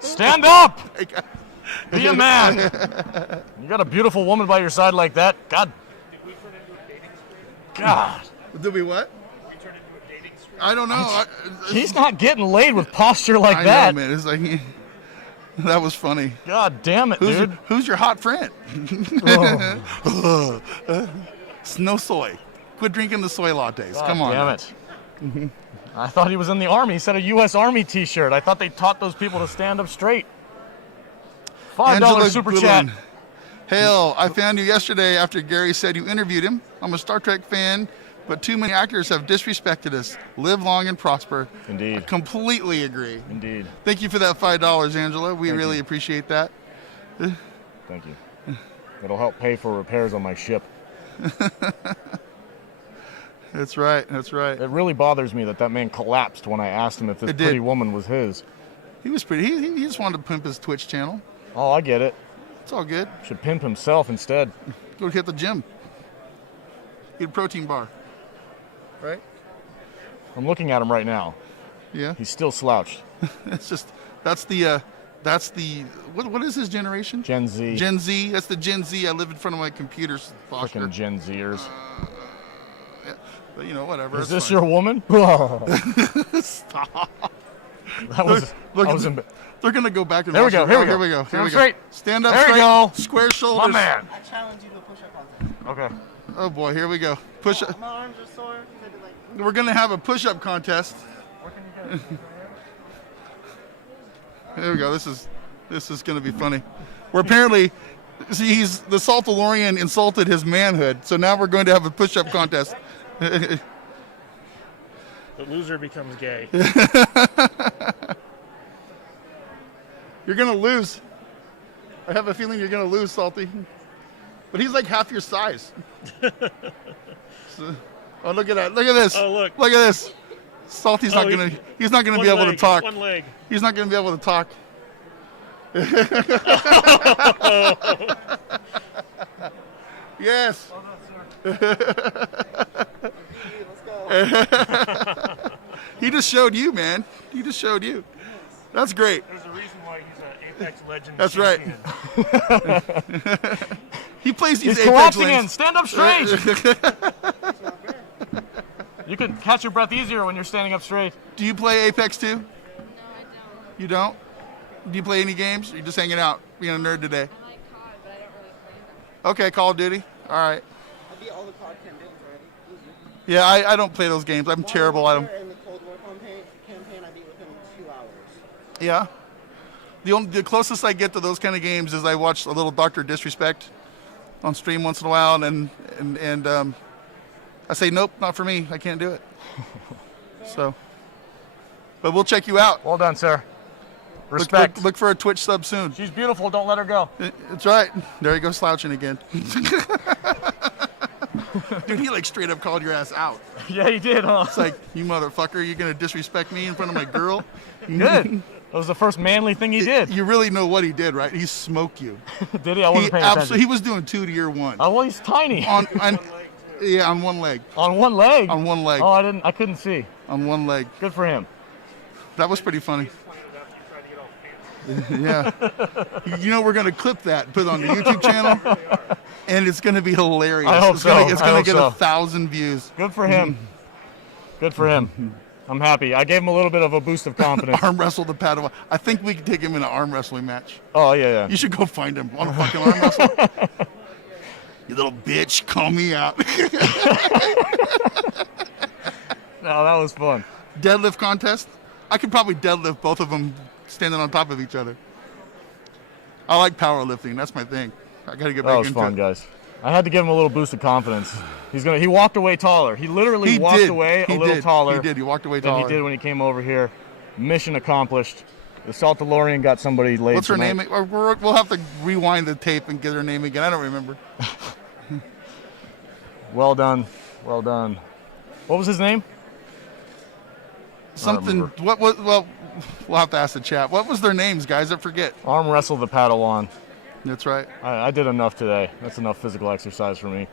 Stand up. Be a man. You got a beautiful woman by your side like that. God. God. Did we what? I don't know. He's not getting laid with posture like I that. know, man. It's like that was funny. God damn it, dude. Who's your hot friend? Oh. It's no soy. Quit drinking the soy lattes. God Come on. damn it. I thought he was in the Army. He said a U.S. Army t-shirt. I thought they taught those people to stand up straight. $5 Angela super Goodwin. chat. Hail, I found you yesterday after Gary said you interviewed him. I'm a Star Trek fan, but too many actors have disrespected us. Live long and prosper. Indeed. I completely agree. Indeed. Thank you for that $5, Angela. We really appreciate that. Thank you. It'll help pay for repairs on my ship. That's right. That's right. It really bothers me that man collapsed when I asked him if this pretty woman was his. He was pretty. He just wanted to pimp his Twitch channel. Oh, I get it. It's all good. Should pimp himself instead. Go hit the gym. Get a protein bar. Right? I'm looking at him right now. Yeah. He's still slouched. That's the what is his generation? Gen Z. Gen Z. That's the Gen Z. I live in front of my computer's posture. Fucking Gen Zers. Yeah. But, you know, whatever. Is this your woman? Stop. That was. They're gonna go back and There we go. Here we go. Here we go. Stand straight. Stand up there straight. We go. Square shoulders. My man. I challenge you to a push-up contest. Okay. Oh boy, here we go. Push up. My arms are sore. We're gonna have a push-up contest. There we go. This is gonna be funny. Where apparently, see, the Saltalorian insulted his manhood, so now we're going to have a push-up contest. The loser becomes gay. You're gonna lose. I have a feeling you're gonna lose, Salty. But he's like half your size. Oh, look at that! Look at this! Oh, look. Look at this! Salty's not gonna. He's not gonna be able to talk. One leg. He's not gonna be able to talk. Yes. He just showed you, man. He just showed you. That's great. There's a reason why he's an Apex Legends. That's champion. right. He plays these He's Apex collapsing lanes. in. Stand up straight. You can catch your breath easier when you're standing up straight. Do you play Apex too? No, I don't. You don't? Do you play any games? Or you just hanging out, being a nerd today? I like COD, but I don't really play them. Okay, Call of Duty. All right. I beat all the COD campaigns already. Easy. Yeah, I don't play those games. I'm terrible at them. In the Cold War campaign, I beat within 2 hours. Yeah. The closest I get to those kind of games is I watch a little Dr. Disrespect on stream once in a while, and I say nope, not for me. I can't do it. So, but we'll check you out. Well done, sir. Respect. Look for a Twitch sub soon. She's beautiful. Don't let her go. That's right. There you go, slouching again. Dude, he like straight up called your ass out. Yeah, he did, huh? It's like, you motherfucker, you're gonna disrespect me in front of my girl? Good. That was the first manly thing he did. You really know what he did, right? He smoked you. Did he? I wasn't paying attention. He was doing 2 to your 1. Oh, well, he's tiny. On one leg. On one leg? On one leg. Oh, I couldn't see. On one leg. Good for him. That was pretty funny. Yeah. You know, we're going to clip that, put it on the YouTube channel, and it's going to be hilarious. I hope so. It's going to get 1,000 views. Good for him. Good for him. I'm happy. I gave him a little bit of a boost of confidence. Arm wrestle the Padawan. I think we could take him in an arm wrestling match. Oh, yeah. You should go find him. Want to fucking arm wrestle? You little bitch, call me out. No, that was fun. Deadlift contest? I could probably deadlift both of them standing on top of each other. I like powerlifting. That's my thing. I got to get back into it. That was fun, guys. I had to give him a little boost of confidence. He walked away taller. He literally walked away a little taller. He did. He walked away taller than he did when he came over here. Mission accomplished. The Salt DeLorean got somebody laid. What's her tonight. name? We'll have to rewind the tape and get her name again. I don't remember. Well done. Well done. What was his name? Something. What was? Well, we'll have to ask the chat. What was their names, guys? I forget. Arm wrestle the Padawan. That's right. I did enough today. That's enough physical exercise for me.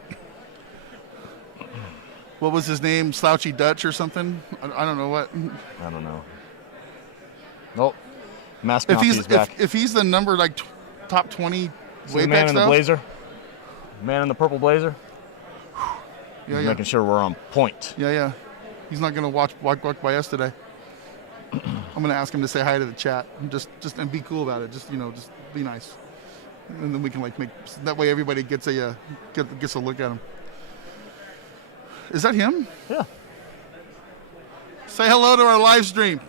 What was his name? Slouchy Dutch or something? I don't know what. I don't know. Nope. Mask Monkey's back. If he's the number like top 20 the man in the blazer? Man in the purple blazer? Yeah. Making sure we're on point. Yeah. He's not gonna walk by us today. I'm gonna ask him to say hi to the chat. Just and be cool about it. Just be nice. And then we can like make that way everybody gets a look at him. Is that him? Yeah. Say hello to our live stream.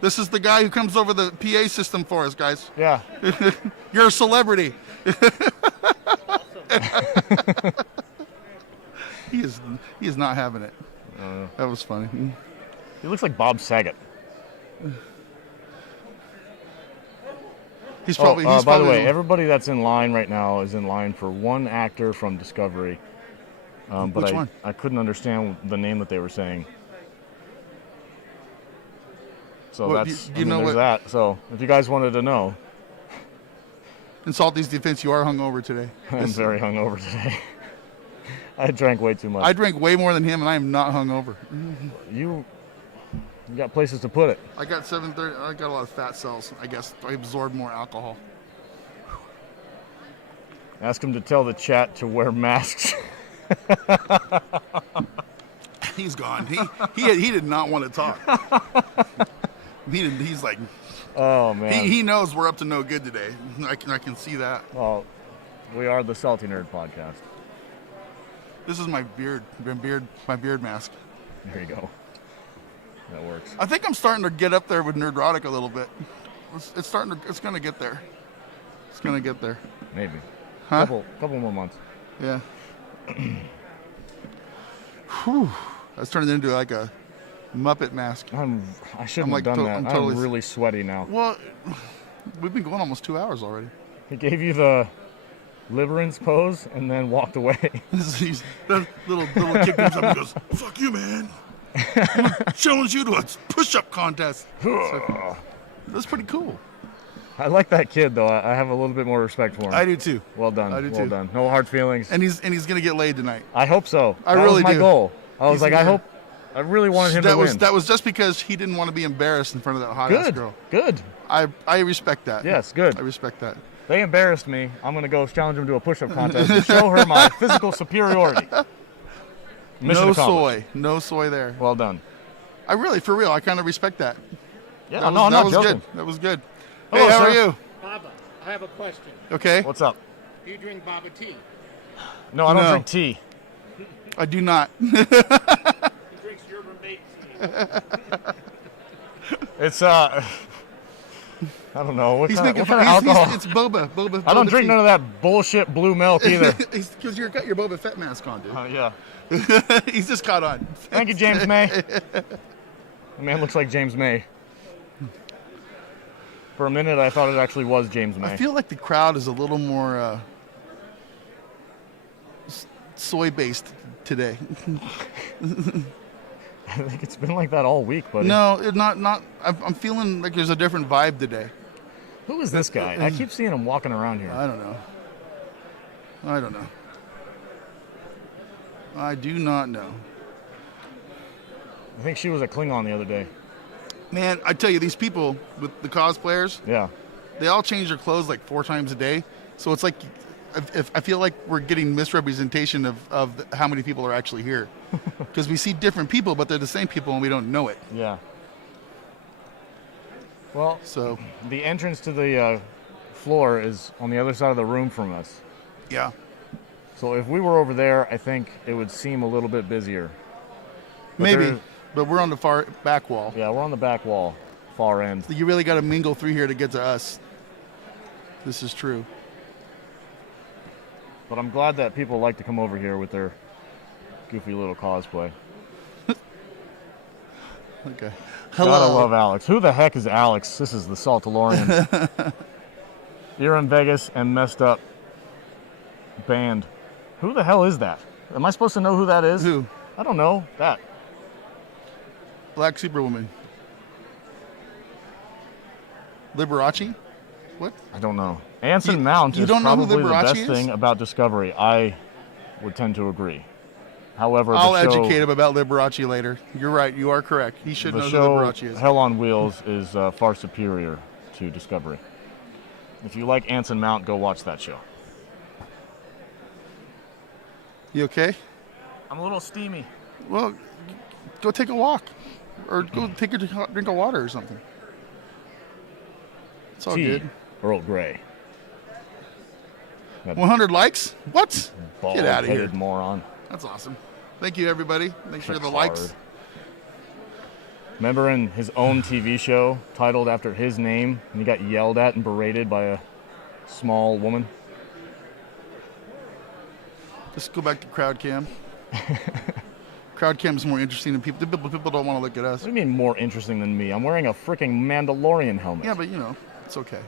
This is the guy who comes over the PA system for us, guys. Yeah. You're a celebrity. He is not having it. That was funny. He looks like Bob Saget. He's probably. By the way, everybody that's in line right now is in line for one actor from Discovery. But Which one? I couldn't understand the name that they were saying. So that's there's that. So if you guys wanted to know, in Salty's defense, you are hungover today. I'm very hungover today. I drank way too much. I drank way more than him, and I am not hungover. You got places to put it. I got 730. I got a lot of fat cells. I guess I absorbed more alcohol. Ask him to tell the chat to wear masks. He's gone. He did not want to talk. He's like, oh man. He knows we're up to no good today. I can see that. Well, we are the Salty Nerd Podcast. This is my beard mask. There you go. That works. I think I'm starting to get up there with Nerdrotic a little bit. It's gonna get there. It's gonna get there. Maybe. Huh? Couple more months. Yeah. Whew. That's turning into like a Muppet mask. I shouldn't have done that. I'm really sweaty now. Well, we've been going almost 2 hours already. He gave you the Deliverance pose and then walked away. That little kid comes up and goes, "Fuck you, man! I'm gonna challenge you to a push-up contest." So, that's pretty cool. I like that kid though. I have a little bit more respect for him. I do too. Well done. I do well too. done. No hard feelings. And he's gonna get laid tonight. I hope so. I that really was my do. goal. I was He's like, gonna- I really wanted him to win. That was just because he didn't want to be embarrassed in front of that hot ass Good. girl. Good. I respect that. Yes, good. I respect that. They embarrassed me. I'm going to go challenge them to a push-up contest and show her my physical superiority. Mission No accomplished. soy. No soy there. Well done. I really, for real, I kind of respect that. Yeah, that no, I'm that not was joking. good. That was good. Hello, hey, how sir. are you? Baba, I have a question. Okay. What's up? Do you drink Baba tea? No, I don't No. drink tea. I do not. He drinks yerba mate tea. It's I don't know what He's kind, making what kind of fun. alcohol. It's boba. Boba. I don't boba drink tea. none of that bullshit blue milk either. Because you got your Boba Fett mask on, dude. Yeah. He's just caught on. Thank you, James May. The man looks like James May. For a minute, I thought it actually was James May. I feel like the crowd is a little more soy-based today. I think it's been like that all week, buddy. No, not. I'm feeling like there's a different vibe today. Who is this guy? I keep seeing him walking around here. I don't know. I do not know. I think she was a Klingon the other day. Man, I tell you, these people with the cosplayers, Yeah. they all change their clothes like 4 times a day. So it's like, I feel like we're getting misrepresentation of how many people are actually here. Because we see different people, but they're the same people and we don't know it. Yeah. Well, So, the entrance to the floor is on the other side of the room from us. yeah. So if we were over there, I think it would seem a little bit busier. But Maybe. there- But we're on the far back wall. Yeah, we're on the back wall, far end. You really got to mingle through here to get to us. This is true. But I'm glad that people like to come over here with their goofy little cosplay. Okay. Gotta Hello. love Alex. Who the heck is Alex? This is the Saltalorian. You're in Vegas and messed up band. Who the hell is that? Am I supposed to know who that is? Who? I don't know. That. Black Superwoman. Liberace? What? I don't know. Anson Mount you is don't know who probably the Liberace best is? thing about Discovery. I would tend to agree. However, I'll the show, educate him about Liberace later. You're right. You are correct. He should the know who show Liberace is. Hell on Wheels is far superior to Discovery. If you like Anson Mount, go watch that show. You okay? I'm a little steamy. Well, go take a walk. Or go take a drink of water or something. It's all Tea, good. Earl Grey. That 100 likes? What? Get out of here. bald-headed moron. That's awesome. Thank you, everybody. Thanks for the Picard. likes. Remember in his own TV show titled after his name, and he got yelled at and berated by a small woman? Let's go back to crowd cam. Crowd cam is more interesting than people. People don't want to look at us. What do you mean more interesting than me? I'm wearing a freaking Mandalorian helmet. Yeah, but you know, it's okay.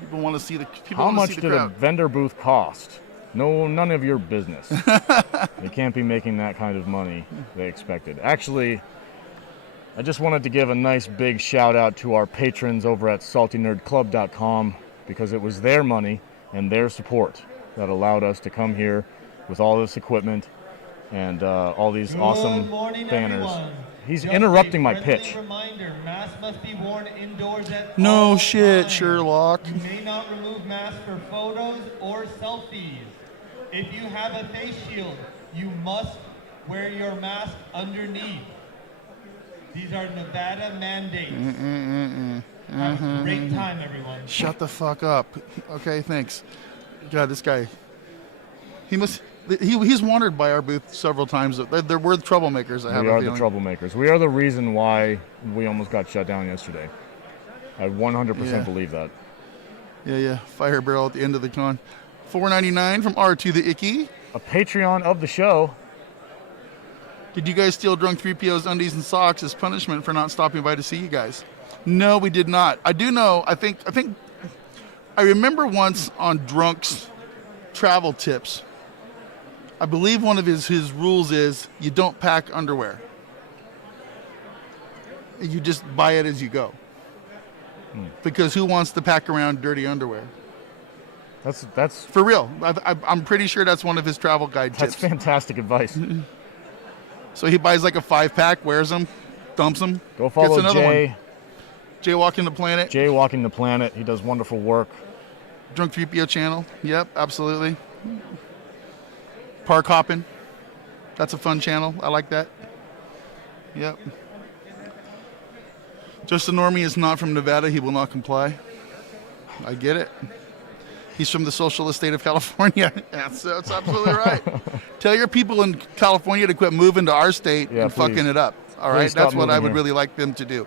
People want to see the people How want to much see the did a crowd. vendor booth cost? No, none of your business. They can't be making that kind of money they expected. Actually, I just wanted to give a nice big shout out to our patrons over at saltynerdclub.com because it was their money and their support that allowed us to come here with all this equipment and all these awesome Good morning, banners. everyone. He's Just interrupting a my friendly pitch. Reminder, masks must be worn indoors at No all shit, times. Sherlock. You may not remove masks for photos or selfies. If you have a face shield, you must wear your mask underneath. These are Nevada mandates. Have a great time, everyone. Shut the fuck up. Okay, thanks. God, this guy. He's wandered by our booth several times. There were troublemakers. I have We a are the feeling. troublemakers. We are the reason why we almost got shut down yesterday. I 100% Yeah. believe that. Yeah. Fire barrel at the end of the con. $4.99 from R to the Icky. A Patreon of the show. Did you guys steal Drunk3P0's undies and socks as punishment for not stopping by to see you guys? No, we did not. I do know. I think I remember once on Drunk's travel tips, I believe one of his rules is you don't pack underwear. You just buy it as you go. Because who wants to pack around dirty underwear? That's for real. I'm pretty sure that's one of his travel guide tips. That's fantastic advice. So he buys like a 5-pack, wears them, dumps them. Go follow gets another Jay. One. Jay Walking the Planet. Jay Walking the Planet. He does wonderful work. Drunk3P0 channel. Yep, absolutely. Park Hopping. That's a fun channel. I like that. Yep. Just a Normie is not from Nevada. He will not comply. I get it. He's from the socialist state of California. That's absolutely right. Tell your people in California to quit moving to our state and please. fucking it up. All right? That's what I would really like them to do.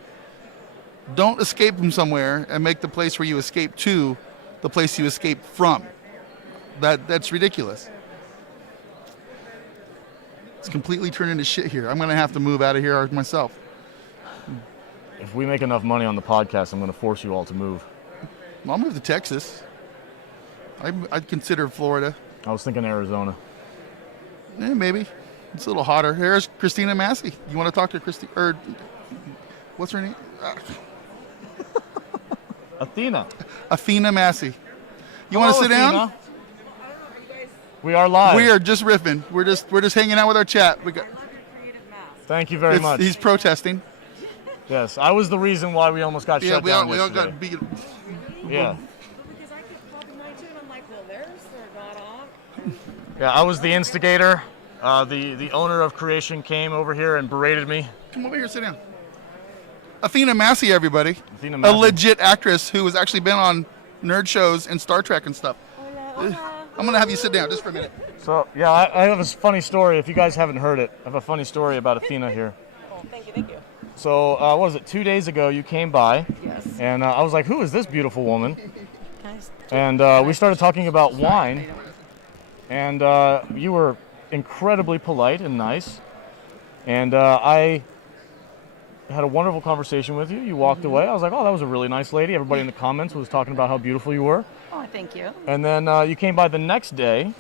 Don't escape from somewhere and make the place where you escape to the place you escape from. That's ridiculous. It's completely turned into shit here. I'm going to have to move out of here myself. If we make enough money on the podcast, I'm going to force you all to move. I'll move to Texas. I'd consider Florida. I was thinking Arizona. Maybe. It's a little hotter. Here's Christina Massey. You want to talk to Christy? Or what's her name? Athena. Athena Massey. You want to sit down? We are live. We are just riffing. We're just hanging out with our chat. Thank you very much. He's protesting. Yes, I was the reason why we almost got shut down. We all got beat. Yeah. Because I keep talking mine too, and I'm like, well, they're not on. Yeah, I was the instigator. The owner of creation came over here and berated me. Come over here, sit down. Athena Massey, everybody. Athena Massey. A legit actress who has actually been on nerd shows and Star Trek and stuff. I'm going to have you sit down just for a minute. So, yeah, I have a funny story. If you guys haven't heard it, I have a funny story about Athena here. Oh, thank you. So, what was it, 2 days ago you came by. Yes. And I was like, who is this beautiful woman? Nice. And we started talking about wine. And you were incredibly polite and nice. And I had a wonderful conversation with you. You walked away. I was like, oh, that was a really nice lady. Everybody in the comments was talking about how beautiful you were. Oh, thank you. And then you came by the next day.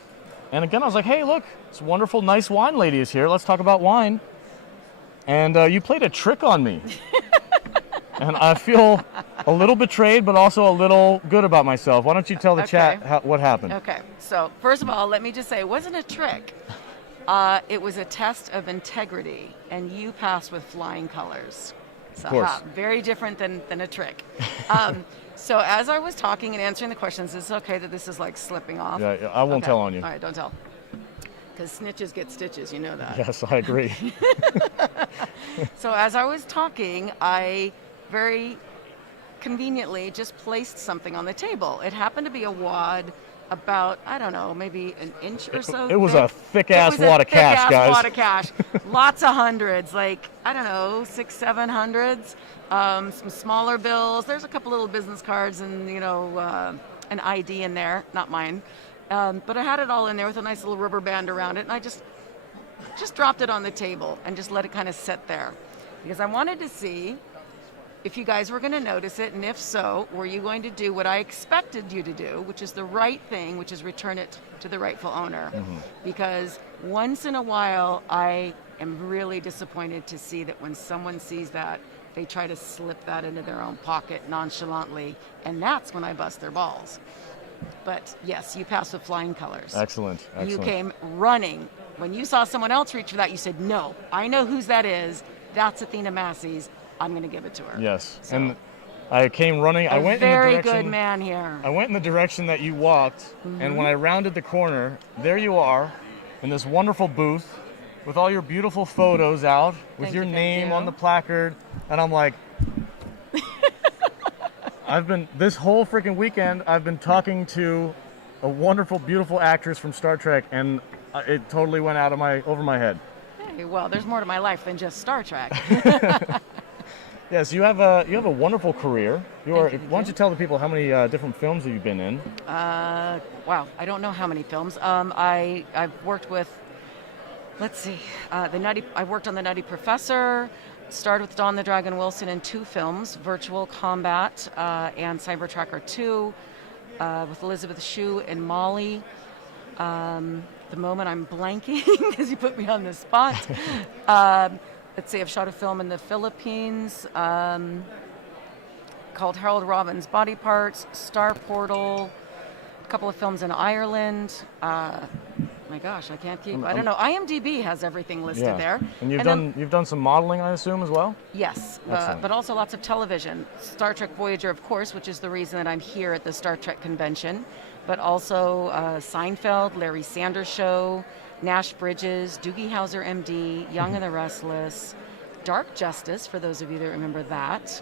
And again, I was like, hey, look, this wonderful, nice wine lady is here. Let's talk about wine. And you played a trick on me. And I feel a little betrayed, but also a little good about myself. Why don't you tell the chat what happened? Okay. So, first of all, let me just say, it wasn't a trick. It was a test of integrity, and you passed with flying colors. So, of course. Very different than a trick. So, as I was talking and answering the questions, it's okay that this is like slipping off. Yeah, I won't tell on you. All right, don't tell. Because snitches get stitches, you know that. Yes, I agree. So as I was talking, I very conveniently just placed something on the table. It happened to be a wad about, I don't know, maybe an inch or so. It was a thick-ass wad of cash, guys. Wad of cash. Lots of hundreds, like, I don't know, 600, 700s. Some smaller bills. There's a couple little business cards and, an ID in there, not mine. But I had it all in there with a nice little rubber band around it, and I just dropped it on the table and just let it kind of sit there. Because I wanted to see if you guys were going to notice it, and if so, were you going to do what I expected you to do, which is the right thing, which is return it to the rightful owner. Mm-hmm. Because once in a while, I am really disappointed to see that when someone sees that, they try to slip that into their own pocket nonchalantly, and that's when I bust their balls. But yes, you passed with flying colors. Excellent. You came running. When you saw someone else reach for that, you said, no, I know whose that is. That's Athena Massey's. I'm going to give it to her. Yes. So, and I came running. I went in the very direction. good man here. I went in the direction that you walked, mm-hmm. And when I rounded the corner, there you are in this wonderful booth with all your beautiful photos out with your name on the placard. And I'm like, this whole freaking weekend, I've been talking to a wonderful, beautiful actress from Star Trek, and it totally went over my head. Hey, well, there's more to my life than just Star Trek. Yes, you have a wonderful career. Why don't you tell the people how many different films have you been in? Wow, I don't know how many films. I've worked with, let's see, I worked on The Nutty Professor. Started with Don the Dragon Wilson in 2 films, Virtual Combat and Cyber Tracker 2. with Elizabeth Shue and Molly. The moment I'm blanking because you put me on the spot. Let's see, I've shot a film in the Philippines called Harold Robbins Body Parts, Star Portal, a couple of films in Ireland. My gosh, I can't keep. I don't know. IMDb has everything listed there. And you've done some modeling, I assume, as well? Yes, but also lots of television. Star Trek Voyager, of course, which is the reason that I'm here at the Star Trek convention. But also Seinfeld, Larry Sanders Show, Nash Bridges, Doogie Howser, MD, Young and the Restless, Dark Justice, for those of you that remember that,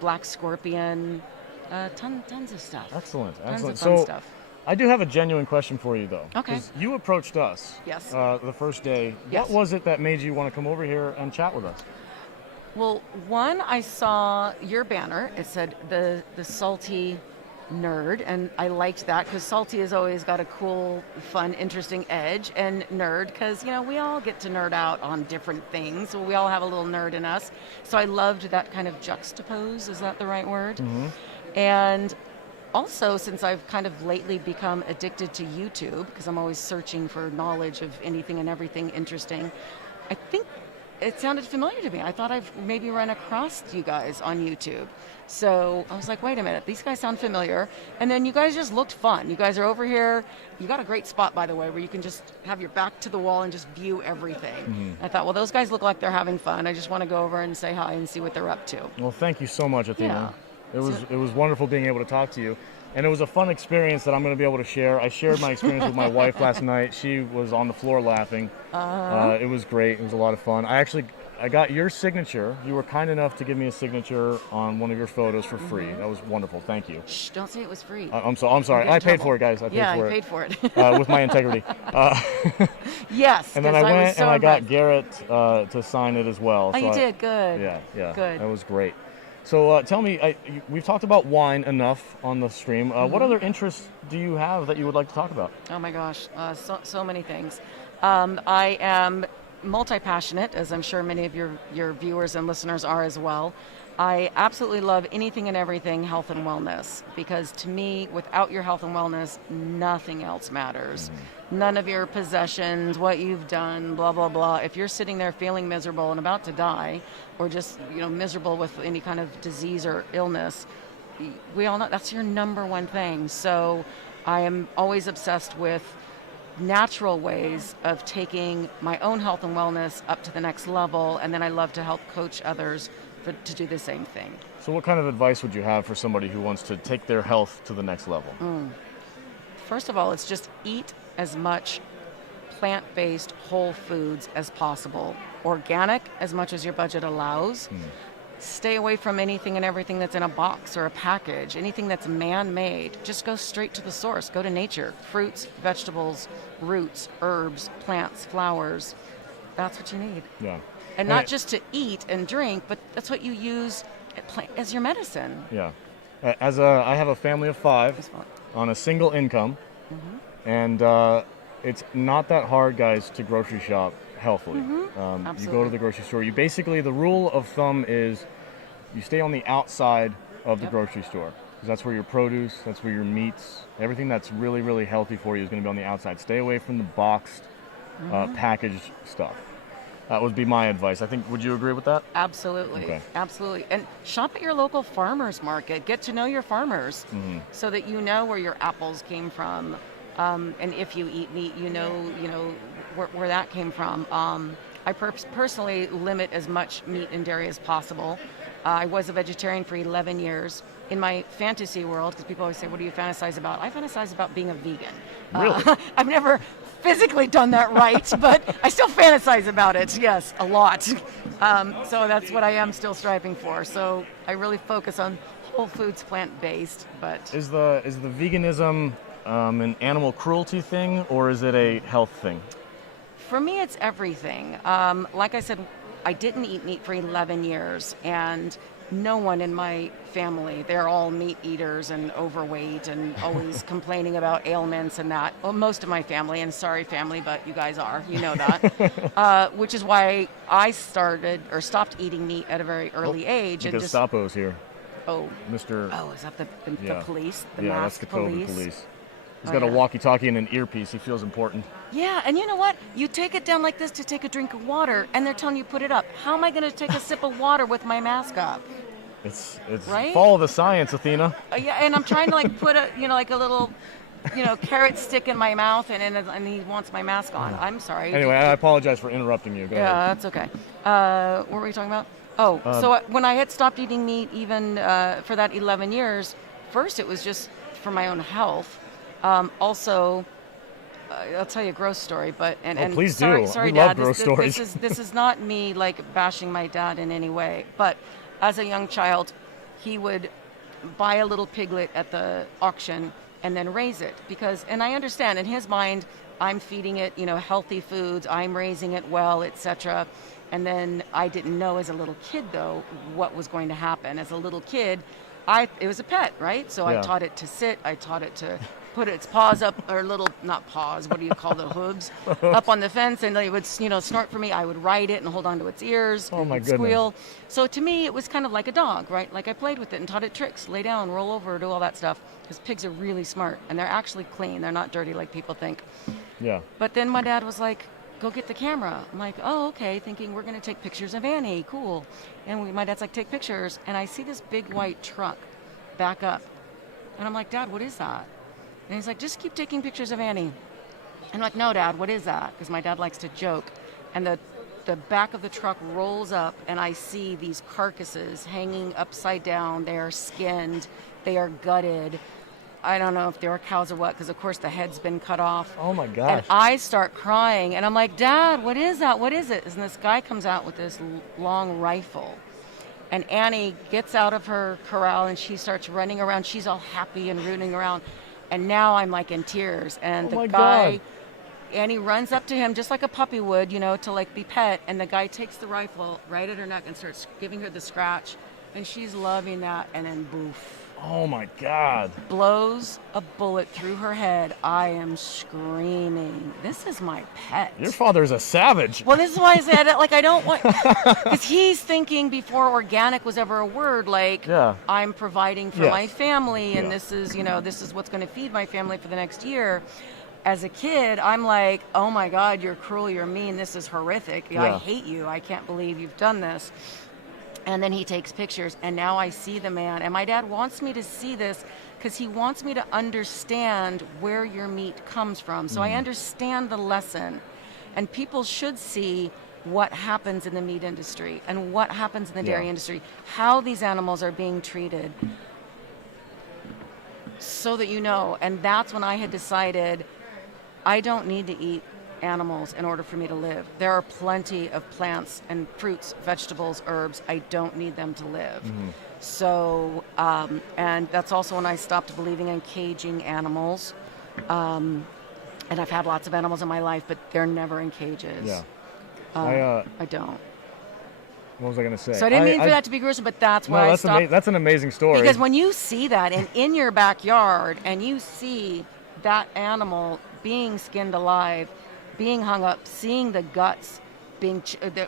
Black Scorpion, tons of stuff. Excellent. Tons of fun So stuff. I do have a genuine question for you, though. Okay. 'Cause you approached us Yes. The first day. Yes. What was it that made you want to come over here and chat with us? Well, one, I saw your banner. It said the salty nerd, and I liked that because salty has always got a cool, fun, interesting edge, and nerd because we all get to nerd out on different things. So we all have a little nerd in us. So I loved that kind of juxtapose. Is that the right word? Mm-hmm. And also, since I've kind of lately become addicted to YouTube because I'm always searching for knowledge of anything and everything interesting, I think it sounded familiar to me. I thought I've maybe run across you guys on YouTube. So I was like, wait a minute, these guys sound familiar. And then you guys just looked fun. You guys are over here. You got a great spot, by the way, where you can just have your back to the wall and just view everything. Mm-hmm. I thought, well, those guys look like they're having fun. I just want to go over and say hi and see what they're up to. Well, thank you so much, Athena. Yeah. It was wonderful being able to talk to you. And it was a fun experience that I'm going to be able to share. I shared my experience with my wife last night. She was on the floor laughing. It was great. It was a lot of fun. I got your signature. You were kind enough to give me a signature on one of your photos for free. That was wonderful. Thank you. Shh, don't say it was free. I'm sorry. I paid for it, guys. I paid for it. With my integrity. Yes. And then I went and I got Garrett to sign it as well. Oh, you did? Good. Yeah. Good. That was great. So tell me, we've talked about wine enough on the stream. What other interests do you have that you would like to talk about? Oh my gosh, so many things. I am multi-passionate, as I'm sure many of your viewers and listeners are as well. I absolutely love anything and everything health and wellness, because to me, without your health and wellness, nothing else matters. Mm-hmm. None of your possessions, what you've done, blah, blah, blah. If you're sitting there feeling miserable and about to die, or just miserable with any kind of disease or illness, we all know that's your number one thing. So I am always obsessed with natural ways of taking my own health and wellness up to the next level, and then I love to help coach others to do the same thing. So what kind of advice would you have for somebody who wants to take their health to the next level? First of all, it's just eat as much plant-based whole foods as possible. Organic as much as your budget allows. Stay away from anything and everything that's in a box or a package, anything that's man-made. Just go straight to the source. Go to nature. Fruits, vegetables, roots, herbs, plants, flowers. That's what you need. Yeah. And not just to eat and drink, but that's what you use as your medicine. Yeah. I have a family of 5 on a single income, and it's not that hard, guys, to grocery shop healthily. You go to the grocery store. The rule of thumb is you stay on the outside of the grocery store, because that's where your produce, that's where your meats, everything that's really, really healthy for you is going to be on the outside. Stay away from the boxed, packaged stuff. That would be my advice. Would you agree with that? Absolutely. Okay. Absolutely. And shop at your local farmer's market. Get to know your farmers so that you know where your apples came from. And if you eat meat, you know where that came from. I personally limit as much meat and dairy as possible. I was a vegetarian for 11 years. In my fantasy world, because people always say, what do you fantasize about? I fantasize about being a vegan. Really? I've never physically done that right, but I still fantasize about it, yes, a lot. So that's what I am still striving for. So I really focus on whole foods, plant-based. But Is the veganism an animal cruelty thing, or is it a health thing? for me, it's everything. Like I said, I didn't eat meat for 11 years, and no one in my family, they're all meat eaters and overweight and always complaining about ailments and that. Well, most of my family, and sorry family, but you guys are, you know that. Which is why I stopped eating meat at a very early age. The And Gestapo's here. Oh. Mr. Oh, is that the Yeah. police? The Yeah, that's masked the COVID police? police. He's Oh, got a yeah. walkie-talkie and an earpiece. He feels important. Yeah, and you know what? You take it down like this to take a drink of water, and they're telling you put it up. How am I going to take a sip of water with my mask up? It's Right? follow the science, Athena. Yeah, and I'm trying to like put a like a little carrot stick in my mouth, and he wants my mask on. I'm sorry. Anyway, I apologize for interrupting you. Go Yeah, ahead. that's okay. What were we talking about? Oh, so when I had stopped eating meat, even for that 11 years, first it was just for my own health. Also, I'll tell you a gross story, but please sorry, do. Sorry, We love Dad. gross stories. This is not me like bashing my dad in any way, but as a young child, he would buy a little piglet at the auction and then raise it and I understand in his mind, I'm feeding it, healthy foods, I'm raising it well, etc. And then I didn't know as a little kid though what was going to happen. As a little kid, it was a pet, right? So I Yeah. taught it to sit, I taught it to put its paws up, or not paws, what do you call the hooves, up on the fence, and it would, snort for me. I would ride it and hold onto its ears. Oh, my it would squeal. goodness. So to me, it was kind of like a dog, right? Like I played with it and taught it tricks, lay down, roll over, do all that stuff. Because pigs are really smart, and they're actually clean. They're not dirty like people think. Yeah. But then my dad was like, go get the camera. I'm like, oh, okay, thinking we're going to take pictures of Annie. Cool. And my dad's like, take pictures. And I see this big white truck back up. And I'm like, Dad, what is that? And he's like, just keep taking pictures of Annie. And I'm like, no, Dad, what is that? Because my dad likes to joke. And the back of the truck rolls up, and I see these carcasses hanging upside down. They are skinned. They are gutted. I don't know if they were cows or what, because, of course, the head's been cut off. Oh, my gosh. And I start crying, and I'm like, Dad, what is that? What is it? And this guy comes out with this long rifle. And Annie gets out of her corral, and she starts running around. She's all happy and rooting around. And now I'm like in tears. And Oh my the guy, God. Annie runs up to him just like a puppy would, to like be pet. And the guy takes the rifle right at her neck and starts giving her the scratch. And she's loving that. And then boof. Oh my God. Blows a bullet through her head. I am screaming. This is my pet. Your father's a savage. Well, this is why I said, I don't want, because he's thinking before organic was ever a word, like, Yeah. I'm providing for Yes. my family, and Yeah. this is what's going to feed my family for the next year. As a kid, I'm like, oh my God, you're cruel, you're mean, this is horrific. I Yeah. hate you, I can't believe you've done this. And then he takes pictures, and now I see the man. And my dad wants me to see this because he wants me to understand where your meat comes from. So I understand the lesson. And people should see what happens in the meat industry and what happens in the dairy Yeah. industry, how these animals are being treated, so that you know. And that's when I had decided I don't need to eat animals in order for me to live. There are plenty of plants and fruits, vegetables, herbs. I don't need them to live. So, and that's also when I stopped believing in caging animals. And I've had lots of animals in my life, but they're never in cages. Yeah. I don't. What was I going to say? So I didn't mean for that to be gruesome, but that's why I stopped. That's an amazing story. Because when you see that in your backyard and you see that animal being skinned alive, being hung up, seeing the guts being,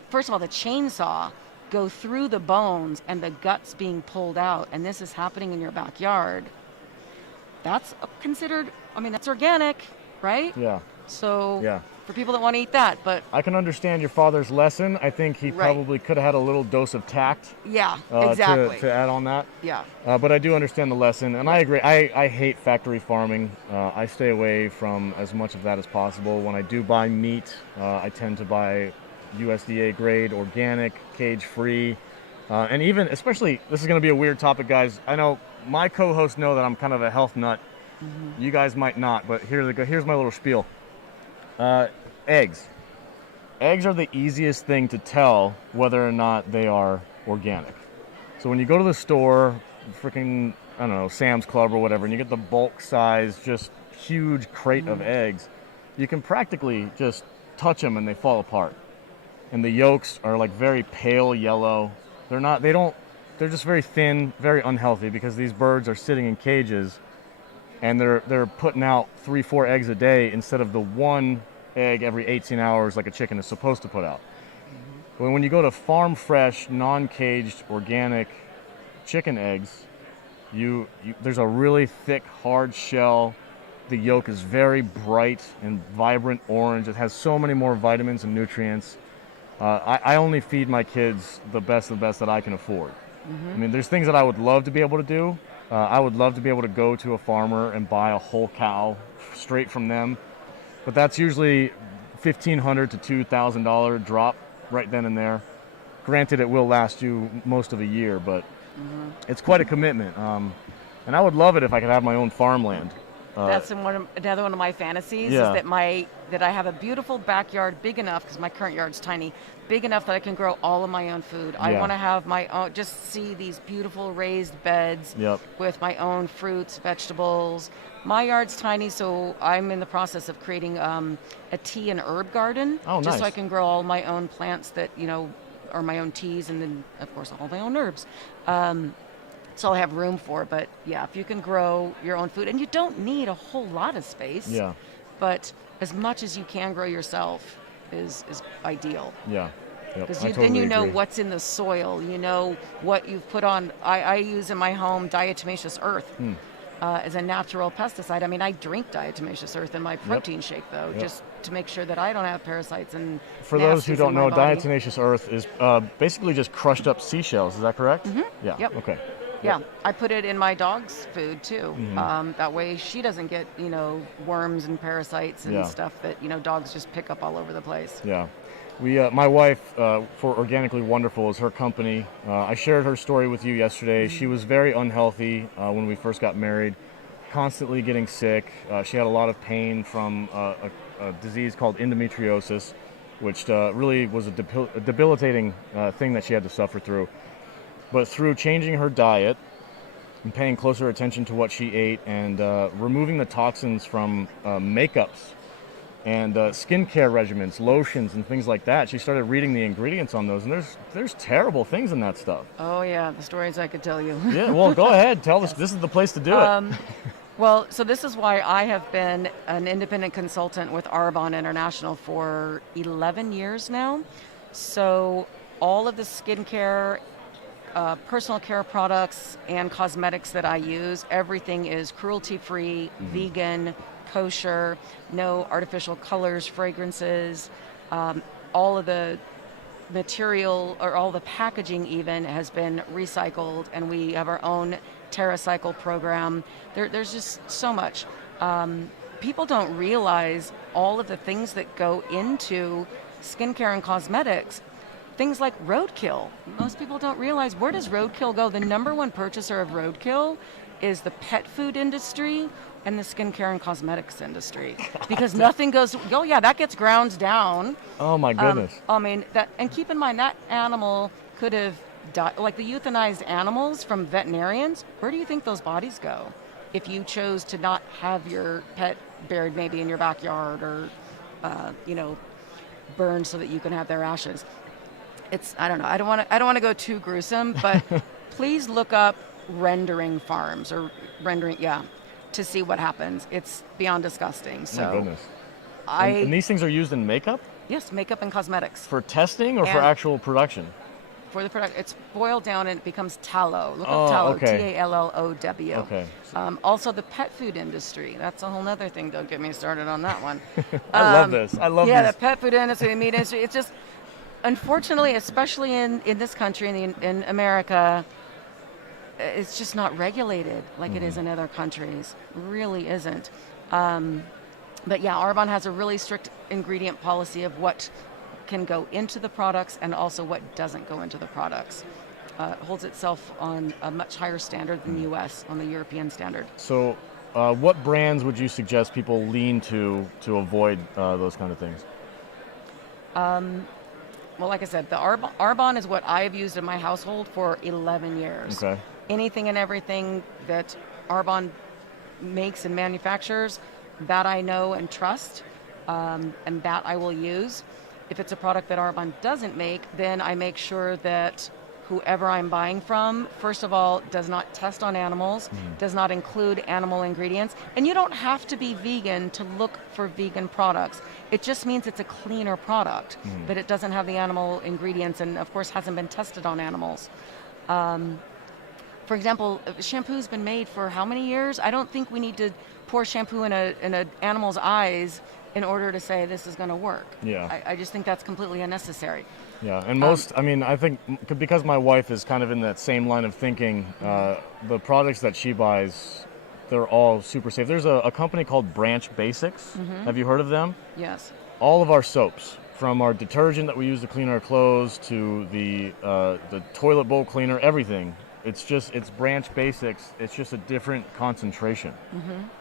first of all, the chainsaw go through the bones and the guts being pulled out, and this is happening in your backyard, that's considered, that's organic, right? Yeah. So Yeah. for people that want to eat that, but I can understand your father's lesson. I think he Right. probably could have had a little dose of tact. yeah, exactly. To add on that. Yeah. But I do understand the lesson, and I agree. I hate factory farming. I stay away from as much of that as possible. When I do buy meat, I tend to buy USDA grade, organic, cage-free, and even, especially, this is going to be a weird topic, guys. I know my co-hosts know that I'm kind of a health nut. You guys might not, but here's my little spiel. Eggs. Eggs are the easiest thing to tell whether or not they are organic. So when you go to the store, freaking, I don't know, Sam's Club or whatever, and you get the bulk size, just huge crate of eggs, you can practically just touch them and they fall apart. And the yolks are like very pale yellow. They're just very thin, very unhealthy, because these birds are sitting in cages and they're putting out 3-4 eggs a day instead of the one egg every 18 hours like a chicken is supposed to put out. But when you go to farm fresh, non-caged, organic chicken eggs, There's a really thick, hard shell. The yolk is very bright and vibrant orange. It has so many more vitamins and nutrients. I only feed my kids the best that I can afford. Mm-hmm. I mean, there's things that I would love to be able to do. I would love to be able to go to a farmer and buy a whole cow straight from them. But that's usually $1,500 to $2,000 drop right then and there. Granted, it will last you most of a year, but it's quite a commitment. And I would love it if I could have my own farmland. That's another one of my fantasies, Yeah. is that I have a beautiful backyard big enough, because my current yard's tiny, big enough that I can grow all of my own food. I Yeah. want to have my own, just see these beautiful raised beds Yep. with my own fruits, vegetables. My yard's tiny, so I'm in the process of creating a tea and herb garden, Oh, just so I nice. can grow all my own plants that, are my own teas, and then, of course, all my own herbs. So I have room for, but yeah, if you can grow your own food, and you don't need a whole lot of space, Yeah. but as much as you can grow yourself is ideal. Yeah. Yep. Because I then totally you know agree. what's in the soil, you know what you've put on. I use in my home diatomaceous earth as a natural pesticide. I mean, I drink diatomaceous earth in my protein shake, though, Yep. just to make sure that I don't have parasites and For those who nasties don't in my know, body. diatomaceous earth is basically just crushed up seashells. Is that correct? Mhm. Yeah. Yep. Okay. Yeah, I put it in my dog's food too. Mhm. That way she doesn't get, worms and parasites and Yeah. stuff that, dogs just pick up all over the place. Yeah. My wife, for Organically Wonderful, is her company. I shared her story with you yesterday. She was very unhealthy when we first got married, constantly getting sick. She had a lot of pain from a disease called endometriosis, which really was a debilitating thing that she had to suffer through. But through changing her diet and paying closer attention to what she ate and removing the toxins from makeups and skincare regimens, lotions, and things like that, she started reading the ingredients on those, and there's terrible things in that stuff. Oh yeah, the stories I could tell you. Yeah, well, go ahead. Tell us. This is the place to do it. Well, so this is why I have been an independent consultant with Arbonne International for 11 years now. So all of the skincare, personal care products and cosmetics that I use, everything is cruelty-free, vegan, kosher, no artificial colors, fragrances. All of the material, or all the packaging even, has been recycled, and we have our own TerraCycle program. There's just so much. People don't realize all of the things that go into skincare and cosmetics. Things like roadkill. Most people don't realize, where does roadkill go? The number one purchaser of roadkill is the pet food industry and the skincare and cosmetics industry, because nothing goes. Oh yeah, that gets ground down. Oh my goodness. And keep in mind that animal could have died. Like the euthanized animals from veterinarians, where do you think those bodies go? If you chose to not have your pet buried maybe in your backyard, or burned so that you can have their ashes. I don't know. I don't want to go too gruesome, but please look up rendering farms, or to see what happens. It's beyond disgusting. So my goodness. And these things are used in makeup? Yes, makeup and cosmetics. For testing or for actual production? For the product, it's boiled down and it becomes tallow. Look Oh, up tallow, okay. Tallow. Okay. Also, the pet food industry. That's a whole other thing. Don't get me started on that one. I love this. I love Yeah, this. the pet food industry, the meat industry. It's just, unfortunately, especially in this country, in America, it's just not regulated like it is in other countries. Really isn't. But yeah, Arbonne has a really strict ingredient policy of what can go into the products and also what doesn't go into the products. Holds itself on a much higher standard than the U.S., on the European standard. So what brands would you suggest people lean to avoid those kind of things? Well, like I said, the Arbonne is what I've used in my household for 11 years. Okay. Anything and everything that Arbonne makes and manufactures, that I know and trust, and that I will use. If it's a product that Arbonne doesn't make, then I make sure that whoever I'm buying from, first of all, does not test on animals, does not include animal ingredients. And you don't have to be vegan to look for vegan products. It just means it's a cleaner product, but it doesn't have the animal ingredients, and of course hasn't been tested on animals. For example, shampoo's been made for how many years? I don't think we need to pour shampoo in a animal's eyes in order to say this is going to work. Yeah. I just think that's completely unnecessary. Yeah, and I think because my wife is kind of in that same line of thinking, the products that she buys, they're all super safe. There's a company called Branch Basics. Have you heard of them? Yes. All of our soaps, from our detergent that we use to clean our clothes to the toilet bowl cleaner, everything. It's Branch Basics. It's just a different concentration.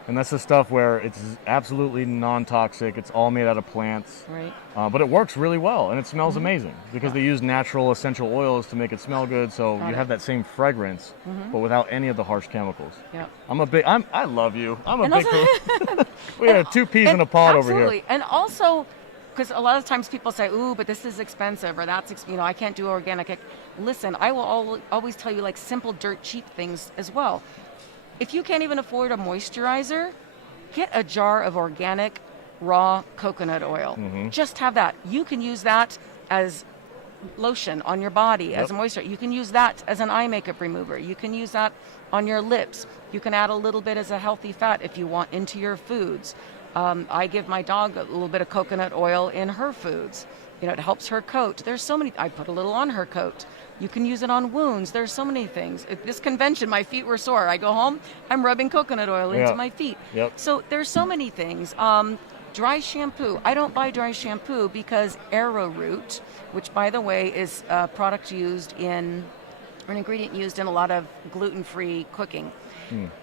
And that's the stuff where it's absolutely non-toxic. It's all made out of plants. Right. But it works really well, and it smells amazing because they use natural essential oils to make it smell good. So you have that same fragrance, but without any of the harsh chemicals. Yeah. I love you. I'm a big. We are two peas in a pod over here. Absolutely. And also, because a lot of times people say, ooh, but this is expensive, or that's, I can't do organic. Listen, I will always tell you like simple, dirt cheap things as well. If you can't even afford a moisturizer, get a jar of organic raw coconut oil. Just have that. You can use that as lotion on your body, as a moisturizer. You can use that as an eye makeup remover. You can use that on your lips. You can add a little bit as a healthy fat if you want into your foods. I give my dog a little bit of coconut oil in her foods. It helps her coat. There's so many. I put a little on her coat. You can use it on wounds. There's so many things. At this convention, my feet were sore. I go home, I'm rubbing coconut oil into my feet. So there's so many things. Dry shampoo. I don't buy dry shampoo because arrowroot, which by the way is a product an ingredient used in a lot of gluten-free cooking.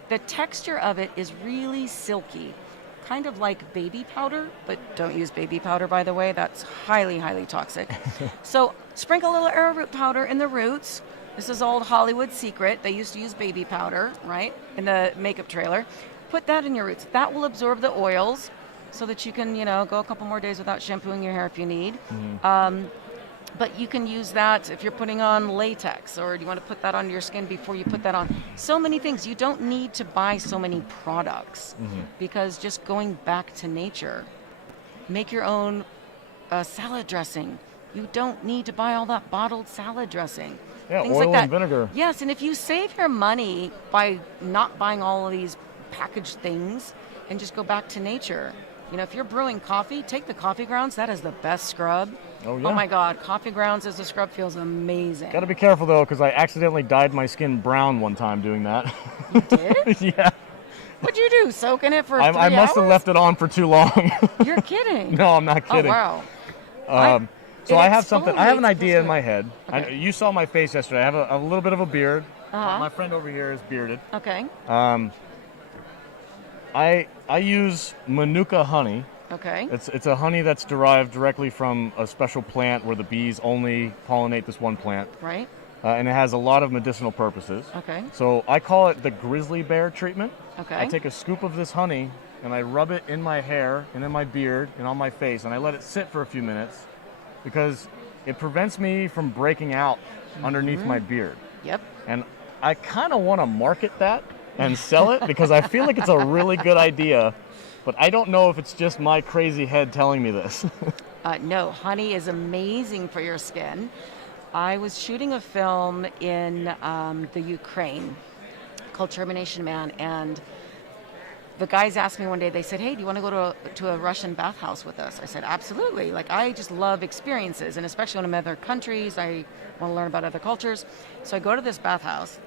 The texture of it is really silky. Kind of like baby powder, but don't use baby powder, by the way. That's highly, highly toxic. So sprinkle a little arrowroot powder in the roots. This is old Hollywood secret. They used to use baby powder, right, in the makeup trailer. Put that in your roots. That will absorb the oils so that you can, go a couple more days without shampooing your hair if you need. But you can use that if you're putting on latex, or do you want to put that on your skin before you put that on? So many things. You don't need to buy so many products because just going back to nature, make your own salad dressing. You don't need to buy all that bottled salad dressing. Yeah, things oil like that. and vinegar. Yes, and if you save your money by not buying all of these packaged things and just go back to nature. If you're brewing coffee, take the coffee grounds. That is the best scrub. Oh, yeah. Oh my God, coffee grounds as a scrub feels amazing. Got to be careful though, because I accidentally dyed my skin brown one time doing that. You did? Yeah. What'd you do? Soak in it for 3 hours? I must have left it on for too long. You're kidding. No, I'm not kidding. Oh wow. So I have something. I have an idea in my head. head. Okay. You saw my face yesterday. I have a little bit of a beard. Uh-huh. My friend over here is bearded. Okay. I use Manuka honey. Okay. It's a honey that's derived directly from a special plant where the bees only pollinate this one plant. Right. And it has a lot of medicinal purposes. Okay. So I call it the grizzly bear treatment. Okay. I take a scoop of this honey and I rub it in my hair and in my beard and on my face, and I let it sit for a few minutes because it prevents me from breaking out underneath my beard. Yep. And I kind of want to market that and sell it because I feel like it's a really good idea, but I don't know if it's just my crazy head telling me this. No, honey is amazing for your skin. I was shooting a film in the Ukraine called Termination Man, and the guys asked me one day, they said, hey, do you want to go to a Russian bathhouse with us? I said, absolutely. Like, I just love experiences, and especially when I'm in other countries, I want to learn about other cultures. So I go to this bathhouse.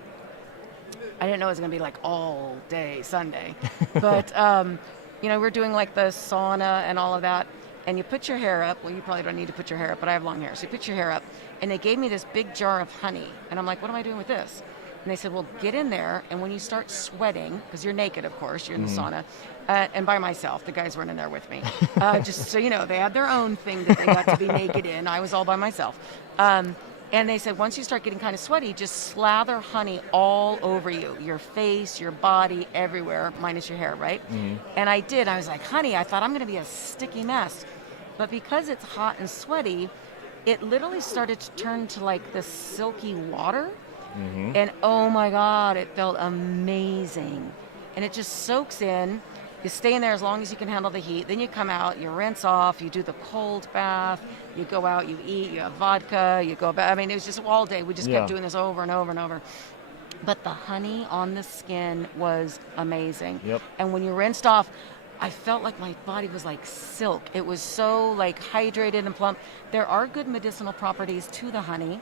I didn't know it was going to be like all day Sunday, but we're doing like the sauna and all of that, and you put your hair up. Well, you probably don't need to put your hair up, but I have long hair. So you put your hair up, and they gave me this big jar of honey, and I'm like, what am I doing with this? And they said, well, get in there, and when you start sweating, because you're naked, of course, you're in the sauna, and by myself, the guys weren't in there with me. Just so you know, they had their own thing that they got to be naked in. I was all by myself. And they said, once you start getting kind of sweaty, just slather honey all over you, your face, your body, everywhere, minus your hair, right? And I did. I was like, honey, I thought I'm going to be a sticky mess. But because it's hot and sweaty, it literally started to turn to like this silky water. And oh my God, it felt amazing. And it just soaks in. You stay in there as long as you can handle the heat. Then you come out, you rinse off, you do the cold bath, you go out, you eat, you have vodka, you go back. I mean, it was just all day. We just kept doing this over and over and over. but the honey on the skin was amazing. Yep. And when you rinsed off, I felt like my body was like silk. It was so like hydrated and plump. There are good medicinal properties to the honey.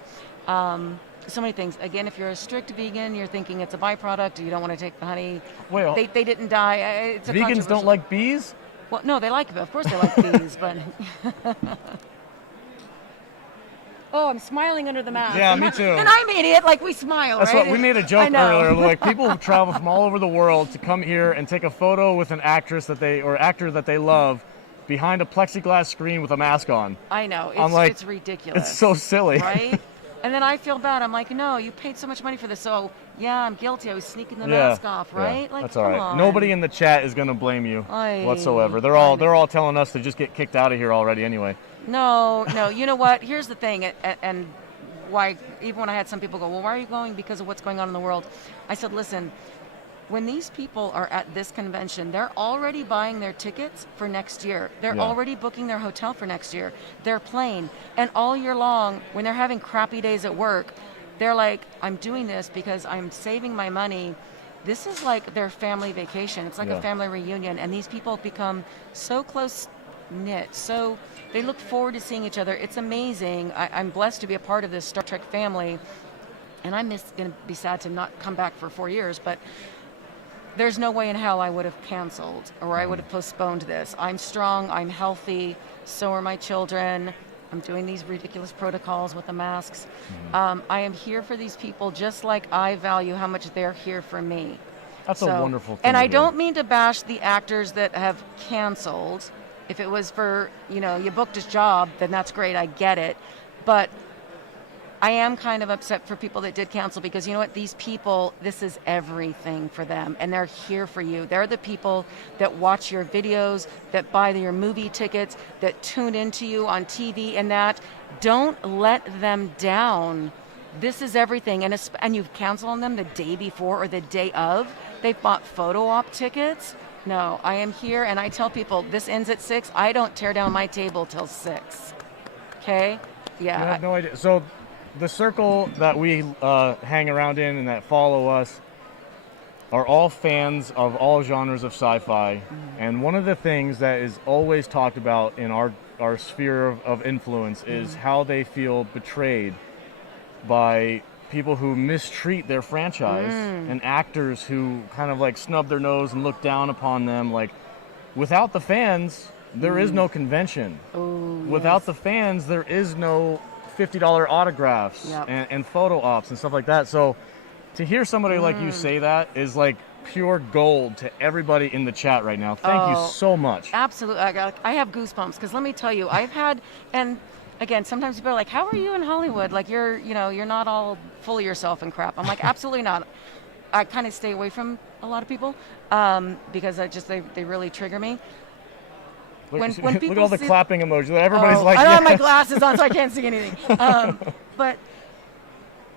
So many things. Again, if you're a strict vegan, you're thinking it's a byproduct, you don't want to take the honey. Well, they didn't die. It's a vegans controversial- don't like bees? Well, no, they like it. Of course they like bees, but... Oh, I'm smiling under the mask. Yeah, me too. And I'm an idiot, like we smile, That's right? what we made a I joke know. earlier. Like people who travel from all over the world to come here and take a photo with an actress that they or actor that they love behind a plexiglass screen with a mask on. I know. I'm like, It's ridiculous. It's so silly. Right? And then I feel bad. I'm like, no, you paid so much money for this. So, yeah, I'm guilty. I was sneaking the mask off, right? Yeah, Like, that's all come right. on. Nobody in the chat is going to blame you whatsoever. They're I know. all telling us to just get kicked out of here already anyway. No. You know what? Here's the thing. And why, even when I had some people go, well, why are you going? Because of what's going on in the world. I said, listen, when these people are at this convention, they're already buying their tickets for next year. They're already booking their hotel for next year, their plane. And all year long, when they're having crappy days at work, they're like, I'm doing this because I'm saving my money. This is like their family vacation. It's like a family reunion. And these people become so close-knit. So they look forward to seeing each other. It's amazing. I'm blessed to be a part of this Star Trek family. And I'm going to be sad to not come back for 4 years, but there's no way in hell I would have canceled or I would have postponed this. I'm strong, I'm healthy, so are my children. I'm doing these ridiculous protocols with the masks. I am here for these people just like I value how much they're here for me. That's a wonderful thing. And I to do. don't mean to bash the actors that have canceled. If it was for, you booked a job, then that's great, I get it. But I am kind of upset for people that did cancel because you know what? These people, this is everything for them and they're here for you. They're the people that watch your videos, that buy your movie tickets, that tune into you on TV and that. Don't let them down. This is everything. And you've canceled on them the day before or the day of. They've bought photo op tickets. No, I am here and I tell people this ends at 6. I don't tear down my table till 6. Okay? Yeah. I have no idea. So the circle that we hang around in and that follow us are all fans of all genres of sci-fi. And one of the things that is always talked about in our sphere of influence is how they feel betrayed by people who mistreat their franchise and actors who kind of like snub their nose and look down upon them. Like, without the fans, there is no convention. Without the fans, there is no $50 autographs and photo ops and stuff like that. So to hear somebody like you say that is like pure gold to everybody in the chat right now. Thank you so much. Absolutely. I have goosebumps because let me tell you, I've had, and again, sometimes people are like, how are you in Hollywood? Like you're not all full of yourself and crap. I'm like, absolutely not. I kind of stay away from a lot of people because they really trigger me. When people look at all the see clapping emojis. Everybody's like, I don't have my yes. glasses on, so I can't see anything. But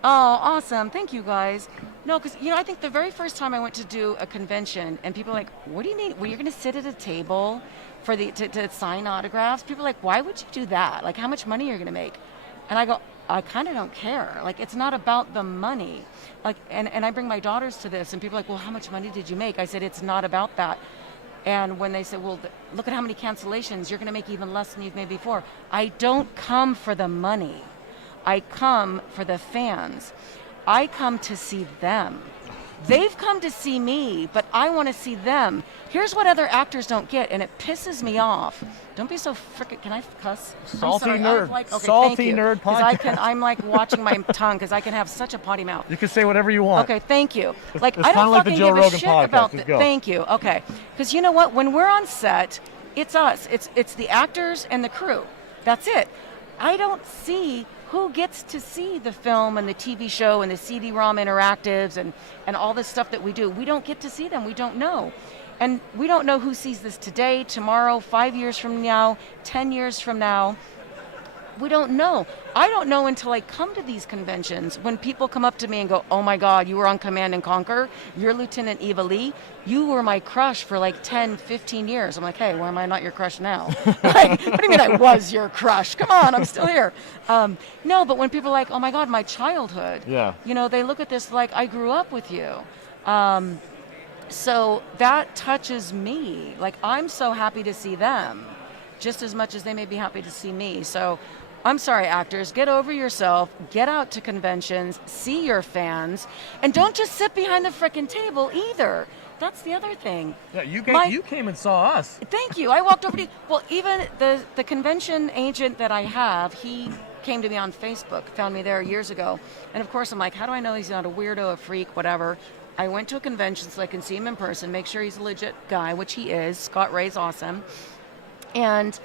awesome! Thank you guys. No, because I think the very first time I went to do a convention, and people are like, "What do you mean? Well, you're going to sit at a table for to sign autographs?" People are like, "Why would you do that? Like, how much money you're going to make?" And I go, I kind of don't care. Like, it's not about the money. Like, and I bring my daughters to this, and people are like, "Well, how much money did you make?" I said, "It's not about that." And when they say, well, look at how many cancellations, you're going to make even less than you've made before. I don't come for the money. I come for the fans. I come to see them. They've come to see me, but I want to see them. Here's what other actors don't get, and it pisses me off. Don't be so frickin', can I cuss? Salty I'm sorry. nerd. Like, okay, Salty thank you. nerd 'Cause podcast. I'm like watching my tongue because I can have such a potty mouth. You can say whatever you want. Okay, thank you. Like, it's I don't kinda like the fucking Joe give a Rogan shit podcast. about Just go. Thank you. Okay, because you know what? When we're on set, it's us. It's the actors and the crew. That's it. I don't see who gets to see the film and the TV show and the CD-ROM interactives and all this stuff that we do. We don't get to see them. We don't know. And we don't know who sees this today, tomorrow, 5 years from now, 10 years from now. we don't know. I don't know until I come to these conventions when people come up to me and go, oh my God, you were on Command and Conquer. You're Lieutenant Eva Lee. You were my crush for like 10, 15 years. I'm like, hey, why am I not your crush now? Like, what do you mean I was your crush? Come on, I'm still here. No, but when people are like, oh my God, my childhood. Yeah. You know, they look at this like, I grew up with you. So that touches me. Like, I'm so happy to see them just as much as they may be happy to see me. So I'm sorry, actors, get over yourself, get out to conventions, see your fans, and don't just sit behind the frickin' table either. That's the other thing. Yeah, you came and saw us. Thank you. I walked over to you. Well, even the convention agent that I have, he came to me on Facebook, found me there years ago. And of course, I'm like, how do I know he's not a weirdo, a freak, whatever? I went to a convention so I can see him in person, make sure he's a legit guy, which he is. Scott Ray's awesome. And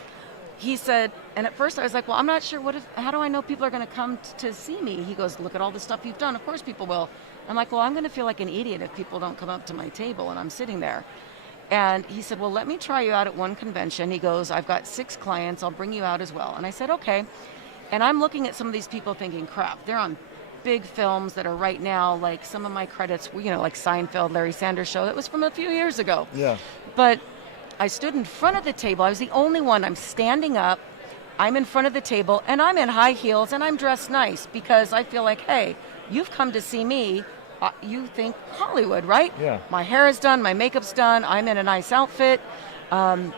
he said, and at first I was like, well, I'm not sure, how do I know people are going to come to see me? He goes, look at all the stuff you've done. Of course people will. I'm like, well, I'm going to feel like an idiot if people don't come up to my table and I'm sitting there. And he said, well, let me try you out at one convention. He goes, I've got 6 clients. I'll bring you out as well. And I said, okay. And I'm looking at some of these people thinking, crap, they're on big films that are right now, like some of my credits, you know, like Seinfeld, Larry Sanders Show. That was from a few years ago. Yeah. But I stood in front of the table. I was the only one. I'm standing up. I'm in front of the table, and I'm in high heels, and I'm dressed nice because I feel like, hey, you've come to see me. You think Hollywood, right? Yeah. My hair is done. My makeup's done. I'm in a nice outfit. I'm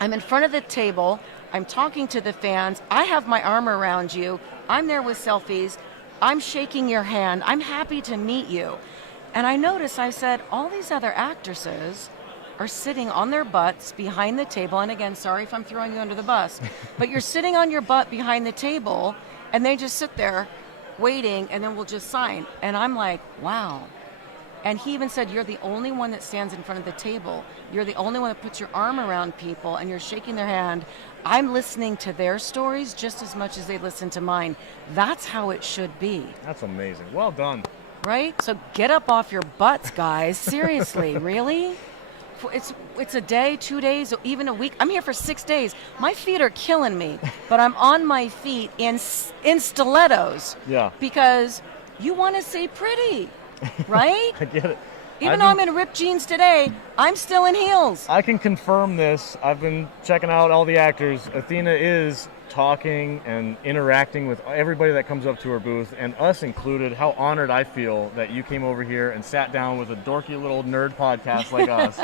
in front of the table. I'm talking to the fans. I have my arm around you. I'm there with selfies. I'm shaking your hand. I'm happy to meet you. And I noticed, I said, all these other actresses are sitting on their butts behind the table. And again, sorry if I'm throwing you under the bus, but you're sitting on your butt behind the table and they just sit there waiting and then we'll just sign. And I'm like, wow. And he even said, you're the only one that stands in front of the table. You're the only one that puts your arm around people and you're shaking their hand. I'm listening to their stories just as much as they listen to mine. That's how it should be. That's amazing. Well done. Right? So get up off your butts, guys. Seriously, really? It's a day, 2 days, even a week. I'm here for 6 days. My feet are killing me, but I'm on my feet in stilettos. Yeah. Because you want to say pretty, right? I get it. Even though I'm in ripped jeans today, I'm still in heels. I can confirm this. I've been checking out all the actors. Athena is talking and interacting with everybody that comes up to her booth, and us included. How honored I feel that you came over here and sat down with a dorky little nerd podcast like us,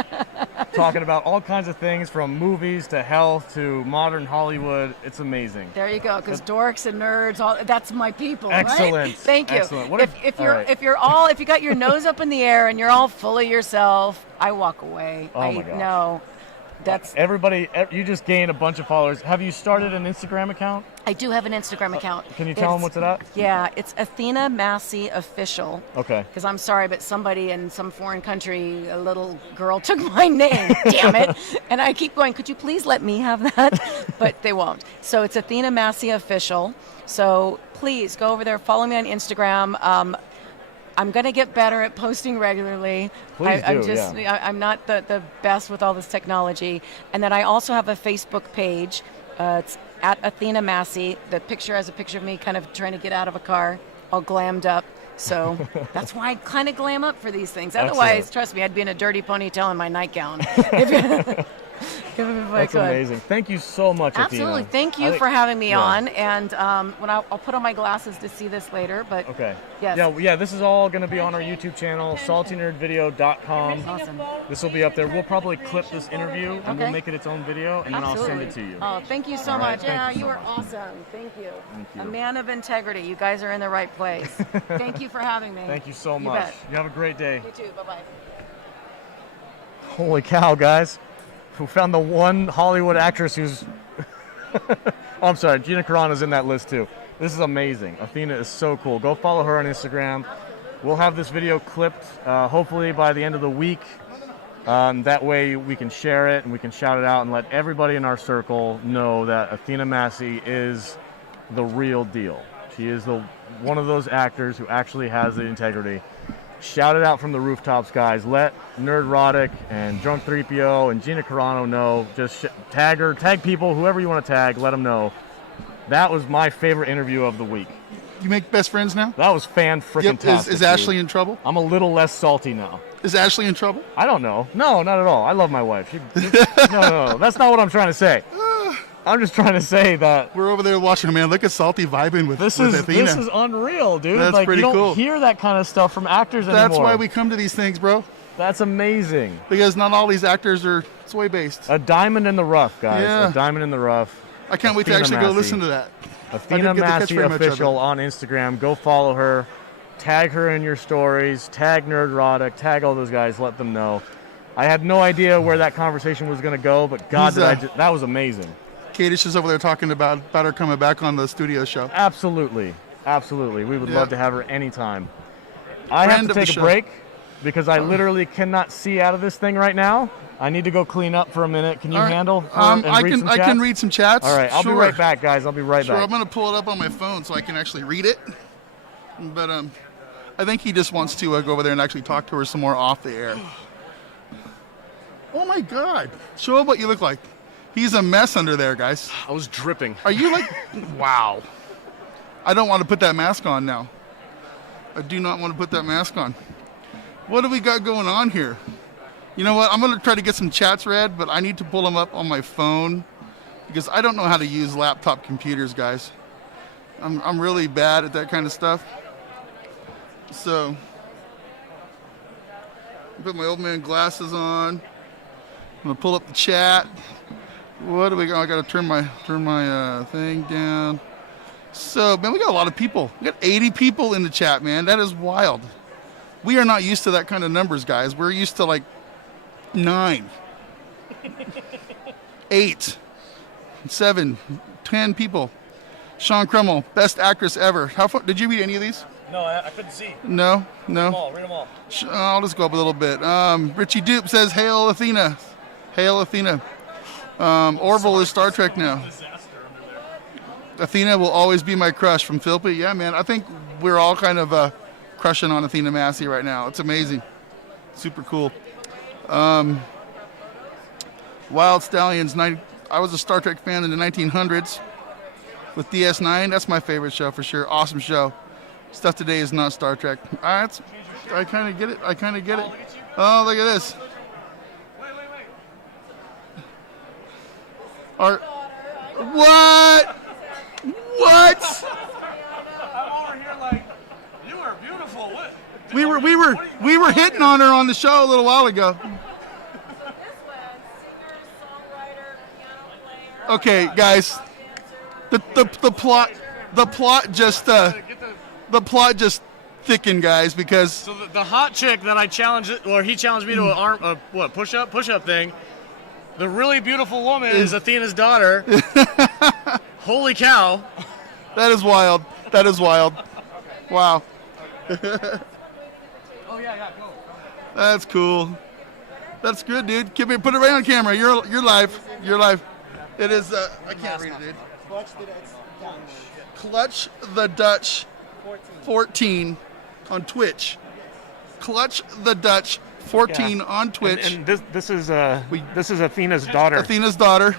talking about all kinds of things from movies to health to modern Hollywood. It's amazing. There you go, because dorks and nerds, that's my people, Excellent. Right? Thank you. Excellent. If you got your nose up in the air and you're all full of yourself, I walk away. Oh my gosh. No. That's everybody. You just gained a bunch of followers. Have you started an Instagram account? I do have an Instagram account. Can you tell them what's it at? Yeah, it's Athena Massey Official. Okay. Because I'm sorry, but somebody in some foreign country, a little girl, took my name. Damn it! And I keep going. Could you please let me have that? But they won't. So it's Athena Massey Official. So please go over there, follow me on Instagram. I'm going to get better at posting regularly. Please I'm not the best with all this technology. And then I also have a Facebook page. It's at Athena Massey. The picture has a picture of me kind of trying to get out of a car, all glammed up. So that's why I kind of glam up for these things. Otherwise, Excellent. Trust me, I'd be in a dirty ponytail in my nightgown. That's amazing. Thank you so much, Absolutely. Athena. Thank you for having me on. And when I'll put on my glasses to see this later. But okay. Yes. Yeah. This is all going to be on our YouTube channel, saltynerdvideo.com. Awesome. This will be up there. We'll probably clip this interview and we'll make it its own video, and then I'll send it to you. Oh, thank you so All right, much. Yeah, thank you you so are much. awesome. Thank you. Thank you. A man of integrity. You guys are in the right place. Thank you for having me. Thank you so You much. bet. You have a great day. You too. Bye-bye. Holy cow, guys. We found the one Hollywood actress who's... oh, I'm sorry. Gina Carano's in that list, too. This is amazing. Athena is so cool. Go follow her on Instagram. We'll have this video clipped, hopefully by the end of the week. That way we can share it and we can shout it out and let everybody in our circle know that Athena Massey is the real deal. She is one of those actors who actually has the integrity. Shout it out from the rooftops, guys. Let Nerdrotic and Drunk3P0 and Gina Carano know. Just tag her, tag people, whoever you want to tag, let them know. That was my favorite interview of the week. You make best friends now? That was fan-frickin-tastic. Is Ashley in trouble? I'm a little less salty now. Is Ashley in trouble? I don't know. No, not at all. I love my wife. No. That's not what I'm trying to say. I'm just trying to say that we're over there watching, man. Look at Salty vibing with Athena. This is unreal, dude. That's pretty cool. You cool. don't hear that kind of stuff from actors anymore. That's why we come to these things, bro. That's amazing. Because not all these actors are soy-based. A diamond in the rough, guys. Yeah. A diamond in the rough. I can't wait to actually go listen to that. Athena Massey official on Instagram. Go follow her. Tag her in your stories. Tag Nerdrotic. Tag all those guys. Let them know. I had no idea where that conversation was going to go, but God, that was amazing. Kadish is over there talking about her coming back on the studio show. Absolutely. We would love to have her anytime. I have to take a break because I literally cannot see out of this thing right now. I need to go clean up for a minute. Can you handle? I can read some chats. All right, I'll be right back, guys. I'll be right back. I'm going to pull it up on my phone so I can actually read it. But I think he just wants to go over there and actually talk to her some more off the air. Oh my God! Show him what you look like. He's a mess under there, guys. I was dripping. Are you like? Wow. I don't want to put that mask on now. I do not want to put that mask on. What do we got going on here? You know what? I'm going to try to get some chats read, but I need to pull them up on my phone because I don't know how to use laptop computers, guys. I'm really bad at that kind of stuff. So, put my old man glasses on. I'm going to pull up the chat. What do we got? I got to turn my thing down. So, man, we got a lot of people. We got 80 people in the chat, man. That is wild. We are not used to that kind of numbers, guys. We're used to like 9, 8, 7, 10 people. Sean Crummell, best actress ever. How far, did you read any of these? No, I couldn't see. No. Read them all. I'll just go up a little bit. Richie Dupe says, "Hail Athena, hail Athena." Orville is Star Trek now. Athena will always be my crush from Philippi. Yeah, man. I think we're all kind of crushing on Athena Massey right now. It's amazing. Super cool. Wild Stallions. I was a Star Trek fan in the 1900s with DS9. That's my favorite show for sure. Awesome show. Stuff today is not Star Trek. I kind of get it. Oh, look at this. What? I'm over here like, you are beautiful. What? We were hitting on her on the show a little while ago. Okay, guys. The plot just thickened, guys, because so the hot chick that I challenged, or he challenged me to an push up thing. The really beautiful woman is Athena's daughter. Holy cow! That is wild. Wow. Oh yeah, go. That's cool. That's good, dude. Put it right on camera. You're live. It is. I can't read it, dude. Clutch the Dutch 14 on Twitch. Clutch the Dutch 14 on Twitch. And this is Athena's daughter. Athena's daughter.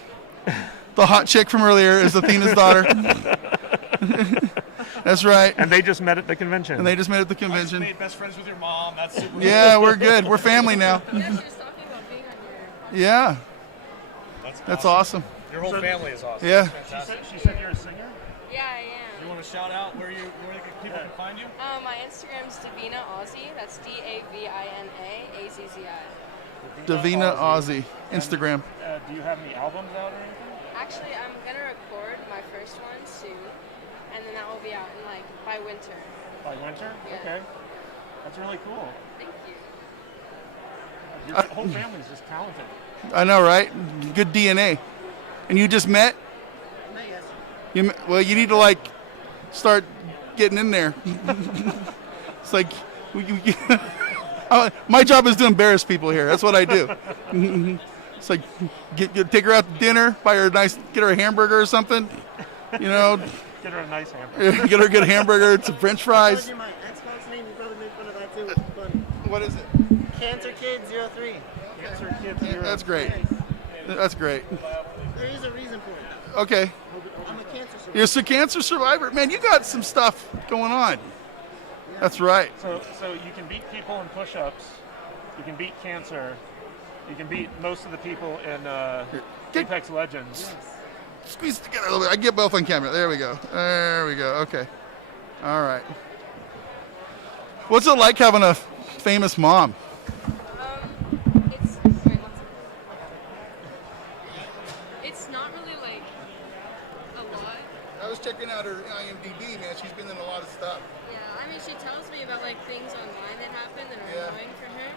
The hot chick from earlier is Athena's daughter. That's right. And they just met at the convention. I just made best friends with your mom. That's super. Yeah, we're good. We're family now. Yeah. That's awesome. Your whole family is awesome. Yeah. She said you're a singer? Yeah, I am. You want to shout out where people can find you? My Instagram's Davina Aussie. That's DAVINA AZZI. Davina Aussie. Instagram. Do you have any albums out or anything? Actually, I'm gonna record my first one soon, and then that will be out in by winter. By winter? Yeah. Okay. That's really cool. Thank you. Your whole family's just talented. I know, right? Good DNA. And you just met? Well, you need to start getting in there. It's like my job is to embarrass people here. That's what I do. It's like take her out to dinner, buy her get her a hamburger or something. Get her a nice hamburger. Get her a good hamburger, some French fries. My Xbox name, you probably made fun of that too, which is funny. What is it? Cancer Kid 03. Cancer Kid 03. That's great. That's great. There is a reason for it. Okay. I'm a cancer You're a cancer survivor. Man, you got some stuff going on. That's right. So you can beat people in push-ups. You can beat cancer. You can beat most of the people in Apex Legends. Squeeze together a little bit. I get both on camera. There we go. There we go. Okay. All right. What's it like having a famous mom? It's not really like a lot. I was checking out her IMDb, man. She's been in a lot of stuff. Yeah, I mean, she tells me about like things online that happen that are annoying for her.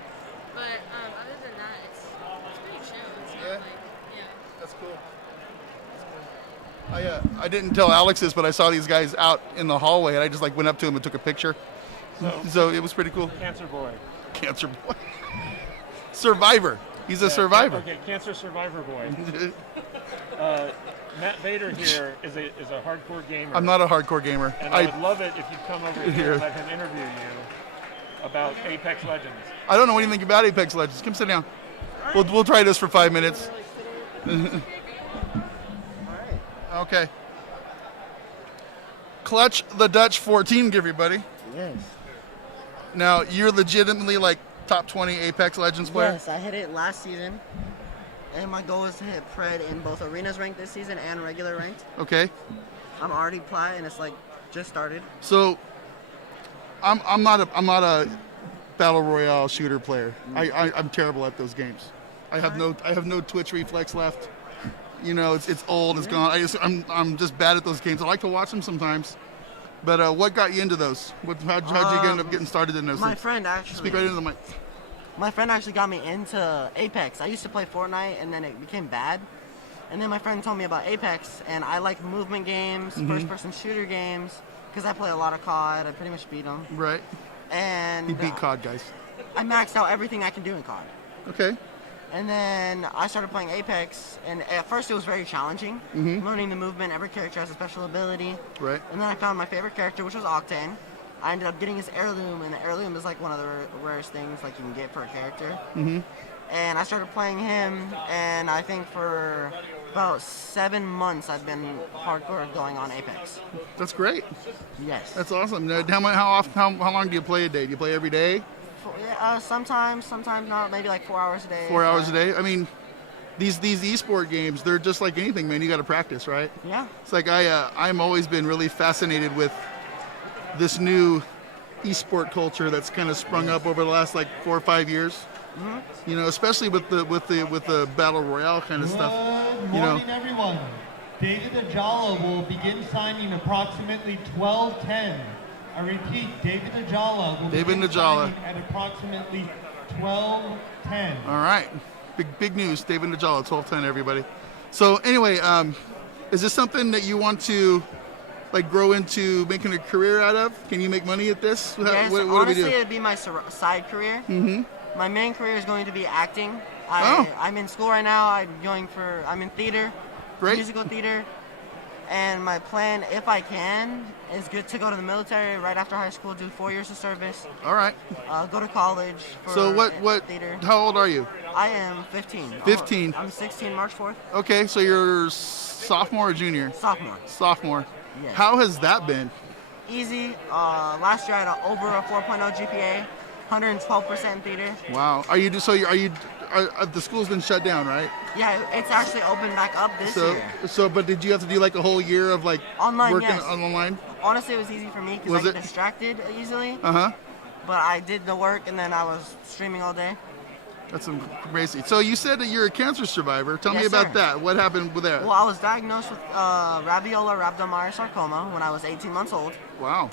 But other than that, it's pretty chill. It's not like, That's cool. I didn't tell Alex this, but I saw these guys out in the hallway, and I just like went up to him and took a picture. So it was pretty cool. Cancer boy. Cancer boy. Survivor. He's a survivor. Okay, cancer survivor boy. Matt Vader here is a hardcore gamer. I'm not a hardcore gamer. And I would love it if you'd come over here and let him interview you about Apex Legends. I don't know anything about Apex Legends. Come sit down. We'll try this for 5 minutes. Okay. Clutch the Dutch 14, everybody. Yes. Now, you're legitimately like top 20 Apex Legends player? Yes, I hit it last season. And my goal is to hit Pred in both arenas ranked this season and regular ranked. Okay. I'm already plat and it's like just started. So I'm not a battle royale shooter player. I'm terrible at those games. I have no twitch reflex left. You know, it's old, it's gone. I'm just bad at those games. I like to watch them sometimes. But what got you into those? How'd you end up getting started in those? My friend actually. Speak right into the mic. My friend actually got me into Apex. I used to play Fortnite and then it became bad. And then my friend told me about Apex, and I like movement games, first-person shooter games, because I play a lot of COD. I pretty much beat them. Right. And he beat COD, guys. I maxed out everything I can do in COD. Okay. And then I started playing Apex, and at first it was very challenging, learning the movement. Every character has a special ability. Right. And then I found my favorite character, which was Octane. I ended up getting his heirloom, and the heirloom is like one of the rarest things like you can get for a character. And I started playing him, and I think for about 7 months I've been hardcore going on Apex. That's great. Yes. That's awesome. Now, how long do you play a day? Do you play every day? Sometimes not. Maybe like 4 hours a day. 4 hours a day? I mean, these esport games, they're just like anything, man. You got to practice, right? Yeah. It's like I'm always been really fascinated with this new esport culture that's kind of sprung up over the last like 4 or 5 years. You know, especially with the battle royale kind of stuff. Good morning, everyone. David Ajala will begin signing approximately 12:10. I repeat, David Ajala will begin signing at approximately 12:10. All right, big news. David Ajala, 12:10, everybody. So anyway, is this something that you want to like grow into making a career out of? Can you make money at this? Yes, what honestly, do we do? it'd be my side career. My main career is going to be acting. Oh. I'm in school right now. I'm in theater, musical theater. And my plan, if I can, is good to go to the military right after high school, do 4 years of service. All right. Go to college for So what theater. How old are you? I am 15. 15. I'm 16 March 4th. Okay, so you're sophomore or junior? Sophomore. Sophomore. Yes. How has that been? Easy. Last year I had over a 4.0 GPA, 112% in theater. Wow. The school's been shut down, right? Yeah, it's actually opened back up this year. But did you have to do like a whole year of like online, working yes. online? Honestly, it was easy for me because I get distracted easily. Uh-huh. But I did the work and then I was streaming all day. That's crazy. So you said that you're a cancer survivor. Tell me Yes, about sir. that. What happened with that? Well, I was diagnosed with raviola rhabdomyosarcoma when I was 18 months old. Wow.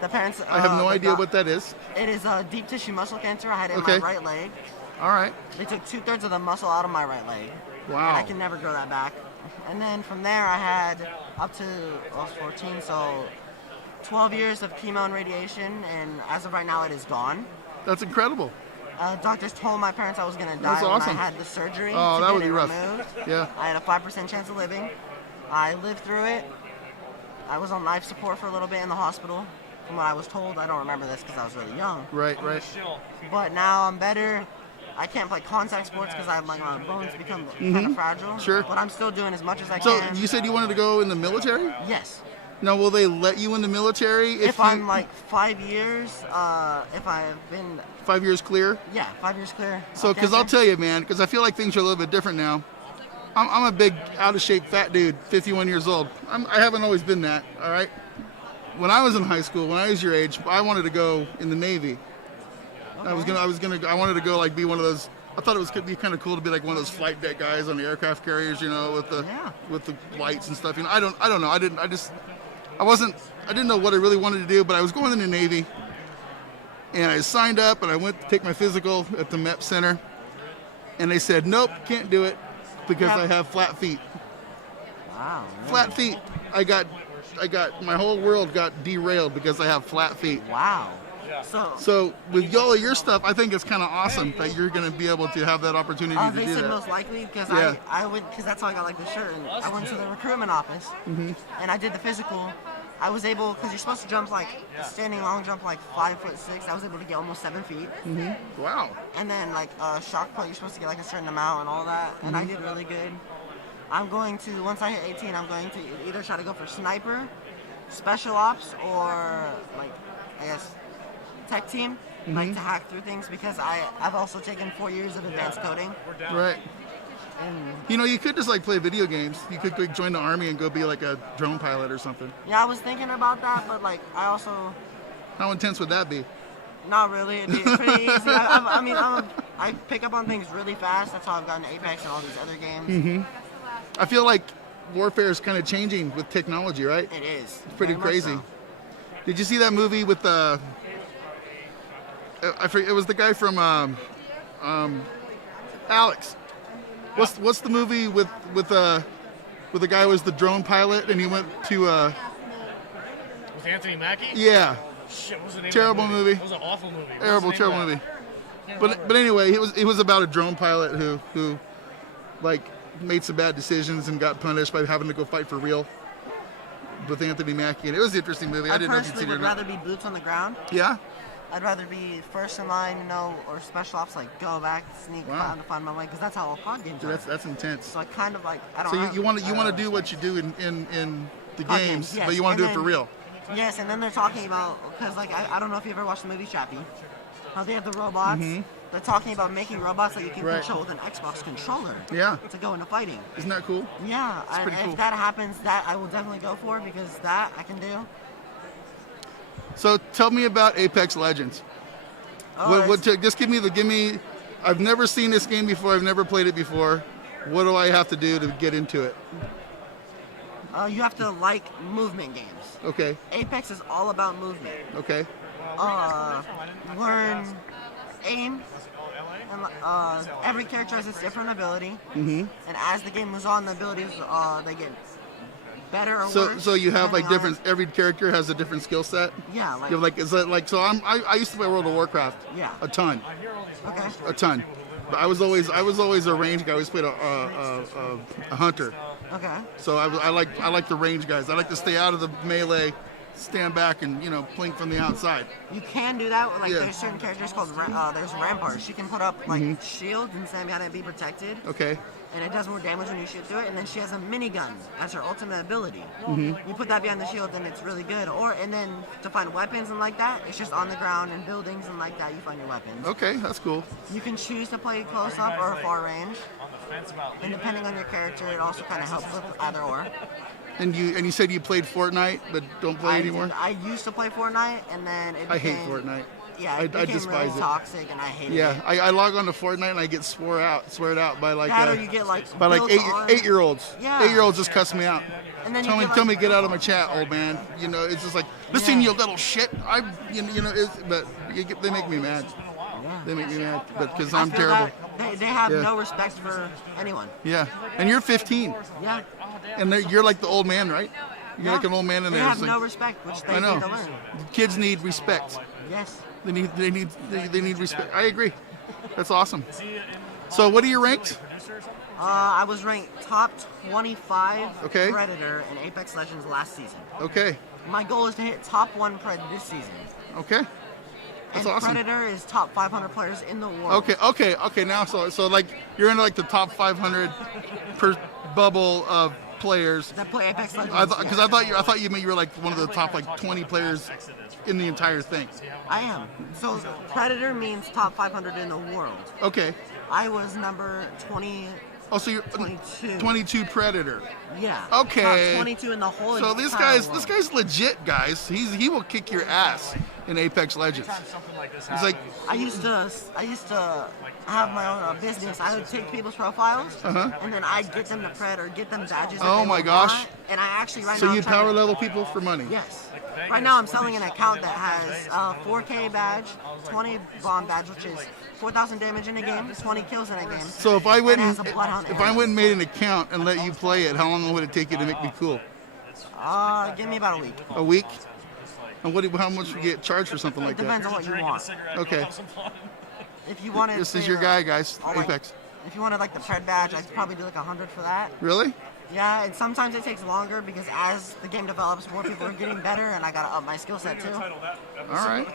The parents. I have no idea what that is. It is deep tissue muscle cancer. I had it in my right leg. All right. They took 2/3 of the muscle out of my right leg. Wow. And I can never grow that back. And then from there, I had up to I was 14, so 12 years of chemo and radiation, and as of right now, it is gone. That's incredible. Doctors told my parents I was going to die That's awesome. when I had the surgery Oh, to that get would it be rough. removed. Yeah. I had a 5% chance of living. I lived through it. I was on life support for a little bit in the hospital. From what I was told, I don't remember this because I was really young. Right. But now I'm better. I can't play contact sports because I have my bones become kind of fragile. Sure. But I'm still doing as much as I So can. you said you wanted to go in the military? Yes. Now, will they let you in the military If I'm like 5 years, if I've been 5 years clear? Yeah, 5 years clear. So, because I'll tell you, man, because I feel like things are a little bit different now. I'm a big, out of shape, fat dude, 51 years old. I haven't always been that. All right. When I was in high school, when I was your age, I wanted to go in the Navy. Okay. I wanted to go like be one of those. I thought it was could be kind of cool to be like one of those flight deck guys on the aircraft carriers, you know, with the lights and stuff. You know, I don't know. I didn't know what I really wanted to do, but I was going in the Navy, and I signed up, and I went to take my physical at the MEP Center, and they said, nope, can't do it because I have flat feet. Wow. Flat feet. I got my whole world got derailed because I have flat feet. Wow. So with all of your stuff, I think it's kind of awesome that you're going to be able to have that opportunity to they do said that. most likely because Yeah. I would because that's how I got like the shirt. And I went to the recruitment office and I did the physical. I was able because you're supposed to jump like standing long jump like 5'6". I was able to get almost 7 feet. Wow. And then like shock put, you're supposed to get like a certain amount and all that. And I did really good. I'm going to once I hit 18, I'm going to either try to go for sniper, special ops, or like I guess tech team, like to hack through things because I've also taken 4 years of advanced coding. Right. And You know, you could just like play video games. You could like, join the army and go be like a drone pilot or something. yeah, I was thinking about that, but like I also How intense would that be? not really. It'd be pretty easy. I pick up on things really fast. That's how I've gotten Apex and all these other games. I feel like warfare is kind of changing with technology, right? It is. It's pretty Very much crazy. so. Did you see that movie with I forget, it was the guy from Alex. What's the movie with the guy who was the drone pilot and he went to With Anthony Mackie? yeah. Shit, what was the name Terrible of that movie. It was an awful movie. What was Terrible the name of movie. that? But anyway, it was about a drone pilot who like made some bad decisions and got punished by having to go fight for real with Anthony Mackie, and it was an interesting movie. I didn't know if you'd personally seen it or would not. rather be boots on the ground. Yeah. I'd rather be first in line, or special ops, like go back, sneak, find my way, because that's how all COD games Dude, are. that's intense. So I kind of like, I don't So have, you want to do what you do in the COD games, yes. but you want to And do it for then- real. Yes, and then they're talking about, because like, I don't know if you ever watched the movie Chappie, how they have the robots. They're talking about making robots that you can Right. control with an Xbox controller. Yeah. To go into fighting. Isn't that cool? Yeah, It's pretty cool. if that happens, that I will definitely go for because that I can do. So tell me about Apex Legends. Just give me. I've never seen this game before. I've never played it before. What do I have to do to get into it? You have to like movement games. Okay. Apex is all about movement. Okay. Learn aim. And, every character has its different ability. And as the game moves on, the abilities they get better or worse. So you have like depending on- different. Every character has a different skill set. Yeah, like- You have like is that like so? I used to play World of Warcraft. Yeah. A ton. Okay. A ton. But I was always a range guy. I always played a hunter. Okay. So I like the range guys. I like to stay out of the melee, stand back and blink from the outside. You can do that. Like Yeah. there's certain characters called there's ramparts. She can put up like shields and stand behind it and be protected. Okay. And it does more damage when you shoot through it. And then she has a minigun. That's her ultimate ability. You put that behind the shield, and it's really good. And then to find weapons and like that, it's just on the ground and buildings and like that. You find your weapons. Okay, that's cool. You can choose to play close up or far range. And depending on your character, it also kind of helps with either or. And you said you played Fortnite, but don't play anymore. I used to play Fortnite, and then it I became, hate Fortnite. Yeah, it I became despise really it. toxic, and I hate it. Yeah, I log on to Fortnite and I get swear out by like That or you get, like, by like built on- 8-year-olds. Yeah. 8-year-olds just cuss me out. And then Tell you me get, get out of my chat, old man. It's just like listen, you little shit. But they make me mad. They make me mad, but because I I'm feel terrible. that they have Yeah. no respect for anyone. Yeah, and you're 15. Yeah. And you're like the old man, right? You're like an old man in They there. have It's no like- respect, which they I know. need to learn. Kids need respect. Yes. They need respect. I agree. That's awesome. So what are your ranks? I was ranked top 25 Okay. Predator in Apex Legends last season. Okay. My goal is to hit top 1 Pred this season. Okay. That's and awesome. Predator is top 500 players in the world. Okay. Now, so like you're in like the top 500 per bubble of players that play Apex Legends. Because I thought you meant you were like one of the top like 20 players in the entire thing. I am. So Predator means top 500 in the world. Okay. I was number 20. Oh, so you're 22 Predator. Yeah. Okay. Top 22 in the whole. So this guy's legit, guys. He will kick your ass in Apex Legends. He's like, I used to have my own business. I would take people's profiles, and then I'd get them to Pred or get them badges. Oh my gosh. And I actually right so now. So you power level people for money? Yes. Right now I'm selling an account that has 4K badge, 20 bomb badge, which is 4,000 damage in a game, 20 kills in a game. So if I went and made an account and let you play it, how long would it take you to make me cool? Give me about a week. A week? And how much would you get charged for something like that? Depends on what you want. Okay. If you wanted, this is your guy, guys. Apex. If you wanted like the Pred badge, I'd probably do like 100 for that. Really? Yeah, and sometimes it takes longer because as the game develops, more people are getting better, and I gotta up my skill set too. All right.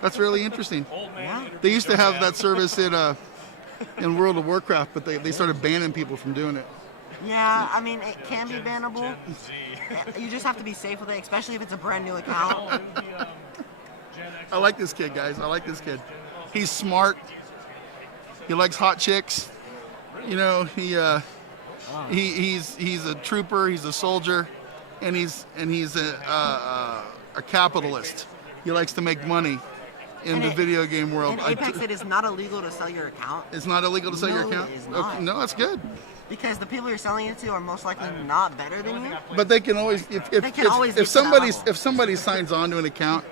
That's really interesting. Yeah. They used to have that service in World of Warcraft, but they started banning people from doing it. Yeah, I mean, it can be bannable. You just have to be safe with it, especially if it's a brand new account. I like this kid, guys. I like this kid. He's smart. He likes hot chicks. You know, he's a trooper. He's a soldier, and he's a capitalist. He likes to make money in the video game world. In Apex, it is not illegal to sell your account. It's not illegal to sell your account? It is not. Okay, no, that's good. Because the people you're selling it to are most likely not better than you. But they can always, if somebody signs on to an account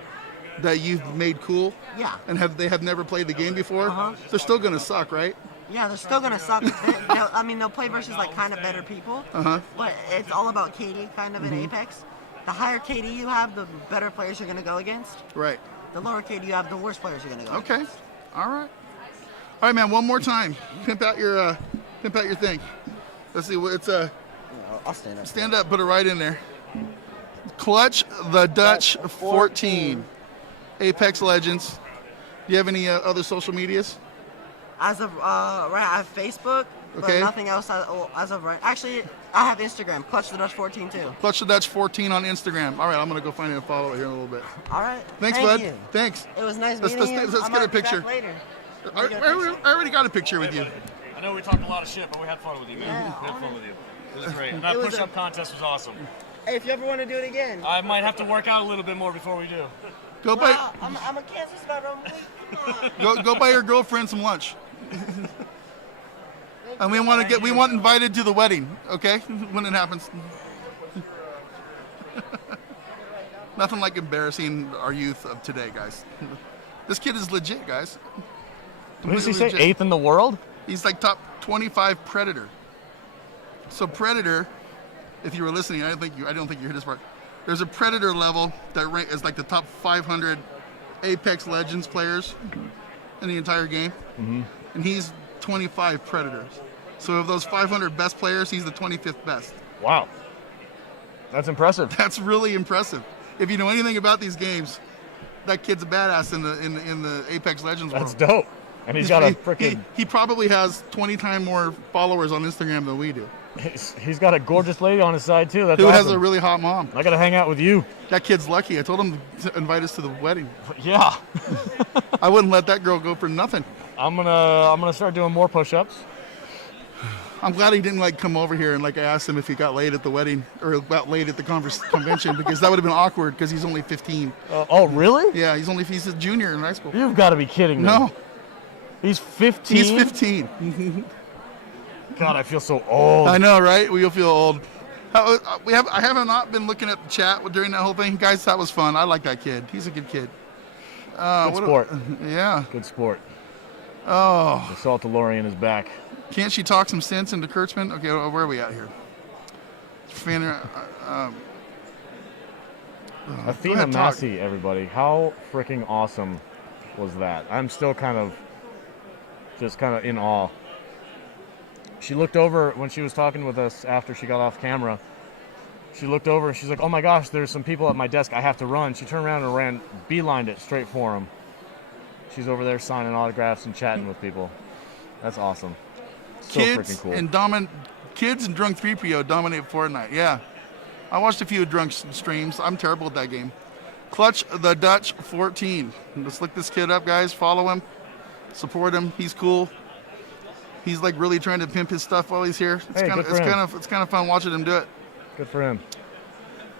that you've made cool, yeah, and they have never played the game before, they're still gonna suck, right? Yeah, they're still gonna suck. They'll play versus like kind of better people. But it's all about KD kind of in Apex. The higher KD you have, the better players you're gonna go against. Right. The lower KD you have, the worse players you're gonna go. Okay. All right. All right, man. One more time. Pimp out your thing. Let's see what it's I'll stand up. Stand up. Put it right in there. Clutch the Dutch 14. Apex Legends. Do you have any other social medias? As of right, I have Facebook, but nothing else as of right. Actually, I have Instagram, Clutch the Dutch 14 too. Clutch the Dutch 14 on Instagram. All right, I'm gonna go find it and follow it here in a little bit. All right. Thanks, Thank bud. you. Thanks. It was nice meeting you. Let's get a picture. Later. I already got a picture with you. I know we talked a lot of shit, but we had fun with you, man. Yeah, we had fun with you. It was great. And that push-up contest was awesome. Hey, if you ever want to do it again, I might have to work out a little bit more before we do. Go buy. I'm a cancer survivor. Go buy your girlfriend some lunch. And we want invited to the wedding, okay? When it happens. Nothing like embarrassing our youth of today, guys. This kid is legit, guys. What does he say? 8th in the world? He's like top 25 Predator. So Predator, if you were listening, I don't think you heard this part. There's a Predator level that is like the top 500 Apex Legends players in the entire game, and he's 25 Predators. So of those 500 best players, he's the 25th best. Wow, that's impressive. That's really impressive. If you know anything about these games, that kid's a badass in the Apex Legends world. That's dope. And he's got a freaking... He probably has 20 times more followers on Instagram than we do. He's got a gorgeous lady on his side, too. That's Who awesome. has a really hot mom. I got to hang out with you. That kid's lucky. I told him to invite us to the wedding. Yeah. I wouldn't let that girl go for nothing. I'm gonna start doing more push-ups. I'm glad he didn't come over here and I asked him if he got laid at the wedding or got laid at the convention because that would have been awkward because he's only 15. Oh, really? Yeah, he's a junior in high school. You've got to be kidding me. No. He's 15? He's 15. God, I feel so old. I know, right? We'll feel old. I have not been looking at the chat during that whole thing. Guys, that was fun. I like that kid. He's a good kid. Good sport. Yeah. Good sport. Oh. The Salt DeLorean is back. Can't she talk some sense into Kurtzman? Okay, where are we at here? Athena Massey, everybody. How freaking awesome was that? I'm still kind of in awe. She looked over when she was talking with us after she got off camera. She looked over and she's like, "Oh my gosh, there's some people at my desk. I have to run." She turned around and beelined it straight for him. She's over there signing autographs and chatting with people. That's awesome. So Kids freaking cool. and kids and Drunk3P0 dominate Fortnite. Yeah, I watched a few Drunk streams. I'm terrible at that game. Clutch the Dutch 14. Let's look this kid up, guys. Follow him, support him. He's cool. He's like really trying to pimp his stuff while he's here. It's Hey, kind good for him. of it's kind of fun watching him do it. Good for him.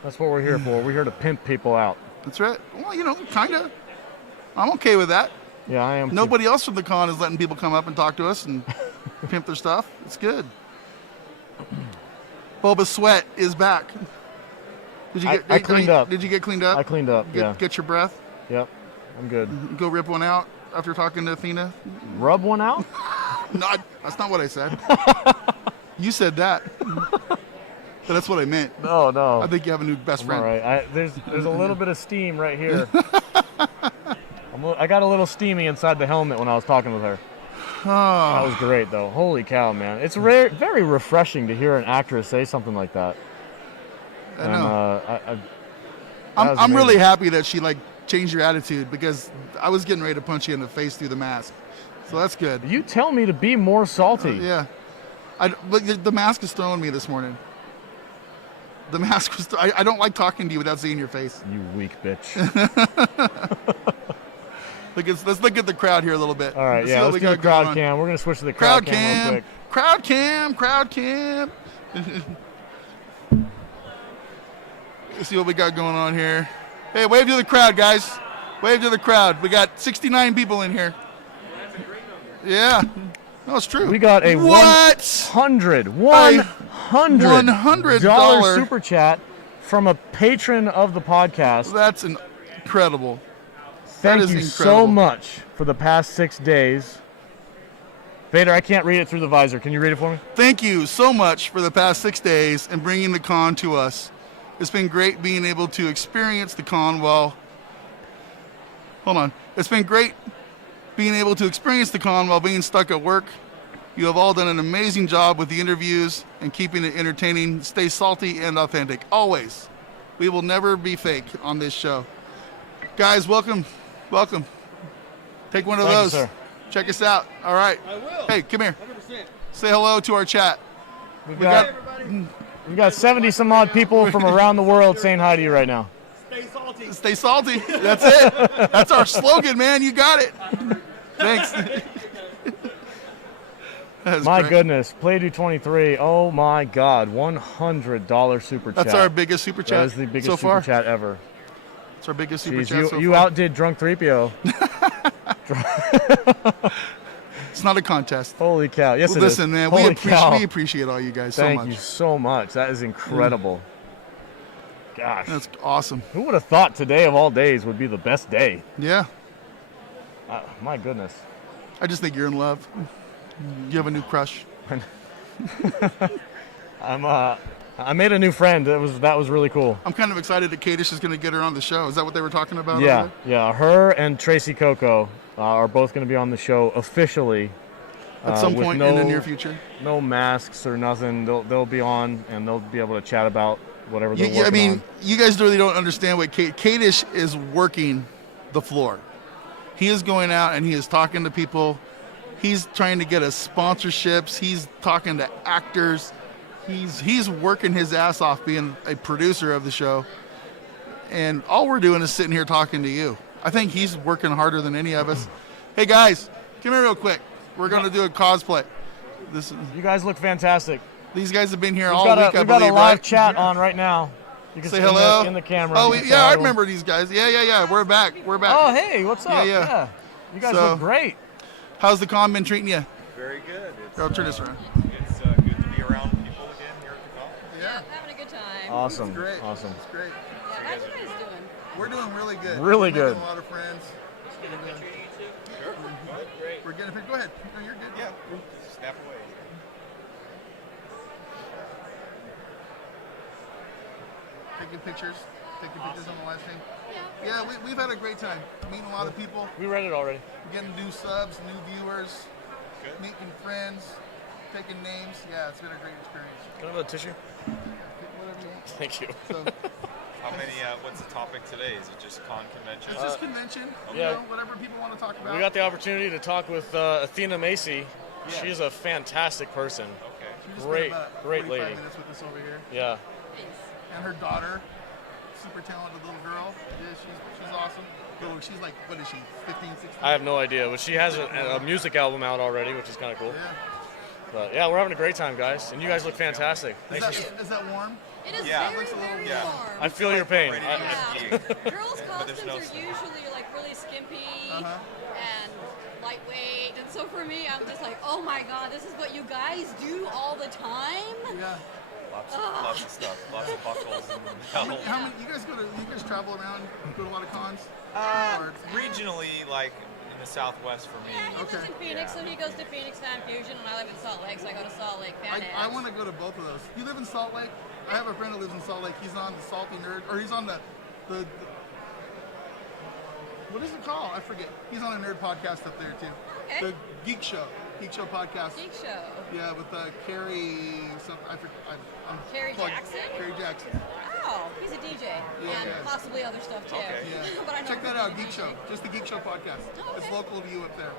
That's what we're here for. We're here to pimp people out. That's right. Well, you know, kind of. I'm okay with that. Yeah, I am. too. Nobody else from the con is letting people come up and talk to us and pimp their stuff. It's good. Boba Sweat is back. Did you I get? cleaned up. Did you get cleaned up? I cleaned up. Yeah. Get your breath. Yep. I'm good. Go rip one out after talking to Athena. Rub one out? No, that's not what I said. You said that. But that's what I meant. No. I think you have a new best friend. All right. There's a little bit of steam right here. I got a little steamy inside the helmet when I was talking with her. That was great, though. Holy cow, man! It's very refreshing to hear an actress say something like that. I know. And, I'm really happy that she like changed your attitude, because I was getting ready to punch you in the face through the mask. So that's good. You tell me to be more salty. Yeah. But the mask is throwing me this morning. The mask was. I don't like talking to you without seeing your face. You weak bitch. Let's look at the crowd here a little bit. All right, let's yeah, let's do the crowd cam. We're going to switch to the crowd cam real quick. Crowd cam. Let's see what we got going on here. Hey, wave to the crowd, guys. Wave to the crowd. We got 69 people in here. Yeah. No, it's true. We got a $100 super chat from a patron of the podcast. That's incredible. Thank you so much for the past 6 days. Vader, I can't read it through the visor. Can you read it for me? Thank you so much for the past 6 days and bringing the con to us. It's been great being able to experience the con while... Hold on. It's been great being able to experience the con while being stuck at work. You have all done an amazing job with the interviews and keeping it entertaining. Stay salty and authentic. Always. We will never be fake on this show. Guys, welcome. Take one of Thank you, those. sir. Check us out. All right. I will. Hey, come here. 100%. Say hello to our chat. We've got 70 some odd people from around the world saying hi to you right now. Stay salty. Stay salty. That's it. That's our slogan, man. You got it. Thanks. My goodness, Playdo23. Oh my God, $100 super chat. That's our biggest super chat That is the biggest so far. super chat ever. It's our biggest super Jeez, chat so you far. outdid Drunk3PO. It's not a contest. Holy cow! Yes, well, it listen, is. man, Holy we cow. appreciate all you guys so Thank much. you so much. That is incredible. Gosh, that's awesome. Who would have thought today of all days would be the best day? Yeah. My goodness. I just think you're in love. You have a new crush. I made a new friend. That was really cool. I'm kind of excited that Kadish is going to get her on the show. Is that what they were talking about? Yeah, over yeah. Her and Tracy Coco are both going to be on the show officially. At some point in the near future. No masks or nothing. They'll be on and they'll be able to chat about whatever they're working I mean, on. you guys really don't understand what Kadish is working the floor. He is going out and he is talking to people. He's trying to get us sponsorships. He's talking to actors. He's working his ass off being a producer of the show. And all we're doing is sitting here talking to you. I think he's working harder than any of us. Hey guys, come here real quick. We're going to do a cosplay. You guys look fantastic. These guys have been here We've all got week, we've I got believe, a live right? chat on right now. You can Say see hello in the camera. Oh, You can yeah, say I hi. remember these guys. Yeah. We're back. Oh, hey, what's up? Yeah. You guys look great. How's the con been treating you? Very good. I'll turn this around. It's good to be around people again here at the con. Yeah, having a good time. Awesome. It's great. Awesome. It's great. Yeah, how you guys doing? We're doing really good. Really We're good. making a lot of friends. We're getting a picture. Go ahead. No, you're good. Yeah. Snap away. Taking pictures on the live stream. Yeah, we've had a great time. Meeting a lot of people. We read it already. Getting new subs, new viewers, meeting friends, taking names. Yeah, it's been a great experience. Can I have a tissue? Whatever you want. Thank you. So, How many? What's the topic today? Is it just convention? It's just convention. Yeah. Whatever people want to talk about. We got the opportunity to talk with Athena Massey. Yeah. She's a fantastic person. Okay. She just Great, spent about great 45 lady. minutes with us over here. Yeah. And her daughter, super talented little girl. Yeah, she's awesome. She's like, what is she, 15, 16? I have no idea, but she has a music album out already, which is kind of cool. Yeah. But yeah, we're having a great time, guys, and you guys look fantastic. Is that warm? It is Yeah. very, very warm. I feel your pain. Girls' costumes are usually like really skimpy and lightweight, and so for me, I'm just like, oh my god, this is what you guys do all the time. Yeah. Lots of stuff. Lots of buckles and How many, you guys travel around, go to a lot of cons? regionally, like in the Southwest for me. Yeah, he lives in Phoenix, so he goes to Phoenix Fan Fusion, and I live in Salt Lake, so I go to Salt Lake Fan I want to go to both of those. You live in Salt Lake? I have a friend who lives in Salt Lake. He's on the Salty Nerd, or he's on the what is it called? I forget. He's on a nerd podcast up there too. Okay. The Geek Show podcast. Geek Show. Yeah, with Carrie. Carrie Jackson? Carrie Jackson. Oh, he's a DJ, and possibly other stuff too. Okay. Yeah. But I know Check that he's out, a Geek DJ. Show. Just the Geek Show podcast. Oh, okay. It's local to you up there.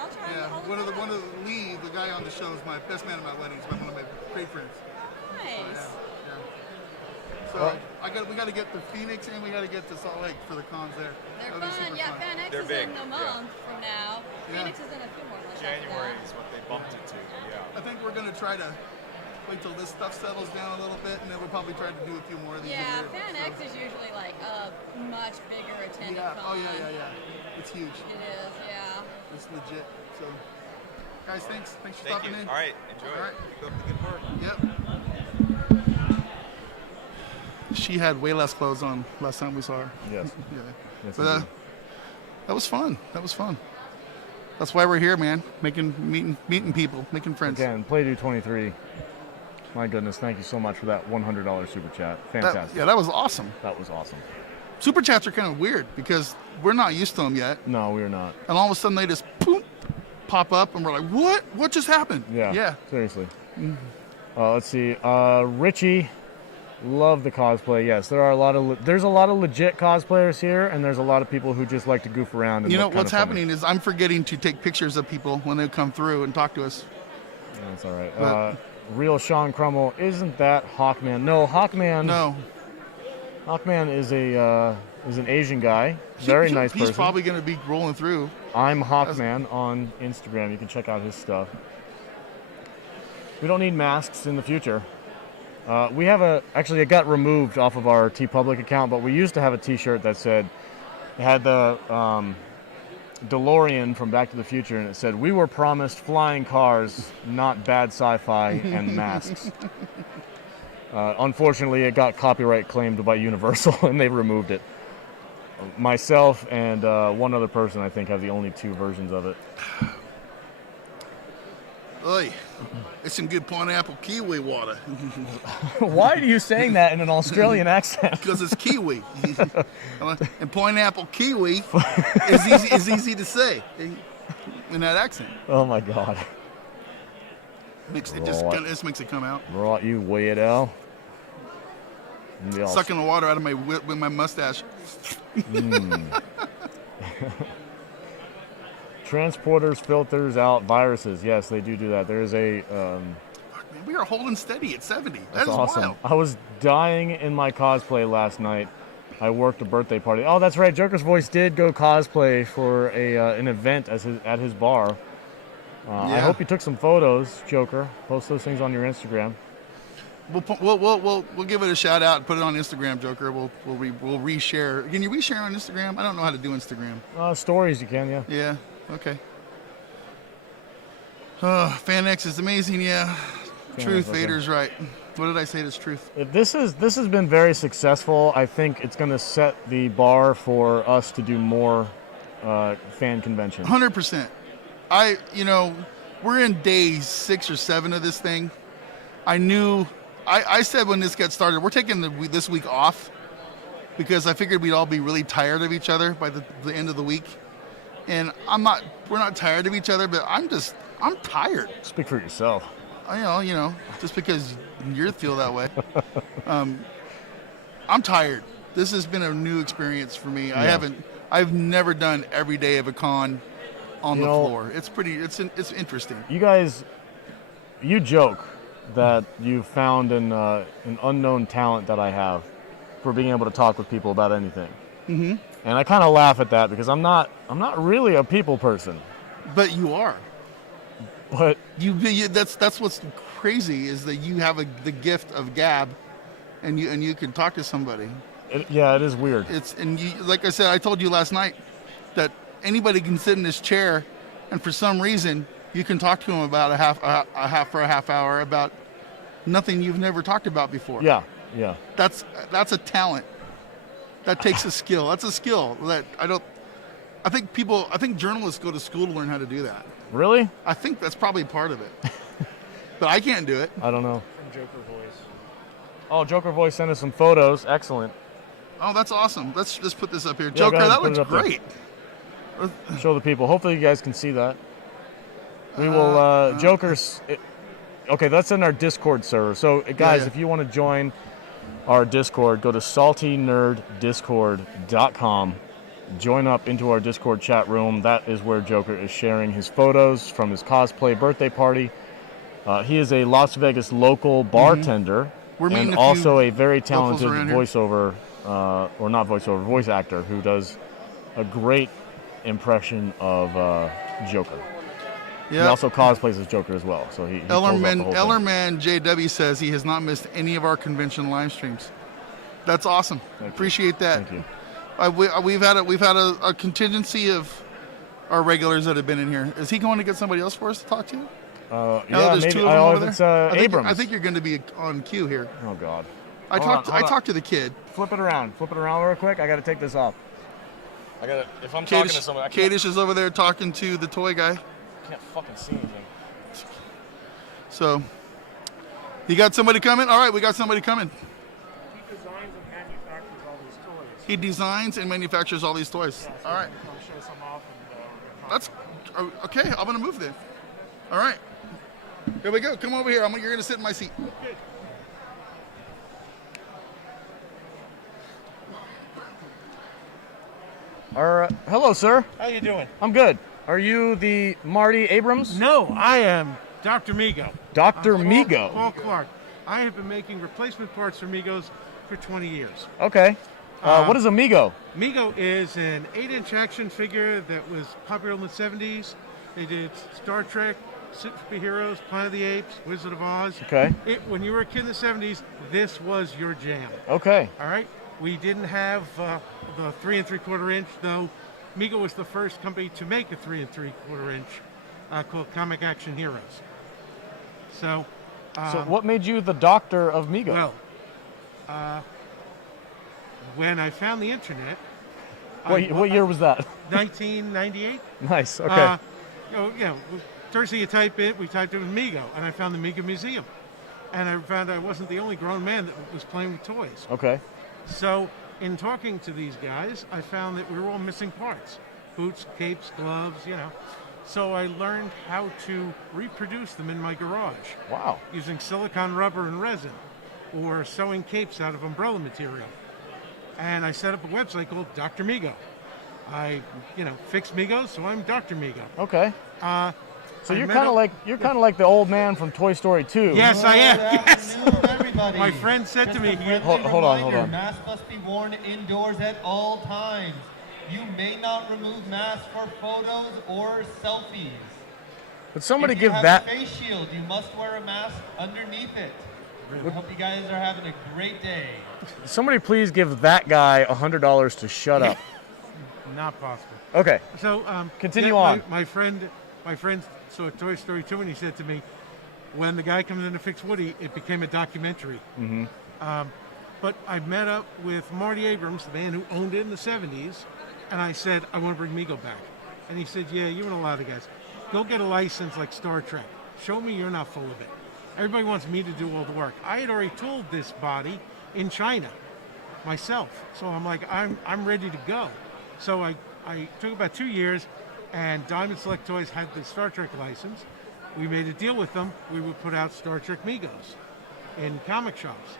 I'll try Yeah, I'll one of look the it up. lead, the guy on the show is my best man at my wedding. He's one of my great friends. Nice. So we got to get to Phoenix and we got to get to Salt Lake for the cons there. They're That'll be fun. super Yeah, fun. Fan X They're is big, in a yeah. month from now. Yeah. Phoenix is in a few more months. January after is what they bumped it to. Yeah. I think we're going to try to wait till this stuff settles down a little bit, and then we'll probably try to do a few more of that. these. Yeah, a year. Fan X is usually like a much bigger attended Yeah. con. Oh yeah. It's huge. It is, yeah. It's legit. So, guys, thanks for Thank stopping you. in. All right, enjoy. All right. Keep up the good work. Yep. She had way less clothes on last time we saw her. Yes. Yeah. Yes, But indeed. that was fun. That's why we're here, man. Meeting people, making friends. Again, Playdo 23. My goodness, thank you so much for that $100 super chat. Fantastic. That was awesome. That was awesome. Super chats are kind of weird because we're not used to them yet. No, we're not. And all of a sudden they just pop up and we're like, what? What just happened? Yeah. Seriously. Let's see. Richie, love the cosplay. Yes, there's a lot of legit cosplayers here, and there's a lot of people who just like to goof around. And You know look kinda what's funny. happening is I'm forgetting to take pictures of people when they come through and talk to us. That's all right. But- Real Sean Crummel, isn't that Hawkman? No, Hawkman. No. Hawkman is an Asian guy. Very nice person. He's probably going to be rolling through. I'm Hawkman on Instagram. You can check out his stuff. We don't need masks in the future. We have actually it got removed off of our TeePublic account, but we used to have a T-shirt that said, it had the DeLorean from Back to the Future, and it said, "We were promised flying cars, not bad sci-fi and masks." Unfortunately, it got copyright claimed by Universal, and they removed it. Myself and one other person, I think, have the only two versions of it. Oi, it's some good pineapple kiwi water. Why are you saying that in an Australian accent? Because it's kiwi. And pineapple kiwi is easy to say in that accent. Oh my God. It just makes it come out. Right, you weirdo. Sucking the water out of with my mustache. Transporters filters out viruses. Yes, they do that. There is a... Man, we are holding steady at 70. That's That is awesome. wild. I was dying in my cosplay last night. I worked a birthday party. Oh, that's right. Joker's Voice did go cosplay for an event at his bar. I hope you took some photos, Joker. Post those things on your Instagram. We'll give it a shout out and put it on Instagram, Joker. We'll reshare. Can you reshare on Instagram? I don't know how to do Instagram. Stories you can, yeah. Yeah. Okay. Fan X is amazing. Yeah. Truth. okay. Vader's right. What did I say? That's truth. If this has been very successful, I think it's going to set the bar for us to do more fan conventions. 100%. We're in day 6 or 7 of this thing. I said when this got started, we're taking this week off because I figured we'd all be really tired of each other by the end of the week. And we're not tired of each other, but I'm tired. Speak for yourself. Just because you feel that way. I'm tired. This has been a new experience for me. I've never done every day of a con on the floor. It's interesting. You guys, you joke that you found an unknown talent that I have for being able to talk with people about anything. Mm-hmm. And I kind of laugh at that because I'm not really a people person. But you are. But that's what's crazy is that you have the gift of gab, and you can talk to somebody. It is weird. Like I said, I told you last night that anybody can sit in this chair, and for some reason you can talk to them about a half hour about nothing you've never talked about before. Yeah. That's a talent. That takes a skill. That's a skill that I think journalists go to school to learn how to do that. Really? I think that's probably part of it. But I can't do it. I don't know. From Joker Voice. Oh, Joker Voice sent us some photos. Excellent. Oh, that's awesome. Let's just put this up here. Yeah, Joker, go ahead, that put it looks up great. there. Show the people. Hopefully you guys can see that. We will, Joker's... Okay, that's in our Discord server. So, guys, if you want to join our Discord, go to saltynerddiscord.com. Join up into our Discord chat room. That is where Joker is sharing his photos from his cosplay birthday party. He is a Las Vegas local bartender and also a very talented voiceover, or not voiceover, voice actor who does a great impression of Joker. He also cosplays as Joker as well. So he Ellerman JW says he has not missed any of our convention live streams. That's awesome. Appreciate that. Thank you. We've had a contingency of our regulars that have been in here. Is he going to get somebody else for us to talk to? Maybe. Two of them over It's there. Abrams. I think you're going to be on cue here. Oh God. I talked to the kid. Flip it around real quick. I got to take this off. If I'm talking to someone, Kadish is over there talking to the toy guy. I can't fucking see anything. So, you got somebody coming? All right, we got somebody coming. He designs and manufactures all these toys. Yeah, so all right. I'll show some off. That's okay. I'm gonna move then. All right. Here we go. Come over here. You're gonna sit in my seat. Okay. Hello, sir. How you doing? I'm good. Are you the Marty Abrams? No, I am Dr. Migo. Dr. Migo. Paul Clark. I have been making replacement parts for Migos for 20 years. Okay. What is a Migo? Migo is an 8-inch action figure that was popular in the 70s. They did Star Trek, Superheroes, Planet of the Apes, Wizard of Oz. Okay. When you were a kid in the 70s, this was your jam. Okay. All right. We didn't have the 3 3/4 inch, though. Migo was the first company to make a 3 3/4 inch called Comic Action Heroes. So what made you the doctor of Migo? Well, when I found the internet. What year was that? 1998. Nice. Okay. Thursday you type it. We typed it in Migo, and I found the Migo Museum, and I found I wasn't the only grown man that was playing with toys. Okay. So, in talking to these guys, I found that we were all missing parts. Boots, capes, gloves, So I learned how to reproduce them in my garage. Wow. Using silicone rubber and resin, or sewing capes out of umbrella material. And I set up a website called Dr. Migo. I, fix Migos, so I'm Dr. Migo. Okay. So you're kind of like the old man from Toy Story 2. Yes, I am. Yes. Everybody. My friend said to me, hold on. Masks must be worn indoors at all times. You may not remove masks for photos or selfies. Would somebody if you give have that? A face shield, you must wear a mask underneath it. I hope you guys are having a great day. Somebody please give that guy $100 to shut up. Not possible. Okay. So continue on. My friend saw Toy Story 2 and he said to me, when the guy comes in to fix Woody, it became a documentary. Mm-hmm. But I met up with Marty Abrams, the man who owned it in the 70s, and I said, I want to bring Migo back. And he said, yeah, you and a lot of guys. Go get a license like Star Trek. Show me you're not full of it. Everybody wants me to do all the work. I had already tooled this body in China myself. So I'm like, I'm ready to go. So I took about 2 years, and Diamond Select Toys had the Star Trek license. We made a deal with them. We would put out Star Trek Migos in comic shops.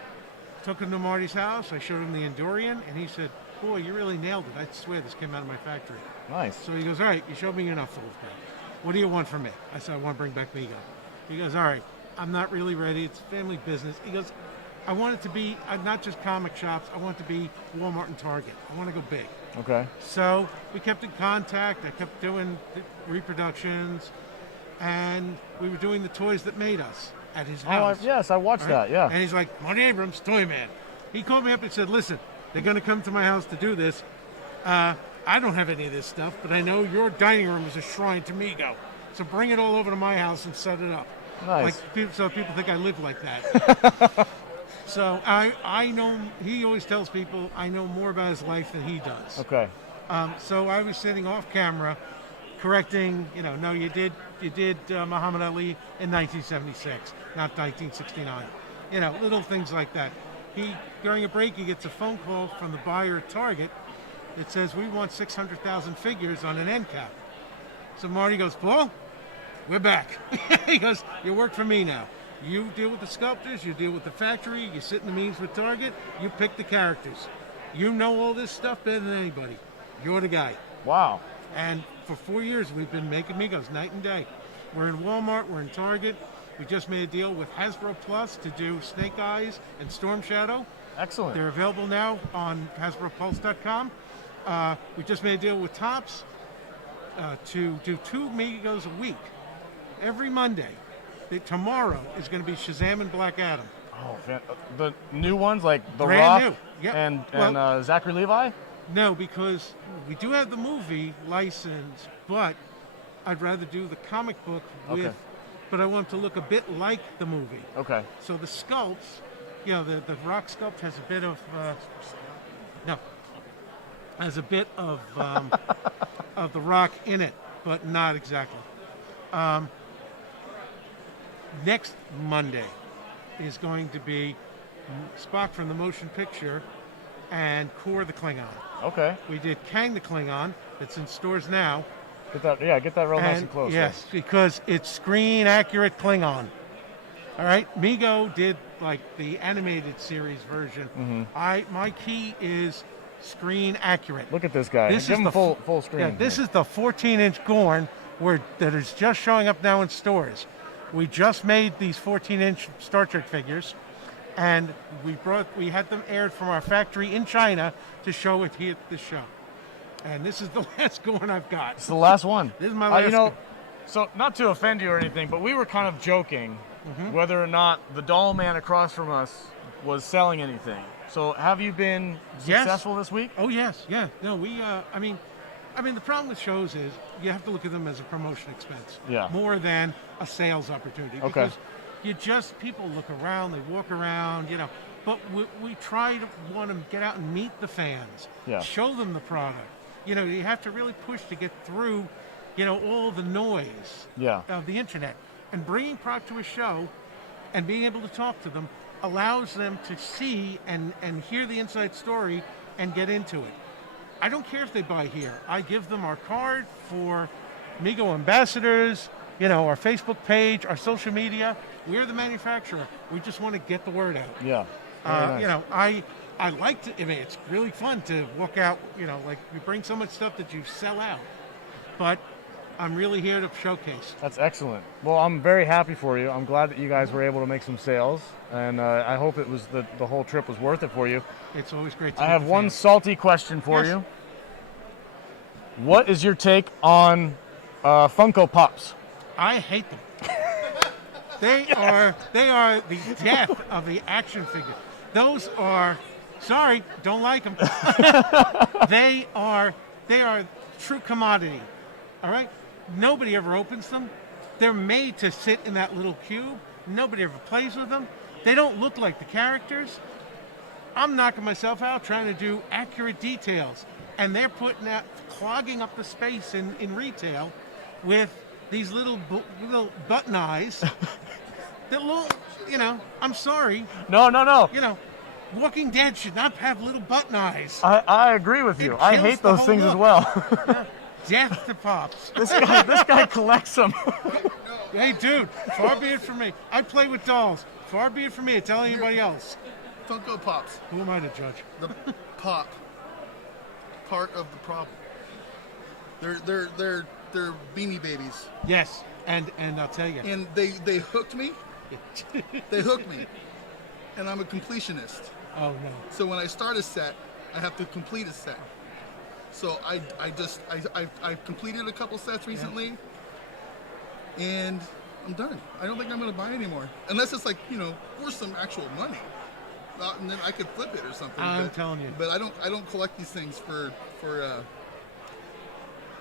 took him to Marty's house. I showed him the Endurian, and he said, "Boy, you really nailed it. I swear this came out of my factory." Nice. So he goes, "All right, you showed me enough, Wolfpack. What do you want from me?" I said, "I want to bring back Mego." He goes, "All right, I'm not really ready. It's family business." He goes, "I want it to be not just comic shops. I want it to be Walmart and Target. I want to go big." Okay. So we kept in contact. I kept doing the reproductions, and we were doing the toys that made us at his house. Yes, I watched that, yeah. And he's like, "Marty Abrams, Toy Man." He called me up and said, "Listen, they're going to come to my house to do this. I don't have any of this stuff, but I know your dining room is a shrine to Mego. So bring it all over to my house and set it up." Nice. So people think I live like that. So I know, he always tells people I know more about his life than he does. Okay. So I was sitting off camera correcting, no, you did Muhammad Ali in 1976, not 1969. Little things like that. During a break, he gets a phone call from the buyer at Target that says, "We want 600,000 figures on an end cap." So Marty goes, "Paul, we're back." He goes, "You work for me now. You deal with the sculptors, you deal with the factory, you sit in the meetings with Target, you pick the characters. You know all this stuff better than anybody. You're the guy." Wow. And for 4 years, we've been making Megos night and day. We're in Walmart, we're in Target. We just made a deal with Hasbro Plus to do Snake Eyes and Storm Shadow. Excellent. They're available now on HasbroPulse.com. We just made a deal with Topps to do 2 Megos a week, every Monday. Tomorrow is going to be Shazam and Black Adam. Oh, the new ones like The Brand Rock new. Yep. and Zachary Levi? No, because we do have the movie license, but I'd rather do the comic book with, Okay. but I want to look a bit like the movie. Okay. So the sculpts, the Rock sculpt has a bit of, of the Rock in it, but not exactly. Next Monday is going to be Spock from the motion picture and Kor the Klingon. Okay. We did Kang the Klingon. It's in stores now. Get that real nice and close. Yes, because it's screen accurate Klingon. All right, Mego did like the animated series version. Mm-hmm. My key is screen accurate. Look at this guy. This Give is him the full screen. Yeah, this is the 14-inch Gorn that is just showing up now in stores. We just made these 14-inch Star Trek figures, and we had them aired from our factory in China to show it here at the show. And this is the last Gorn I've got. It's the last one. This is my last Gorn. So not to offend you or anything, but we were kind of joking whether or not the doll man across from us was selling anything. So have you been successful this week? Oh, yes. Yeah. No, I mean, the problem with shows is you have to look at them as a promotion expense. Yeah. More than a sales opportunity. Okay. Because people look around, they walk around, but we try to want to get out and meet the fans. Yeah. Show them the product. You have to really push to get through, all the noise of the internet. And bringing product to a show and being able to talk to them allows them to see and hear the inside story and get into it. I don't care if they buy here. I give them our card for Mego ambassadors, our Facebook page, our social media. We're the manufacturer. We just want to get the word out. Yeah. Very nice. I like to, it's really fun to walk out, like you bring so much stuff that you sell out. But I'm really here to showcase. That's excellent. Well, I'm very happy for you. I'm glad that you guys were able to make some sales, and I hope it was the whole trip was worth it for you. It's always great to I meet have the one fans. salty question for you. What is your take on Funko Pops? I hate them. They are the death of the action figure. Those are, sorry, don't like them. They are true commodity. All right? Nobody ever opens them. They're made to sit in that little cube. Nobody ever plays with them. They don't look like the characters. I'm knocking myself out trying to do accurate details. And they're clogging up the space in retail with these little button eyes. That little, I'm sorry. No. Walking Dead should not have little button eyes. I agree with you. I hate those things as well. Death to Pops. This guy collects them. Hey, dude, far be it from me. I play with dolls. Far be it from me to tell anybody else. Funko Pops. Who am I to judge? The pop part of the problem. They're Beanie Babies. Yes, and I'll tell you. And they hooked me. They hooked me, and I'm a completionist. Oh no! So when I start a set, I have to complete a set. So I've completed a couple sets recently, and I'm done. I don't think I'm going to buy anymore, unless it's like worth some actual money, and then I could flip it or something. I'm telling you. But I don't collect these things for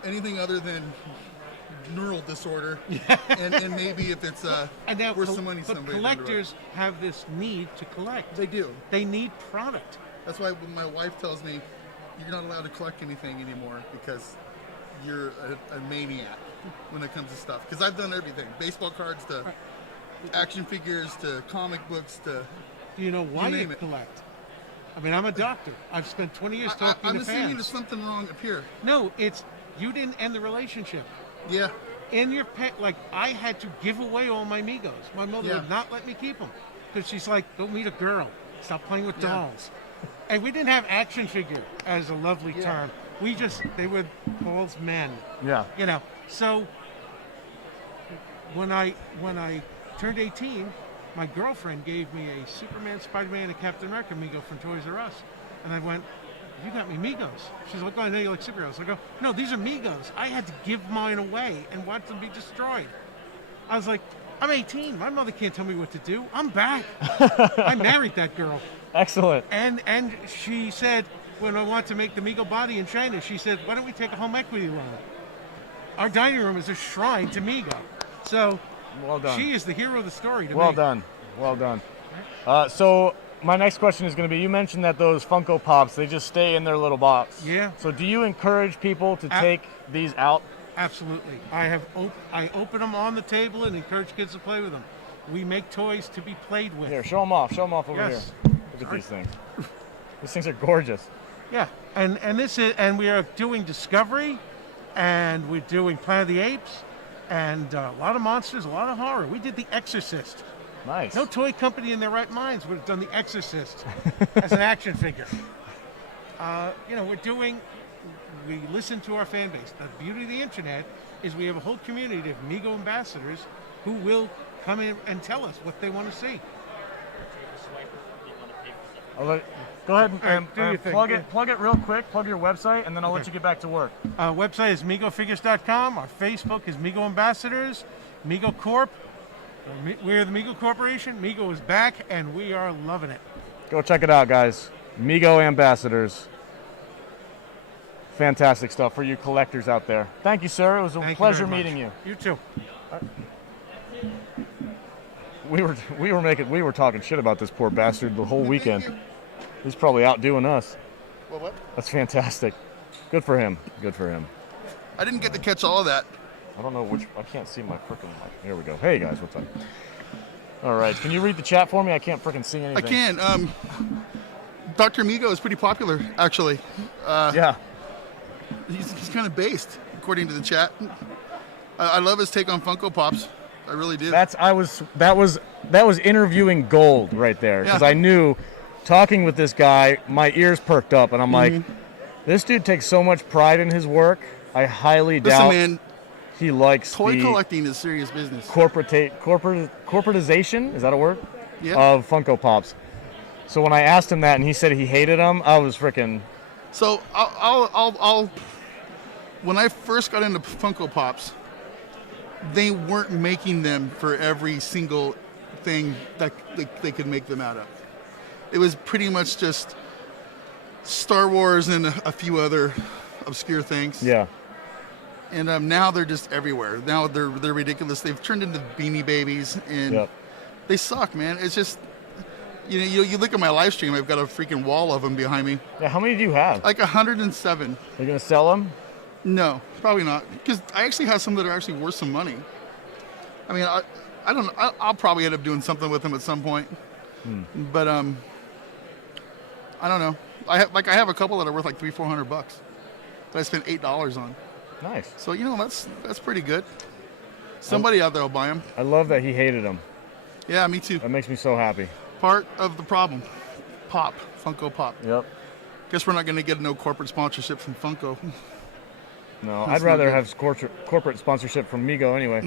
anything other than neural disorder, and maybe if it's and now, worth some money. But collectors have this need to collect. They do. They need product. That's why when my wife tells me you're not allowed to collect anything anymore because you're a maniac when it comes to stuff. Because I've done everything: baseball cards to action figures to comic books to. Do you know why you collect? I mean, I'm a doctor. I've spent 20 years talking to fans. I'm assuming there's something wrong up here. No, it's you didn't end the relationship. Yeah. In your pet, like I had to give away all my Migos. My mother would not let me keep them because she's like, "Go meet a girl. Stop playing with dolls." And we didn't have action figure as a lovely term. They were Paul's men. Yeah. So when I turned 18, my girlfriend gave me a Superman, Spider-Man, and Captain America Migo from Toys R Us, and I went, "You got me Migos." She's like, "Oh, I know you like superheroes." I go, "No, these are Migos. I had to give mine away and watch them be destroyed." I was like, "I'm 18. My mother can't tell me what to do. I'm back." I married that girl. Excellent. And she said, when I want to make the Migo body in China, she said, "Why don't we take a home equity loan?" Our dining room is a shrine to Migo. So well done. She is the hero of the story to me. Well done. Well done. So my next question is going to be, you mentioned that those Funko Pops, they just stay in their little box. Yeah. So do you encourage people to take these out? Absolutely. I open them on the table and encourage kids to play with them. We make toys to be played with. Here, show them off. Show them off over here. Look at these things. These things are gorgeous. Yeah. And we are doing Discovery, and we're doing Planet of the Apes, and a lot of monsters, a lot of horror. We did The Exorcist. Nice. No toy company in their right minds would have done The Exorcist as an action figure. We listen to our fan base. The beauty of the internet is we have a whole community of Migo ambassadors who will come in and tell us what they want to see. Go ahead and do your thing. plug it real quick. Plug your website, and then I'll let you get back to work. Website is MigoFigures.com. Our Facebook is Migo Ambassadors. Migo Corp. We're the Migo Corporation. Migo is back, and we are loving it. Go check it out, guys. Migo Ambassadors. Fantastic stuff for you collectors out there. Thank you, sir. It was a pleasure meeting you. You too. We were talking shit about this poor bastard the whole weekend. He's probably outdoing us. Well, what? That's fantastic. Good for him. Good for him. I didn't get to catch all of that. I don't know which. I can't see my freaking mic. Here we go. Hey guys, what's up? All right, can you read the chat for me? I can't freaking see anything. I can. Dr. Migo is pretty popular, actually. Yeah. He's kind of based, according to the chat. I love his take on Funko Pops. I really do. That was interviewing gold right there, because I knew, talking with this guy, my ears perked up, and I'm like, this dude takes so much pride in his work. I highly doubt man, he likes toy collecting is serious business. Corporatization, is that a word? Yeah. Of Funko Pops. So when I asked him that and he said he hated them, I was freaking. So I'll when I first got into Funko Pops, they weren't making them for every single thing that they could make them out of. It was pretty much just Star Wars and a few other obscure things. Yeah. And now they're just everywhere. Now they're ridiculous. They've turned into Beanie Babies, and they suck, man. It's just, you look at my live stream. I've got a freaking wall of them behind me. Yeah. How many do you have? Like 107. You're gonna sell them? No, probably not. Because I actually have some that are actually worth some money. I mean, I don't know. I'll probably end up doing something with them at some point. But I don't know. I have a couple that are worth like $300-400 that I spent $8 on. Nice. So that's pretty good. Somebody out there will buy them. I love that he hated them. Yeah, me too. That makes me so happy. Part of the problem. Pop, Funko Pop. Yep. Guess we're not going to get no corporate sponsorship from Funko. No, That's I'd rather not have corporate sponsorship from Mego anyway.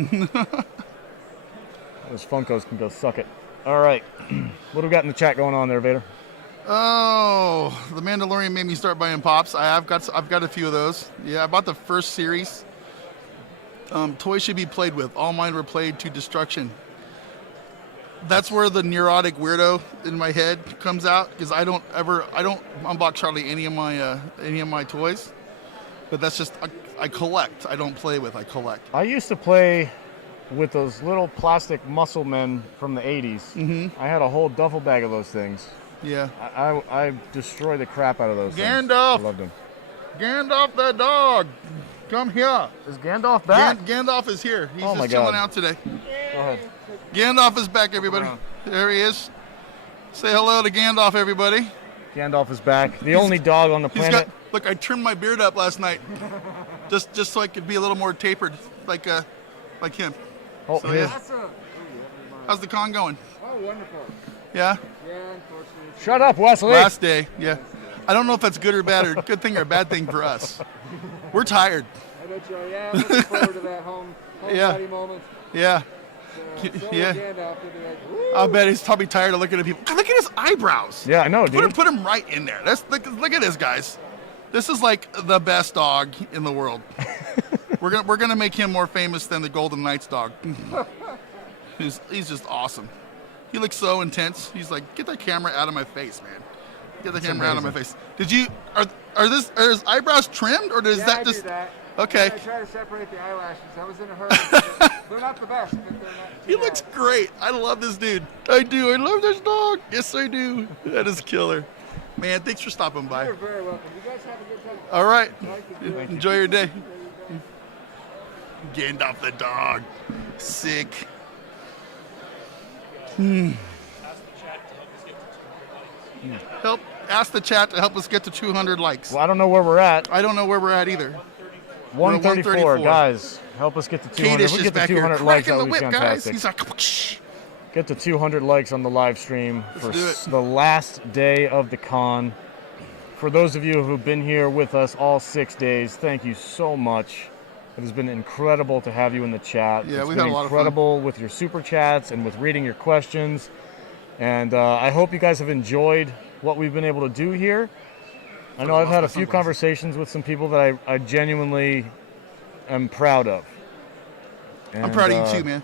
Those Funkos can go suck it. All right. What do we got in the chat going on there, Vader? Oh, The Mandalorian made me start buying pops. I've got a few of those. Yeah, I bought the first series. Toys should be played with. All mine were played to destruction. That's where the neurotic weirdo in my head comes out, because I don't unbox hardly any of my toys. But that's just I collect. I don't play with. I collect. I used to play with those little plastic muscle men from the 80s. Mm-hmm. I had a whole duffel bag of those things. Yeah. I destroyed the crap out of those things. Gandalf! I loved them. Gandalf the dog! Come here. Is Gandalf back? Gandalf is here. He's Oh my just chilling God. out today. Go ahead. Gandalf is back, everybody. There he is. Say hello to Gandalf, everybody. Gandalf is back. The only dog on the planet. Look, I trimmed my beard up last night, just so I could be a little more tapered, like him. Oh, so, yeah. How's the con going? Oh, wonderful. Yeah. Yeah, unfortunately. Shut up, Wesley. Last day. Yeah. I don't know if that's good or bad, or good thing or bad thing for us. We're tired. I bet you are. Yeah, I'm looking forward to that home Yeah. party moment. Yeah. So Yeah. Gandalf will be like, I bet he's probably tired of looking at people. God, look at his eyebrows. Yeah, I know, dude. Put him right in there. Look at this, guys. This is like the best dog in the world. We're gonna make him more famous than the Golden Knights dog. He's just awesome. He looks so intense. He's like, get that camera out of my face, man. Get the camera out of my face. Did you are his eyebrows trimmed, or does yeah, that I just do that. okay? I try to separate the eyelashes. I was in a hurry. They're not the best, but they're not He looks great. I love this dude. I do. I love this dog. Yes, I do. That is killer. Man, thanks for stopping by. You're very welcome. You guys have a good time. All right. Thank you. Enjoy your day. Gandalf the dog. Sick. Ask the chat to help us get to 200 likes. Well, I don't know where we're at. I don't know where we're at either. We're at 134, guys. Help us get to 200. Kadish If we is get to back 200 here. likes, Cracking that the would be whip, guys. fantastic. He's like, Get to 200 likes on the live stream for do it. the last day of the con. For those of you who've been here with us all 6 days, thank you so much. It has been incredible to have you in the chat. Yeah, It's we've been had a lot of fun. incredible with your super chats and with reading your questions. And I hope you guys have enjoyed what we've been able to do here. I know I've had a few conversations with some people that I genuinely am proud of. I'm proud of you too, man.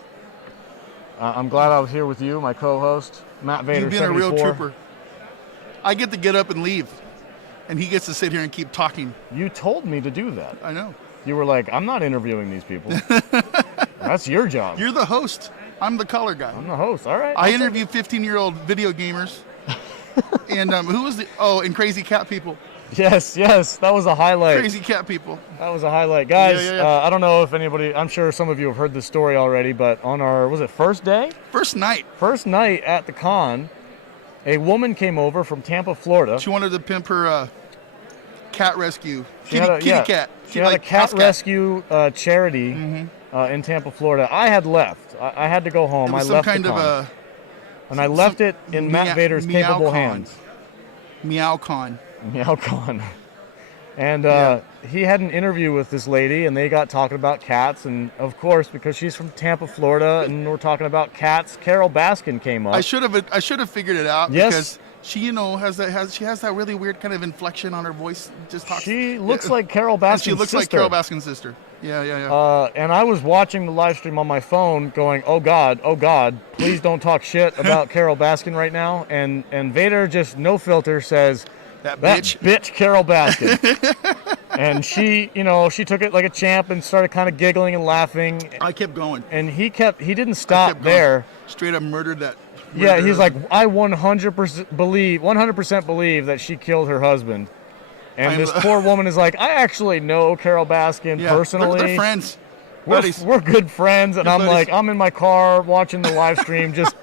I'm glad I was here with you, my co-host, Matt Vader. You've been a 74. real trooper. I get to get up and leave, and he gets to sit here and keep talking. You told me to do that. I know. You were like, I'm not interviewing these people. That's your job. You're the host. I'm the color guy. I'm the host. All right. I interview 15-year-old video gamers. And who was and Crazy Cat People. Yes, that was a highlight. Crazy Cat People. That was a highlight. Guys, Yeah. I don't know if anybody, I'm sure some of you have heard this story already, but on our, was it first day? First night. First night at the con, a woman came over from Tampa, Florida. She wanted to pimp her cat rescue. She had a cat. She had a cat rescue charity in Tampa, Florida. I had left. I had to go home. It was I some left kind the of con. And I left it in Matt Vader's capable hands. MeowCon. MeowCon. And he had an interview with this lady, and they got talking about cats. And of course, because she's from Tampa, Florida, and we're talking about cats, Carol Baskin came up. I should have figured it out. Yes. Because she, has that really weird kind of inflection on her voice. Just talks. She looks like Carol Baskin's She looks sister. like Carol Baskin's sister. Yeah. And I was watching the live stream on my phone going, oh God, please don't talk shit about Carol Baskin right now. And Vader just no filter says, that bitch Carol Baskin. And she, she took it like a champ and started kind of giggling and laughing. I kept going. And he didn't stop there. Straight up murdered that. Yeah, he's like, I 100% believe that she killed her husband. And this poor woman is like, I actually know Carol Baskin personally. They're friends. We're good friends. And Good I'm buddies. like, I'm in my car watching the live stream. Just,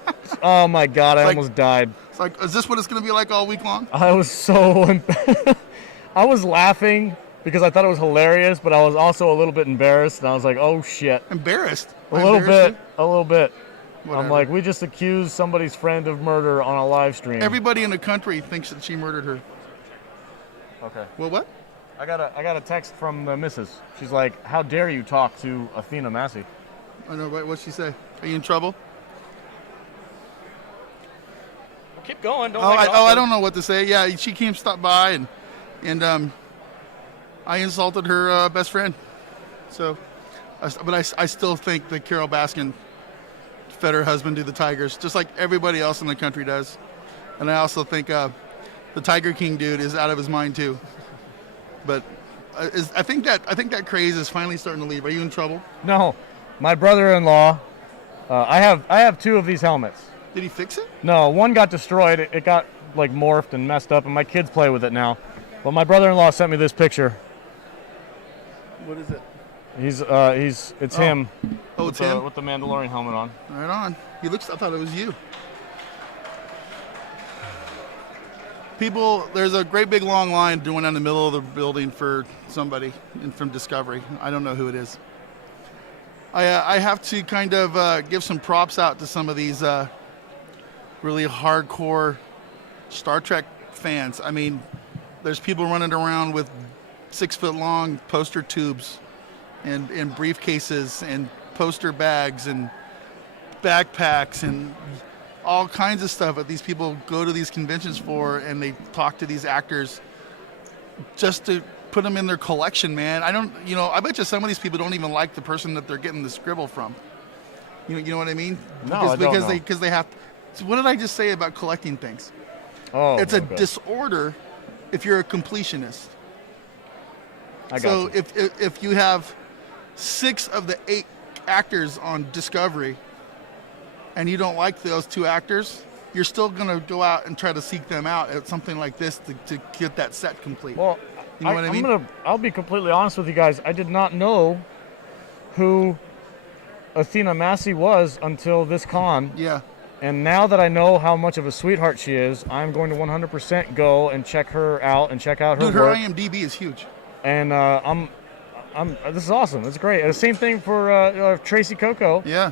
oh my God, I almost died. It's like, is this what it's going to be like all week long? I was so, I was laughing because I thought it was hilarious, but I was also a little bit embarrassed. And I was like, oh shit. Embarrassed? A little bit. I'm like, we just accused somebody's friend of murder on a live stream. Everybody in the country thinks that she murdered her. Okay. Well, what? I got a text from the missus. She's like, how dare you talk to Athena Massey? I know, what'd she say? Are you in trouble? Keep going. Don't I don't know what to say. Yeah, she came, stopped by, and I insulted her best friend. So, but I still think that Carol Baskin fed her husband to the tigers, just like everybody else in the country does. And I also think the Tiger King dude is out of his mind too. But I think that craze is finally starting to leave. Are you in trouble? No, my brother-in-law. I have 2 of these helmets. Did he fix it? No, one got destroyed. It got like morphed and messed up, and my kids play with it now. But my brother-in-law sent me this picture. What is it? It's him. Oh, it's him? With the Mandalorian helmet on. Right on. I thought it was you. People, there's a great big long line doing in the middle of the building for somebody from Discovery. I don't know who it is. I have to kind of give some props out to some of these really hardcore Star Trek fans. I mean, there's people running around with 6-foot-long poster tubes and briefcases and poster bags and backpacks and all kinds of stuff that these people go to these conventions for, and they talk to these actors just to put them in their collection, man. I bet you some of these people don't even like the person that they're getting the scribble from. You know what I mean? No, because they have. So what did I just say about collecting things? Oh, it's a okay. disorder if you're a completionist. I got So you. if you have 6 of the 8 actors on Discovery, and you don't like those 2 actors, you're still going to go out and try to seek them out at something like this to get that set complete. Well, you know what I mean? I'll be completely honest with you guys. I did not know who Athena Massey was until this con. Yeah. And now that I know how much of a sweetheart she is, I'm going to 100% go and check her out and check out her Dude, her work. IMDb is huge. And this is awesome. It's great. And the same thing for Tracy Coco. Yeah.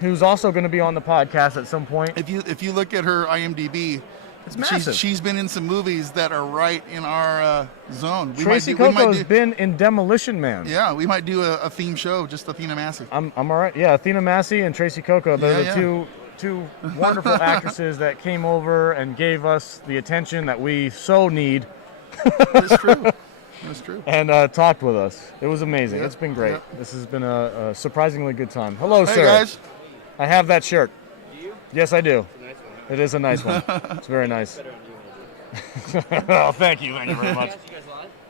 Who's also going to be on the podcast at some point. If you look at her IMDb, it's massive. She's been in some movies that are right in our zone. Tracy Coco's been in Demolition Man. Yeah, we might do a theme show, just Athena Massey. I'm all right. Yeah, Athena Massey and Tracy Coco. They're the two wonderful actresses that came over and gave us the attention that we so need. That's true. That's true. And talked with us. It was amazing. It's been great. This has been a surprisingly good time. Hello, hey sir. Guys. I have that shirt. Do you? Yes, I do. It's a nice one. It is a nice one. It's very nice. Oh, thank you. Thank you very much.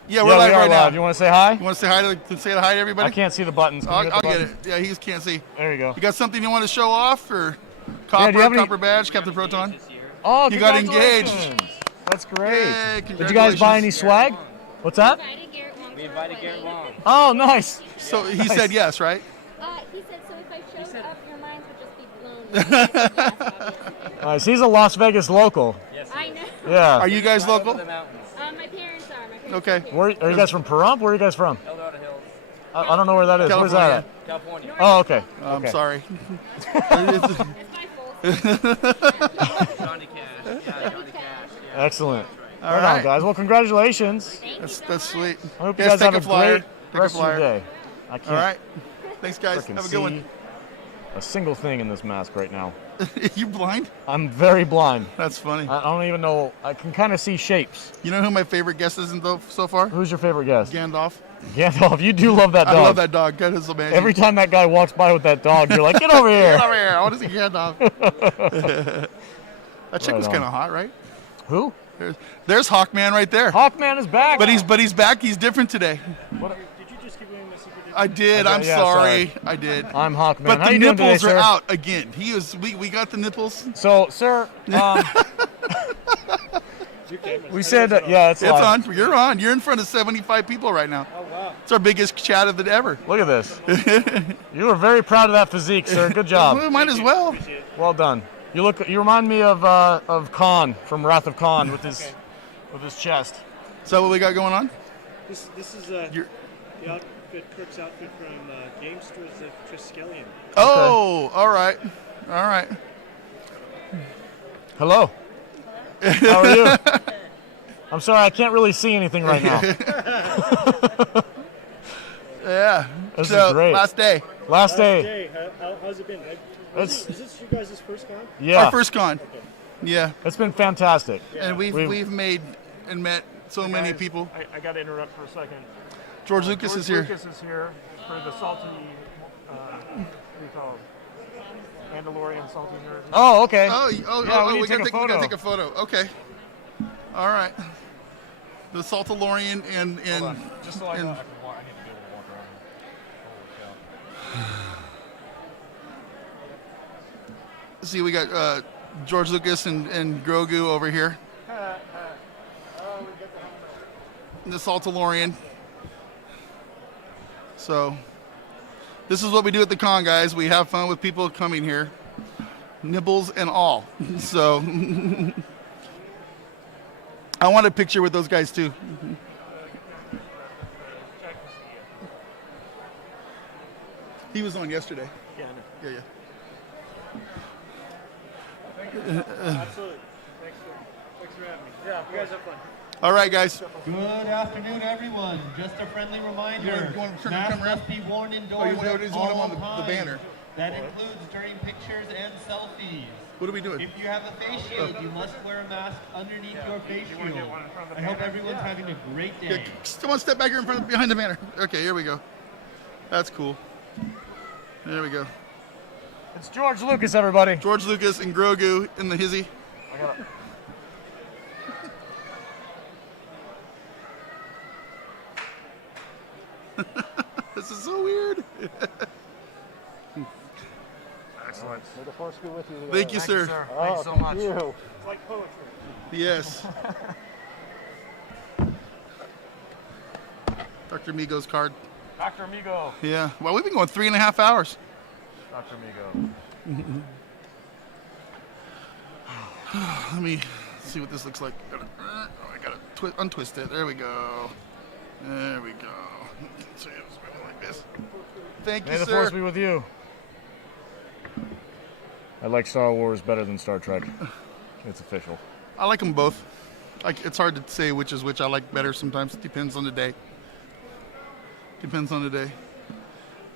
Yeah, we're live right now. You want to say hi? You want to say hi to everybody? I can't see the buttons. I'll get it. Yeah, he just can't see. There you go. You got something you want to show off, or copper badge, Captain Proton? Oh, you got engaged. That's great. Yay, did you guys buy any swag? What's that? We invited Garrett Long. Oh, nice. So he said yes, right? He said, so if I showed up, your minds would just be blown. Nice. He's a Las Vegas local. Yes, I know. Yeah. Are you guys local? My parents are. Okay. Where are you guys from? Pahrump? Where are you guys from? El Dorado Hills. I don't know where that is. Where's that at? California. Oh, okay. I'm sorry. It's my fault. Johnny Cash. Yeah, Johnny Cash. Yeah. Excellent. All right right. on, guys. Well, congratulations. That's sweet. I hope you guys have a great rest of your day. I can't All right. Thanks, guys. frickin' Have a good one. see a single thing in this mask right now. You blind? I'm very blind. That's funny. I don't even know. I can kind of see shapes. You know who my favorite guest is so far? Who's your favorite guest? Gandalf. Gandalf. You do love that dog. I love that dog. That is amazing. Every time that guy walks by with that dog, you're like, get over here. Get over here. I want to see Gandalf. That chick was kind of hot, right? Who? There's Hawkman right there. Hawkman is back. But he's back. He's different today. What? Did you just give him a secret? I did. I'm Yeah, sorry. I did. I'm Hawkman. But How the you doing nipples today, are sir? out again. We got the nipples. So, sir, we said that, yeah, it's live. on. You're on. You're in front of 75 people right now. Oh, wow. It's our biggest chat of the ever. Look at this. You were very proud of that physique, sir. Good job. Well, might as well. Well done. You remind me of Khan from Wrath of Khan with his chest. So what we got going on? This is outfit, Kirk's outfit from Gamesters of Triskelion. Oh, all right. All right. Hello. How are you? I'm sorry, I can't really see anything right now. Yeah. This so, is great. Last day. Last day. How's it been? It's- Is this you guys' first con? Yeah. Our first con. Okay. Yeah. It's been fantastic. And we've made and met so many Guys, people. I got to interrupt for a second. George Lucas is here. Lucas is here for the salty, what do you call it? Mandalorian salty nerd. Oh, okay. Yeah, we need to take a we photo. gotta take a photo. Okay. All right. The Saltalorian and Just so I and know, I need to be able to walk around. Holy cow. see, we got George Lucas and Grogu over here. The Saltalorian. So, this is what we do at the con, guys. We have fun with people coming here, nibbles and all. So, I want a picture with those guys too. He was on yesterday. Yeah, I know. Yeah. Thank you. Absolutely. Thanks for having me. Yeah, you guys have fun. All right, guys. Good afternoon, everyone. Just a friendly reminder. You want to turn the masks camera around? must be worn Oh, indoors you want at to all on the times. banner. That includes during pictures and selfies. What are we doing? If you have a face shield, you must wear a mask underneath your face shield. I hope everyone's having a great day. Yeah, someone step back here behind the banner. Okay, here we go. That's cool. There we go. It's George Lucas, everybody. George Lucas and Grogu in the hizzy. I got it. This is so weird. Excellent. May the force be with you. Thank you, sir. Thank you so much. It's like poetry. Yes. Dr. Migo's card. Dr. Amigo. Yeah. Well, we've been going 3.5 hours. Dr. Amigo. Let me see what this looks like. I gotta untwist it. There we go. There we go. So yeah, it's going like this. Thank May you, the sir. force be with you. I like Star Wars better than Star Trek. It's official. I like them both. It's hard to say which is which I like better sometimes. It depends on the day. Depends on the day.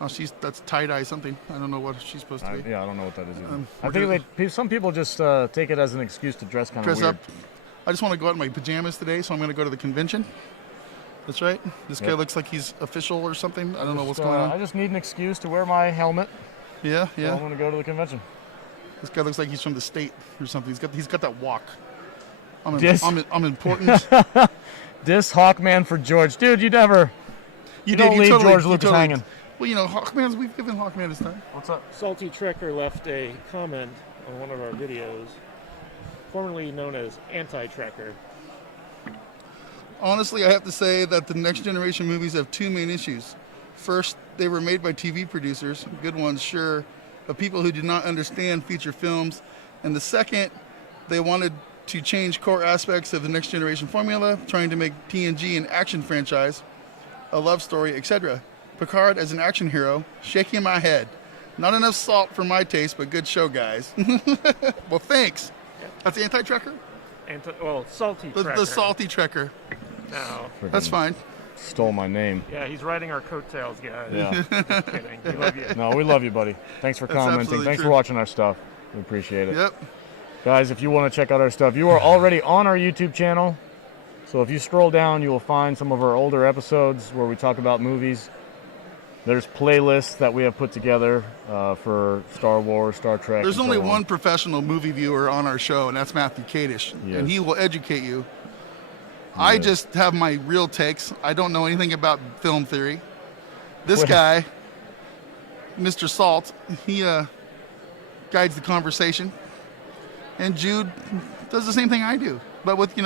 Oh, that's tie-dye something. I don't know what she's supposed to be. Yeah, I don't know what that is either. I we're think some people just take it as an excuse to dress kind of Dress weird. up. I just want to go out in my pajamas today, so I'm going to go to the convention. That's right. This guy Yep. looks like he's official or something. I don't know what's going on. I just need an excuse to wear my helmet. Yeah, So yeah. I'm going to go to the convention. This guy looks like he's from the state or something. He's got that walk. I'm important. This Hawkman for George. Dude, you never... You don't leave George Lucas hanging. Well, you know, Hawkman's, we've given Hawkman his time. What's up? Salty Trekker left a comment on one of our videos, formerly known as Anti-Trekker. Honestly, I have to say that the Next Generation movies have two main issues. First, they were made by TV producers, good ones, sure, but people who did not understand feature films. And the second, they wanted to change core aspects of the Next Generation formula, trying to make TNG an action franchise, a love story, etc. Picard as an action hero, shaking my head. Not enough salt for my taste, but good show, guys. Well, thanks. That's the Anti-Trekker? Salty Trekker. The Salty Trekker. No. That's fine. Stole my name. Yeah, he's riding our coattails, guys. Yeah. Just kidding. We love you. No, we love you, buddy. Thanks for That's commenting. absolutely Thanks true. for watching our stuff. We appreciate it. Yep. Guys, if you want to check out our stuff, you are already on our YouTube channel. So if you scroll down, you will find some of our older episodes where we talk about movies. There's playlists that we have put together for Star Wars, Star Trek. There's and so only on. one professional movie viewer on our show, and that's Matthew Kadish, Yes. and he will educate you. I Yes. just have my real takes. I don't know anything about film theory. This Well- guy, Mr. Salt, he guides the conversation, and Jude does the same thing I do, but with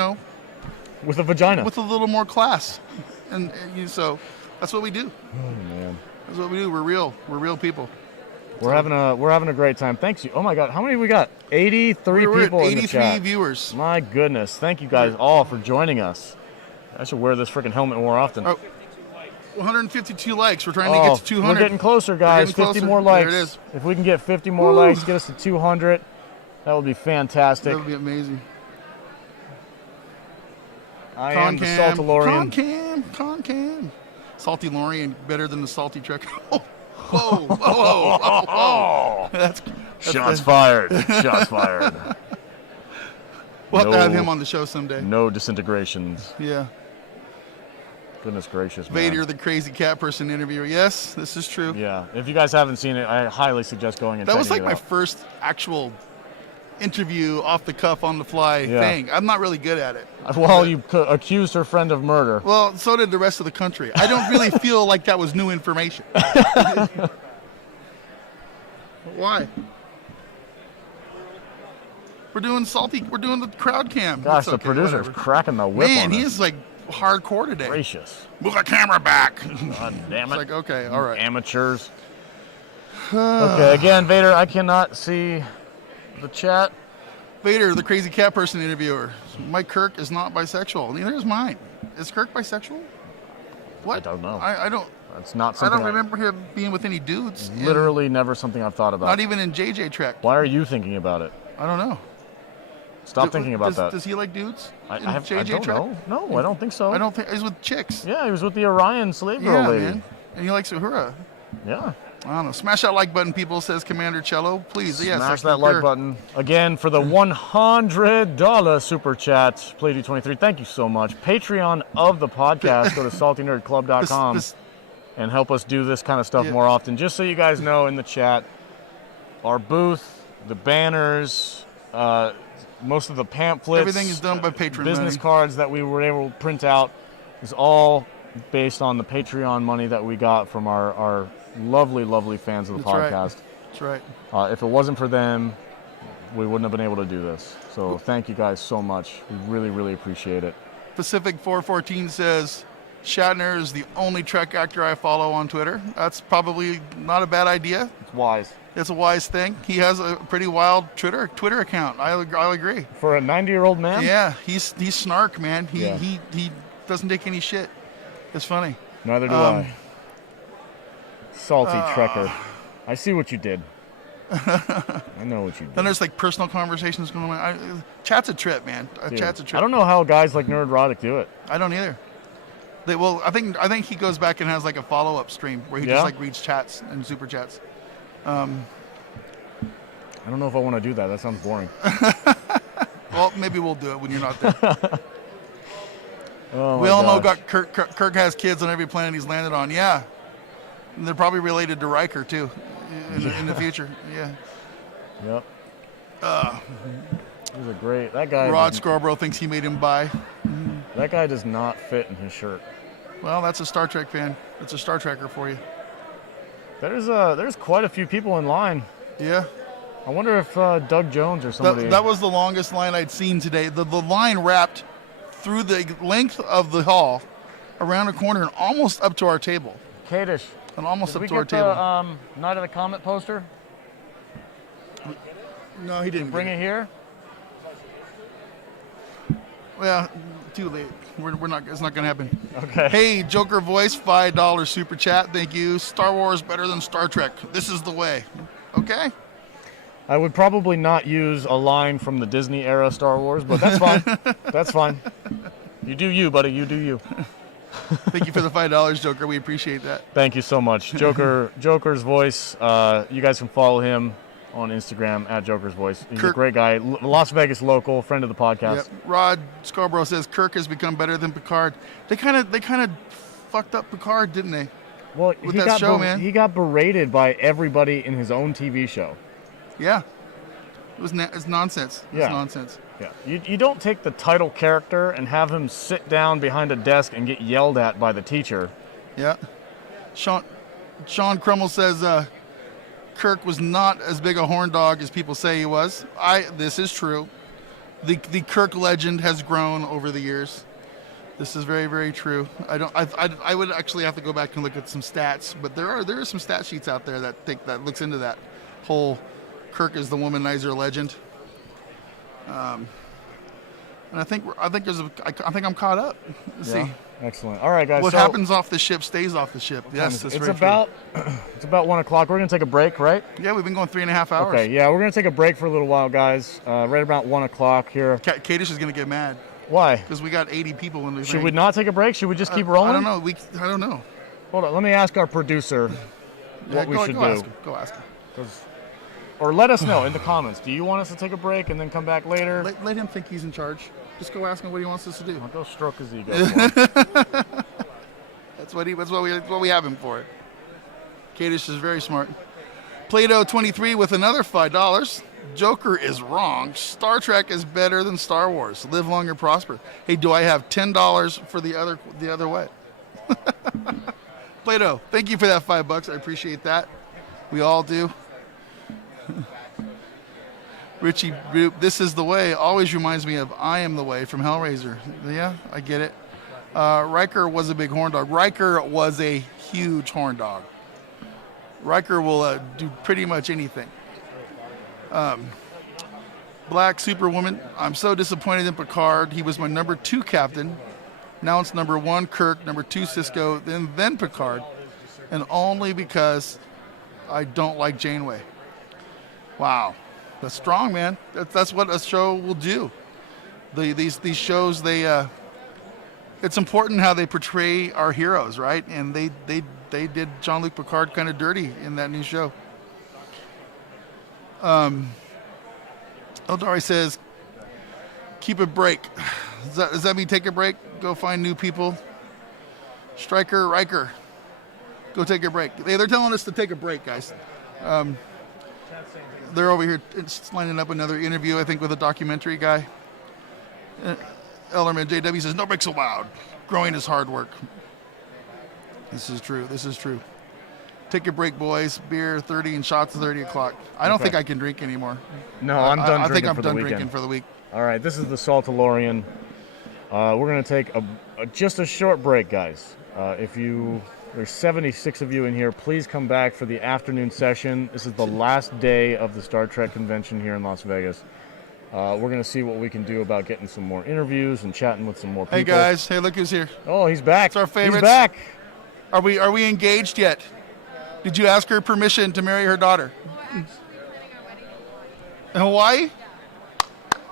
with a vagina, with a little more class, and so that's what we do. Oh man. That's what we do. We're real. We're real people. We're having a great time. Thanks you. Oh my God, how many we got? 83 We're at people in the 83 chat. viewers. My goodness, thank you guys all for joining us. I should wear this freaking helmet more often. Oh. 152 likes. We're trying to get to 200. We're getting closer, guys. Getting 50 closer. more likes. There it is. If we can get 50 more likes, get us to 200, that would be fantastic. That would be amazing. I am the Saltalorian. Concam. Salty Lorian better than the Salty Trek. Whoa. That's Shots fired. Shots fired. We'll have to have him on the show someday. No disintegrations. Yeah. Goodness gracious, man. Vader, the crazy cat person interviewer. Yes, this is true. Yeah. If you guys haven't seen it, I highly suggest going and That was checking like it my out. first actual interview off the cuff, on the fly thing. I'm not really good at it. Well, you accused her friend of murder. Well, so did the rest of the country. I don't really feel like that was new information. Why? We're doing the crowd cam. Gosh, It's the okay, producer's whatever. cracking the whip Man, on he us. is like hardcore today. Gracious. Move the camera back. God damn it. It's like, okay, all right. Amateurs. Okay, again, Vader, I cannot see the chat. Vader, the crazy cat person interviewer. Mike Kirk is not bisexual. Neither is mine. Is Kirk bisexual? What? I don't know. I don't. That's not I something don't remember him being with any dudes. Literally never something I've thought about. Not even in JJ Trek. Why are you thinking about it? I don't know. Stop thinking about that. Does he like dudes? I in don't JJ Trek? know. No, I don't think so. I don't think he's with chicks. Yeah, he was with the Orion slave girl Yeah, lady. man. And he likes Uhura. Yeah. I don't know. Smash that like button, people, says Commander Cello. Please, yes. Smash that like button. Again, for the $100 super chat, Play23, thank you so much. Patreon of the podcast, go to saltynerdclub.com and help us do this kind of stuff more often. Just so you guys know, in the chat, our booth, the banners, most of the pamphlets, Everything is done by Patreon business money. cards that we were able to print out is all based on the Patreon money that we got from our lovely, lovely fans of the That's right. podcast. That's right. If it wasn't for them, we wouldn't have been able to do this. So thank you guys so much. We really, really appreciate it. Pacific 414 says, Shatner is the only Trek actor I follow on Twitter. That's probably not a bad idea. It's wise. It's a wise thing. He has a pretty wild Twitter account. I'll agree. For a 90-year-old man? Yeah, he's snark, man. He Yeah. he doesn't take any shit. It's funny. Neither do I. Salty Trekker. I see what you did. I know what you did. Then there's like personal conversations going on. Chat's a trip, man. Dude, Chat's a trip. I don't know how guys like Nerdrotic do it. I don't either. I think he goes back and has like a follow-up stream where he Yeah? just like reads chats and super chats. I don't know if I want to do that. That sounds boring. Well, maybe we'll do it when you're not there. Oh We my all know gosh. Kirk has kids on every planet he's landed on. Yeah. And they're probably related to Riker too in the future. Yeah. Yep. He's a great. That guy. Rod Scarborough thinks he made him buy. That guy does not fit in his shirt. Well, that's a Star Trek fan. That's a Star Trekker for you. There's quite a few people in line. Yeah. I wonder if Doug Jones or somebody. That was the longest line I'd seen today. The line wrapped through the length of the hall, around a corner, and almost up to our table. Kadish. And almost Did up we to our get table. the Night of the Comet poster? No, he didn't. Bring it here. Well, too late. We're not. It's not gonna happen. Okay. Hey, Joker Voice, $5 super chat. Thank you. Star Wars better than Star Trek. This is the way. Okay. I would probably not use a line from the Disney era Star Wars, but that's fine. That's fine. You do you, buddy. You do you. Thank you for the $5, Joker. We appreciate that. Thank you so much. Joker's Voice. You guys can follow him on Instagram at Joker's Voice. He's a great guy. Las Vegas local, friend of the podcast. Yep. Rod Scarborough says Kirk has become better than Picard. They kind of fucked up Picard, didn't they? Well, with that show, man. He got berated by everybody in his own TV show. Yeah. It's nonsense. It's Yeah. nonsense. Yeah. You don't take the title character and have him sit down behind a desk and get yelled at by the teacher. Yeah. Sean Crummell says Kirk was not as big a horn dog as people say he was. This is true. The Kirk legend has grown over the years. This is very, very true. I would actually have to go back and look at some stats, but there are some stat sheets out there that looks into that whole Kirk is the womanizer legend. And I think I'm caught up. Let's see. Excellent. All right, guys. What so happens off the ship stays off the ship. Yes, that's it's very about it's about 1 o'clock. We're gonna take a break, right? Yeah, we've been going 3.5 hours. Okay. Yeah, we're gonna take a break for a little while, guys. Right about 1 o'clock here. Kadish is gonna get mad. Why? Because we got 80 people in the Should we not take a break? Should we just keep rolling? I don't know. I don't know. Hold on. Let me ask our producer what we should do. Go ask him. Or let us know in the comments. Do you want us to take a break and then come back later? Let him think he's in charge. Just go ask him what he wants us to do. I'll go stroke his ego. That's what we have him for. Kadish is very smart. Plato 23 with another $5. Joker is wrong. Star Trek is better than Star Wars. Live long and prosper. Hey, do I have $10 for the other way? Plato, thank you for that $5. I appreciate that. We all do. Richie, this is the way. Always reminds me of I Am the Way from Hellraiser. Yeah, I get it. Riker was a big horn dog. Riker was a huge horn dog. Riker will do pretty much anything. Black Superwoman. I'm so disappointed in Picard. He was my number 2 captain. Now it's number 1 Kirk, number 2 Cisco, then Picard, and only because I don't like Janeway. Wow, that's strong, man. That's what a show will do. These shows, it's important how they portray our heroes, right? And they did Jean-Luc Picard kind of dirty in that new show. Eldari says, keep a break. Does that mean take a break? Go find new people? Riker, go take a break. They're telling us to take a break, guys. They're over here lining up another interview, I think, with a documentary guy. Ellerman JW says, no breaks allowed. Growing is hard work. This is true. Take a break, boys. Beer 30 and shots 30 o'clock. I don't think I can drink anymore. No, I'm done drinking. I think I'm for done the drinking for the week. All right, this is the Saltalorian. We're going to take just a short break, guys. There's 76 of you in here. Please come back for the afternoon session. This is the last day of the Star Trek convention here in Las Vegas. We're going to see what we can do about getting some more interviews and chatting with some more people. Hey, guys. Hey, look who's here. Oh, he's back. It's our favorites. He's back. Are we engaged yet? Did you ask her permission to marry her daughter? In Hawaii?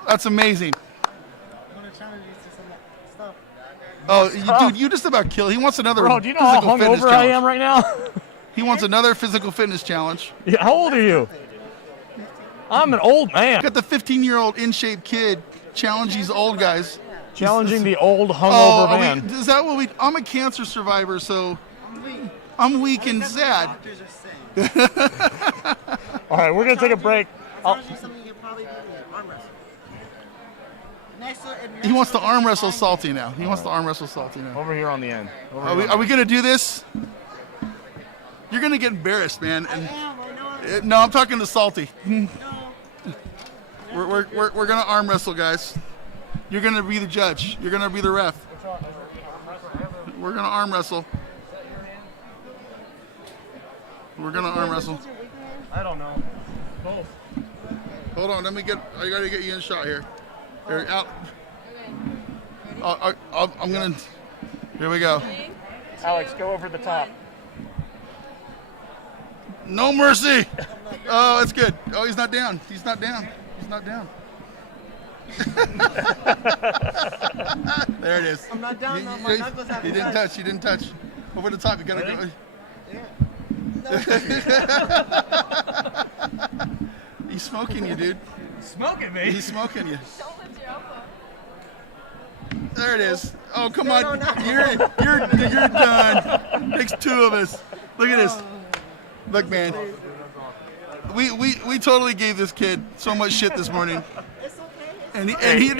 That's amazing. Oh, dude, you just about killed. He wants another. Bro, do you know how hungover I am right now? He wants another physical fitness challenge. Yeah, how old are you? I'm an old man. Got the 15-year-old in-shape kid challenge these old guys. Challenging the old hungover man. Is that what I'm a cancer survivor, so I'm weak and sad. All right, we're going to take a break. He wants to arm wrestle Salty now. Over here on the end. Are we going to do this? You're going to get embarrassed, man. No, I'm talking to Salty. We're going to arm wrestle, guys. You're going to be the judge. You're going to be the ref. We're going to arm wrestle. I don't know. Both. Hold on, I got to get you in shot here. Here, out. I'm going to, here we go. Alex, go over the top. No mercy. Oh, that's good. Oh, he's not down. There it is. I'm not down. No, my knuckles have You didn't touch. Over the top, you got to go. Yeah. He's smoking you, dude. Smoking me? He's smoking you. There it is. Oh, come on. You're done. Takes 2 of us. Look at this. Look, man. We totally gave this kid so much shit this morning. And he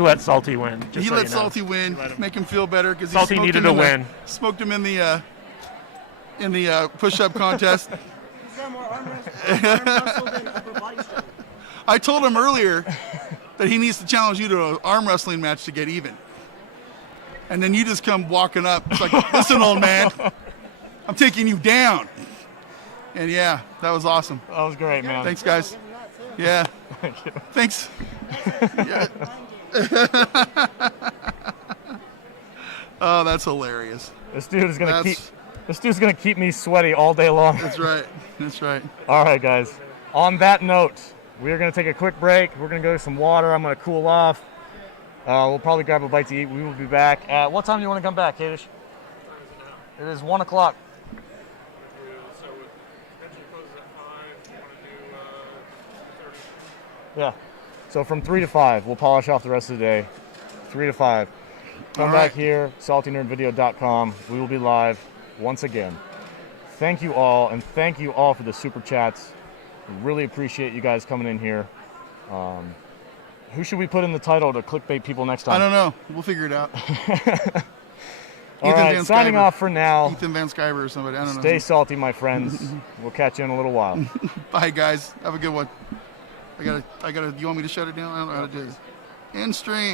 let Salty win. He let Salty win, make him feel better because Salty needed a win. Smoked him in the push-up contest. I told him earlier that he needs to challenge you to an arm wrestling match to get even. And then you just come walking up. It's like, listen, old man, I'm taking you down. And yeah, that was awesome. That was great, man. Thanks, guys. Yeah. Thanks. Yeah. Oh, that's hilarious. This dude's gonna keep me sweaty all day long. That's right. That's right. All right, guys. On that note, we are gonna take a quick break. We're gonna go to some water. I'm gonna cool off. We'll probably grab a bite to eat. We will be back at what time do you want to come back, Kadish? It is 1 o'clock. Yeah. So from 3 to 5, we'll polish off the rest of the day. 3 to 5. Come All back right. here, saltynerdvideo.com. We will be live once again. Thank you all, and thank you all for the super chats. We really appreciate you guys coming in here. Who should we put in the title to clickbait people next time? I don't know. We'll figure it out. All right, signing off for now. Ethan Van Sciver or somebody. I don't know. Stay salty, my friends. We'll catch you in a little while. Bye, guys. Have a good one. I gotta. You want me to shut it down? I don't know how to do it. End stream.